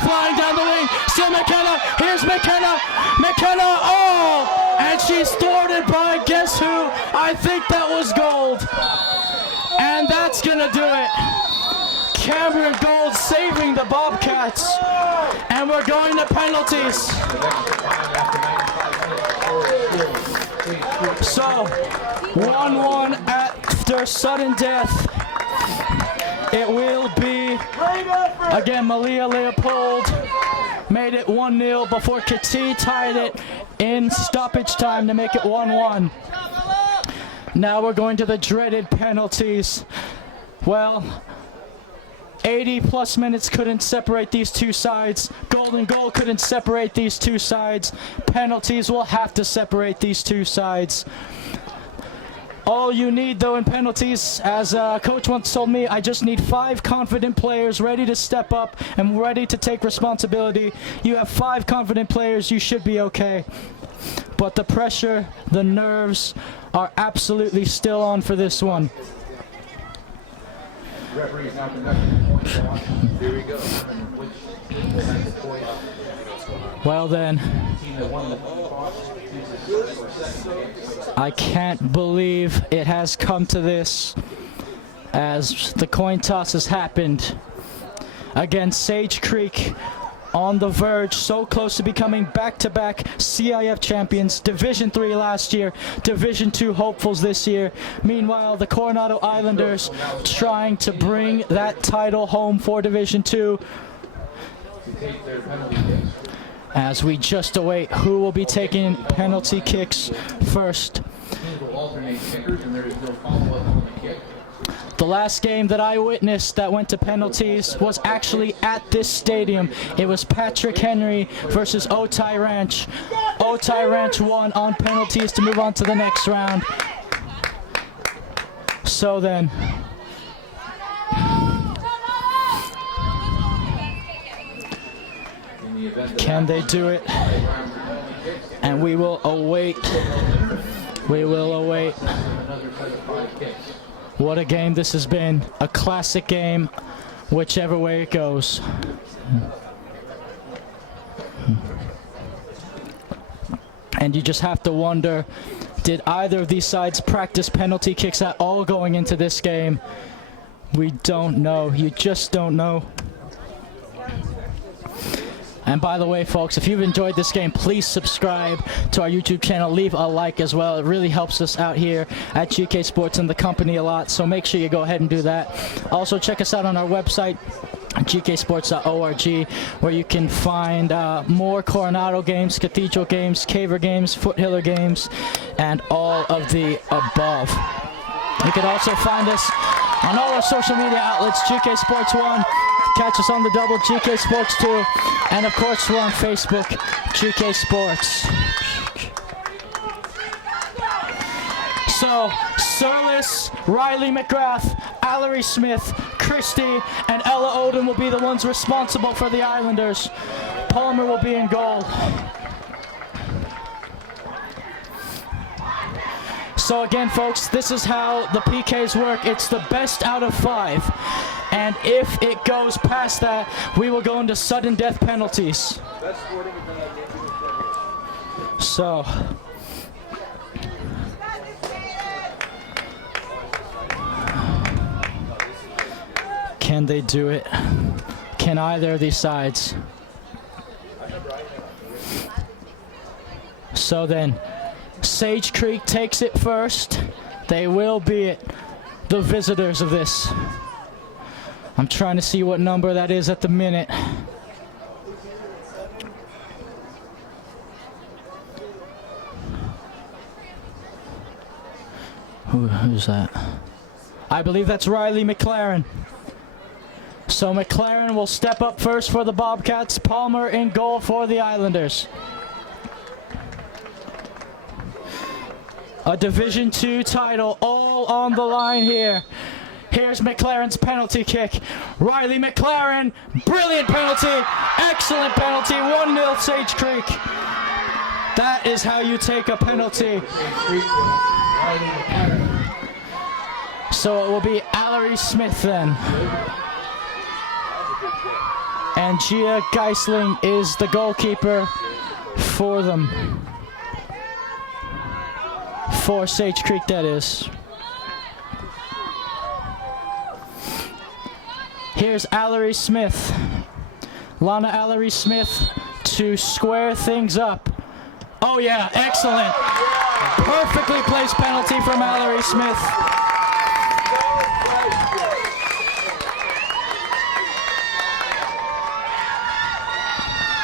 flying down the wing. Still McKenna. Here's McKenna. Oh! And she's thwarted by, guess who? I think that was Gold. And that's going to do it. Cameron Gold saving the Bobcats. And we're going to penalties. So, 1-1 after sudden death. It will be, again, Malia Leopold made it 1-0 before Kati tied it in stoppage time to make it 1-1. Now we're going to the dreaded penalties. Well, 80-plus minutes couldn't separate these two sides. Golden goal couldn't separate these two sides. Penalties will have to separate these two sides. All you need, though, in penalties, as coach once told me, I just need 5 confident players ready to step up and ready to take responsibility. You have 5 confident players, you should be okay. But the pressure, the nerves are absolutely still on for this one. Referee is now conducting the point watch. Here we go. Well then, I can't believe it has come to this as the coin toss has happened. Again, Sage Creek on the verge, so close to becoming back-to-back CIF champions, Division III last year, Division II hopefuls this year. Meanwhile, the Coronado Islanders trying to bring that title home for Division II. As we just await who will be taking penalty kicks first. The last game that I witnessed that went to penalties was actually at this stadium. It was Patrick Henry versus Otay Ranch. Otay Ranch won on penalties to move on to the next round. So then, can they do it? And we will await. We will await. What a game this has been. A classic game, whichever way it goes. And you just have to wonder, did either of these sides practice penalty kicks at all going into this game? We don't know. You just don't know. And by the way, folks, if you've enjoyed this game, please subscribe to our YouTube channel. Leave a like as well. It really helps us out here at GK Sports and the company a lot. So make sure you go ahead and do that. Also, check us out on our website, gksports.org, where you can find more Coronado games, Cathedral games, Caver games, Foothiller games, and all of the above. You can also find us on all our social media outlets, GK Sports 1. Catch us on the double, GK Sports 2. And of course, we're on Facebook, GK Sports. So, Surlis, Riley McGrath, Allery Smith, Christie, and Ella Odom will be the ones responsible for the Islanders. Palmer will be in goal. So again, folks, this is how the PKs work. It's the best out of 5. And if it goes past that, we will go into sudden death penalties. So, can they do it? Can either of these sides? So then, Sage Creek takes it first. They will be the visitors of this. I'm trying to see what number that is at the minute. Who's that? I believe that's Riley McLaren. So McLaren will step up first for the Bobcats. Palmer in goal for the Islanders. A Division II title all on the line here. Here's McLaren's penalty kick. Riley McLaren, brilliant penalty, excellent penalty, 1-0 Sage Creek. That is how you take a penalty. So it will be Allery Smith then. And Gia Geisling is the goalkeeper for them. For Sage Creek, that is. Here's Allery Smith. Lana Allery Smith to square things up. Oh yeah, excellent. Perfectly placed penalty from Allery Smith.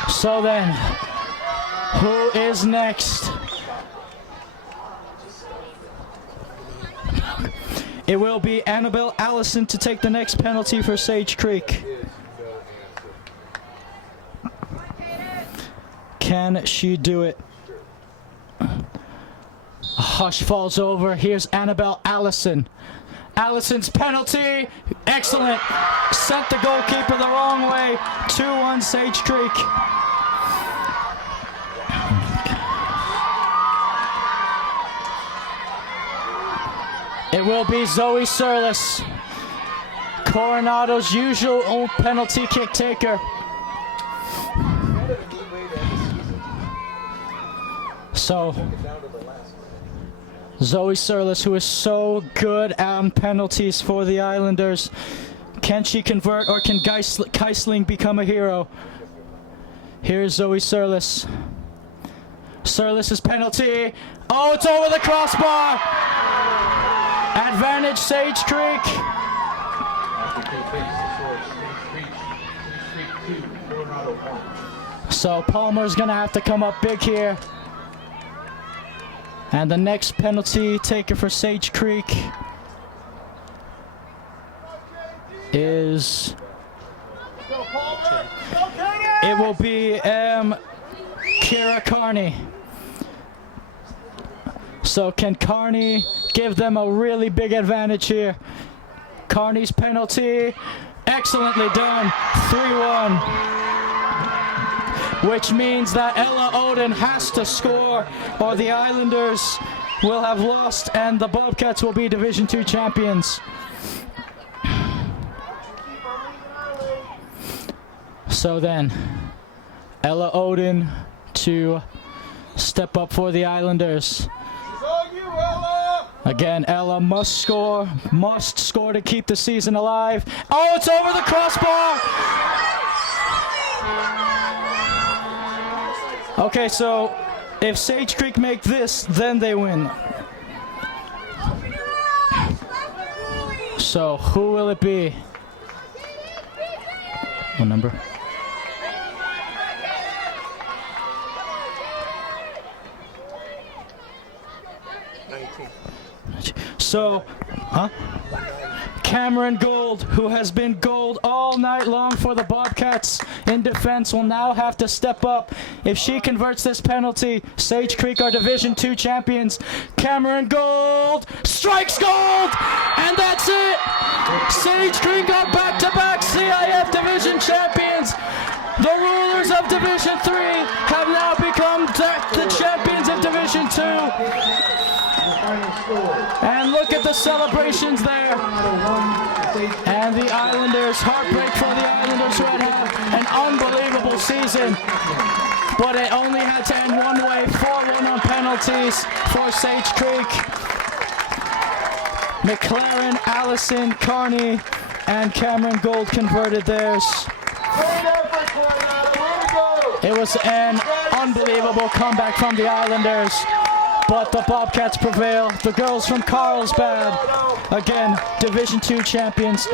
So then, who is next? It will be Annabelle Allison to take the next penalty for Sage Creek. Can she do it? A hush falls over. Here's Annabelle Allison. Allison's penalty. Excellent. Sent the goalkeeper the wrong way. 2-1 Sage Creek. It will be Zoe Surlis, Coronado's usual penalty kick taker. So, Zoe Surlis, who is so good on penalties for the Islanders. Can she convert, or can Geisling become a hero? Here's Zoe Surlis. Surlis's penalty. Oh, it's over the crossbar! Advantage Sage Creek. So Palmer's gonna have to come up big here. And the next penalty taker for Sage Creek is... It will be Kira Carney. So can Carney give them a really big advantage here? Carney's penalty, excellently done, 3-1. Which means that Ella Oden has to score, or the Islanders will have lost and the Bobcats will be Division II champions. So then, Ella Oden to step up for the Islanders. Again, Ella must score to keep the season alive. Oh, it's over the crossbar! Okay, so if Sage Creek make this, then they win. So who will it be? What number? So, Cameron Gold, who has been gold all night long for the Bobcats in defense, will now have to step up. If she converts this penalty, Sage Creek are Division II champions. Cameron Gold strikes gold, and that's it. Sage Creek are back-to-back CIF Division champions. The rulers of Division III have now become the champions of Division II. final score. And look at the celebrations there. Coronado 1, SECT.D2. And the Islanders, heartbreak for the Islanders who had an unbelievable season. But it only had to end one way, 4-1 on penalties for Sage Creek. McLaren, Allison, Carney, and Cameron Gold converted theirs. It was an unbelievable comeback from the Islanders, but the Bobcats prevail. The girls from Carlsbad, again, Division II champions.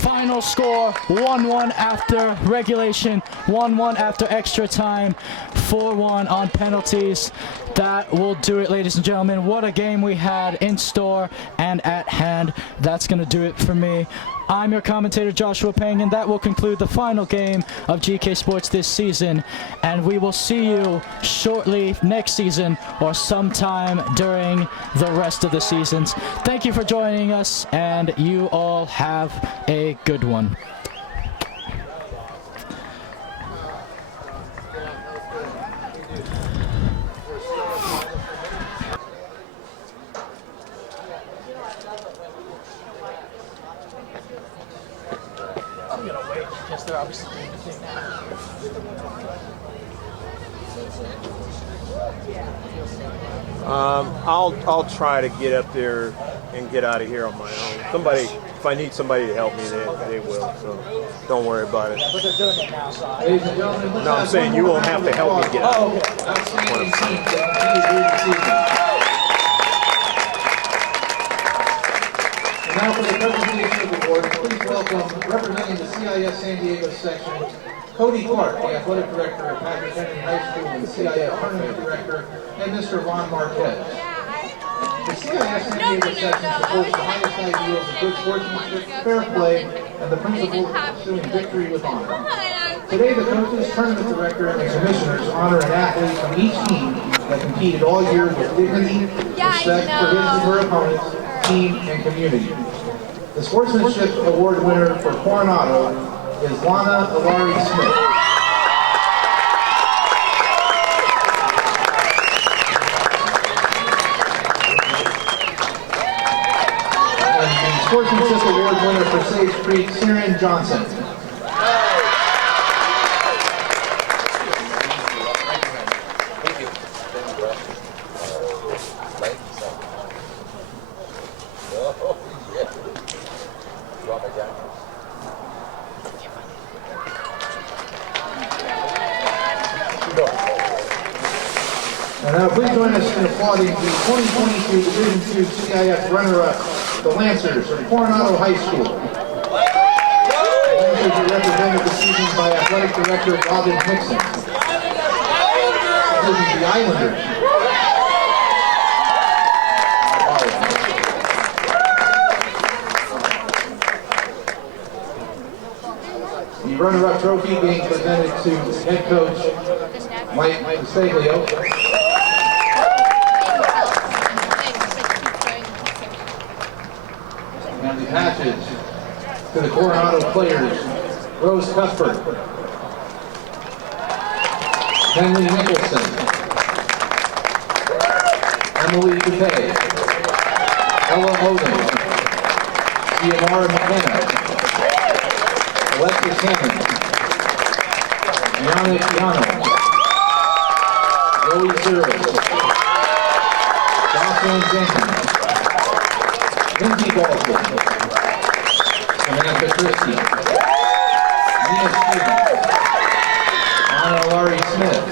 Final score, 1-1 after regulation, 1-1 after extra time, 4-1 on penalties. That will do it, ladies and gentlemen. What a game we had in store and at hand. That's going to do it for me. I'm your commentator, Joshua Pang, and that will conclude the final game of GK Sports this season. And we will see you shortly next season or sometime during the rest of the seasons. Thank you for joining us, and you all have a good one. I'm gonna wait because they're obviously doing the thing now. I'll try to get up there and get out of here on my own. Somebody, if I need somebody to help me, they will. So don't worry about it. But they're doing it now, so Ladies and gentlemen, let's No, I'm have saying one you more won't have to help me get out. Oh, okay. Outstanding team that continue the season. And now for the presentation of the award, please welcome, representing the CIS San Diego section, Cody Clark, the athletic director of Patrick Henry High School and CIS tournament director, and Mr. Ron Marquez. The CIS San Diego section supports the highest ideals of good sportsmanship, fair play, and the principle of pursuing victory with honor. Today, the coaches, tournament director, and commissioners honor an athlete from each team that competed all year with dignity, respect for his and her opponents, team, and community. The Sportsmanship Award winner for Coronado is Lana Alari Smith. And the Sportsmanship Award winner for Sage Creek, Siren Johnson. And now please join us in applauding the 2022 Division II CIF runner-up, the Lancers from Coronado High School. The Lancers are represented this evening by Athletic Director Robin Hickson. This is the Islanders. The runner-up trophy being presented to head coach Mike Staglio. And the patches to the Coronado players, Rose Cuthbert, Henley Nicholson, Emily DuPay, Ella Odom, Ciamara McKenna, Alexis Hammond, Yannick Yano, Zoe Zuris, Jocelyn Jenkins, Lindsay Baldwin, Samantha Christie, Mia Stevens, Anna Laurie Smith,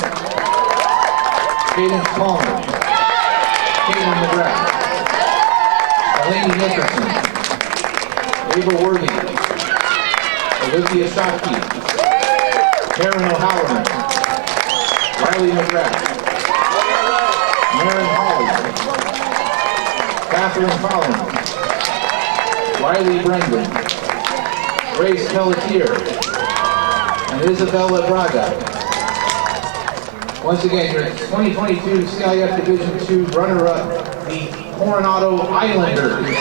Cadence Palmer, Caitlin McGrath, Elaine Nickerson, Ava Worthy, Olivia Shockey, Karen O'Halloran, Riley McGrath, Maren Holly, Catherine Collins, Riley Brendan, Grace Pelletier, and Isabella Braga. Once again, your 2022 CIF Division II runner-up, the Coronado Islanders.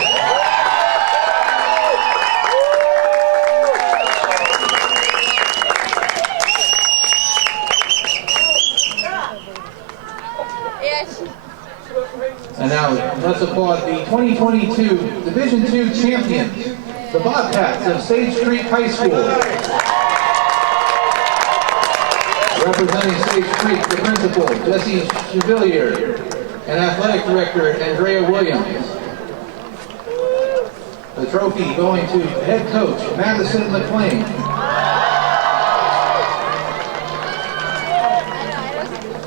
And now, let's applaud the 2022 Division II champions, the Bobcats of Sage Creek High School. Representing Sage Creek, the principal, Jesse Chevalier, and athletic director, Andrea Williams. The trophy going to head coach, Madison McLean.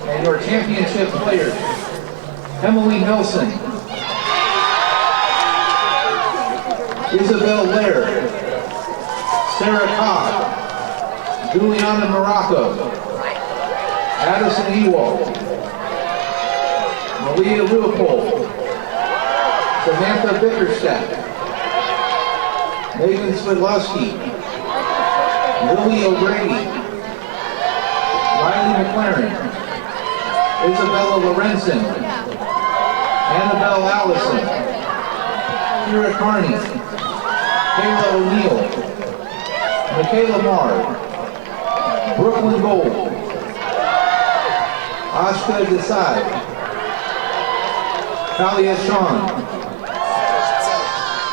And your championship players, Emily Nelson, Isabel Laird, Sarah Cobb, Juliana Morocco, Addison Ewald, Malia Leopold, Samantha Bickerstadt, Megan Svidlowski, Lily O'Grady, Riley McLaren, Isabella Lorenzen, Annabelle Allison, Kira Carney, Kayla O'Neill, Michaela Marr, Brooklyn Gold, Ashka Desai, Talia Sean,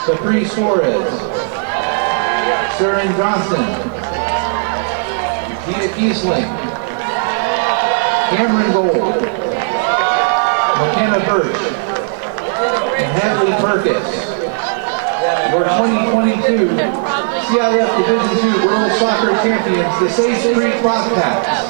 Capri Suarez, Sharon Johnson, Gita Kiesling, Cameron Gold, McKenna Birch, and Hadley Perkis. Your 2022 CIF Division II World Soccer Champions, the Sage Creek Bobcats.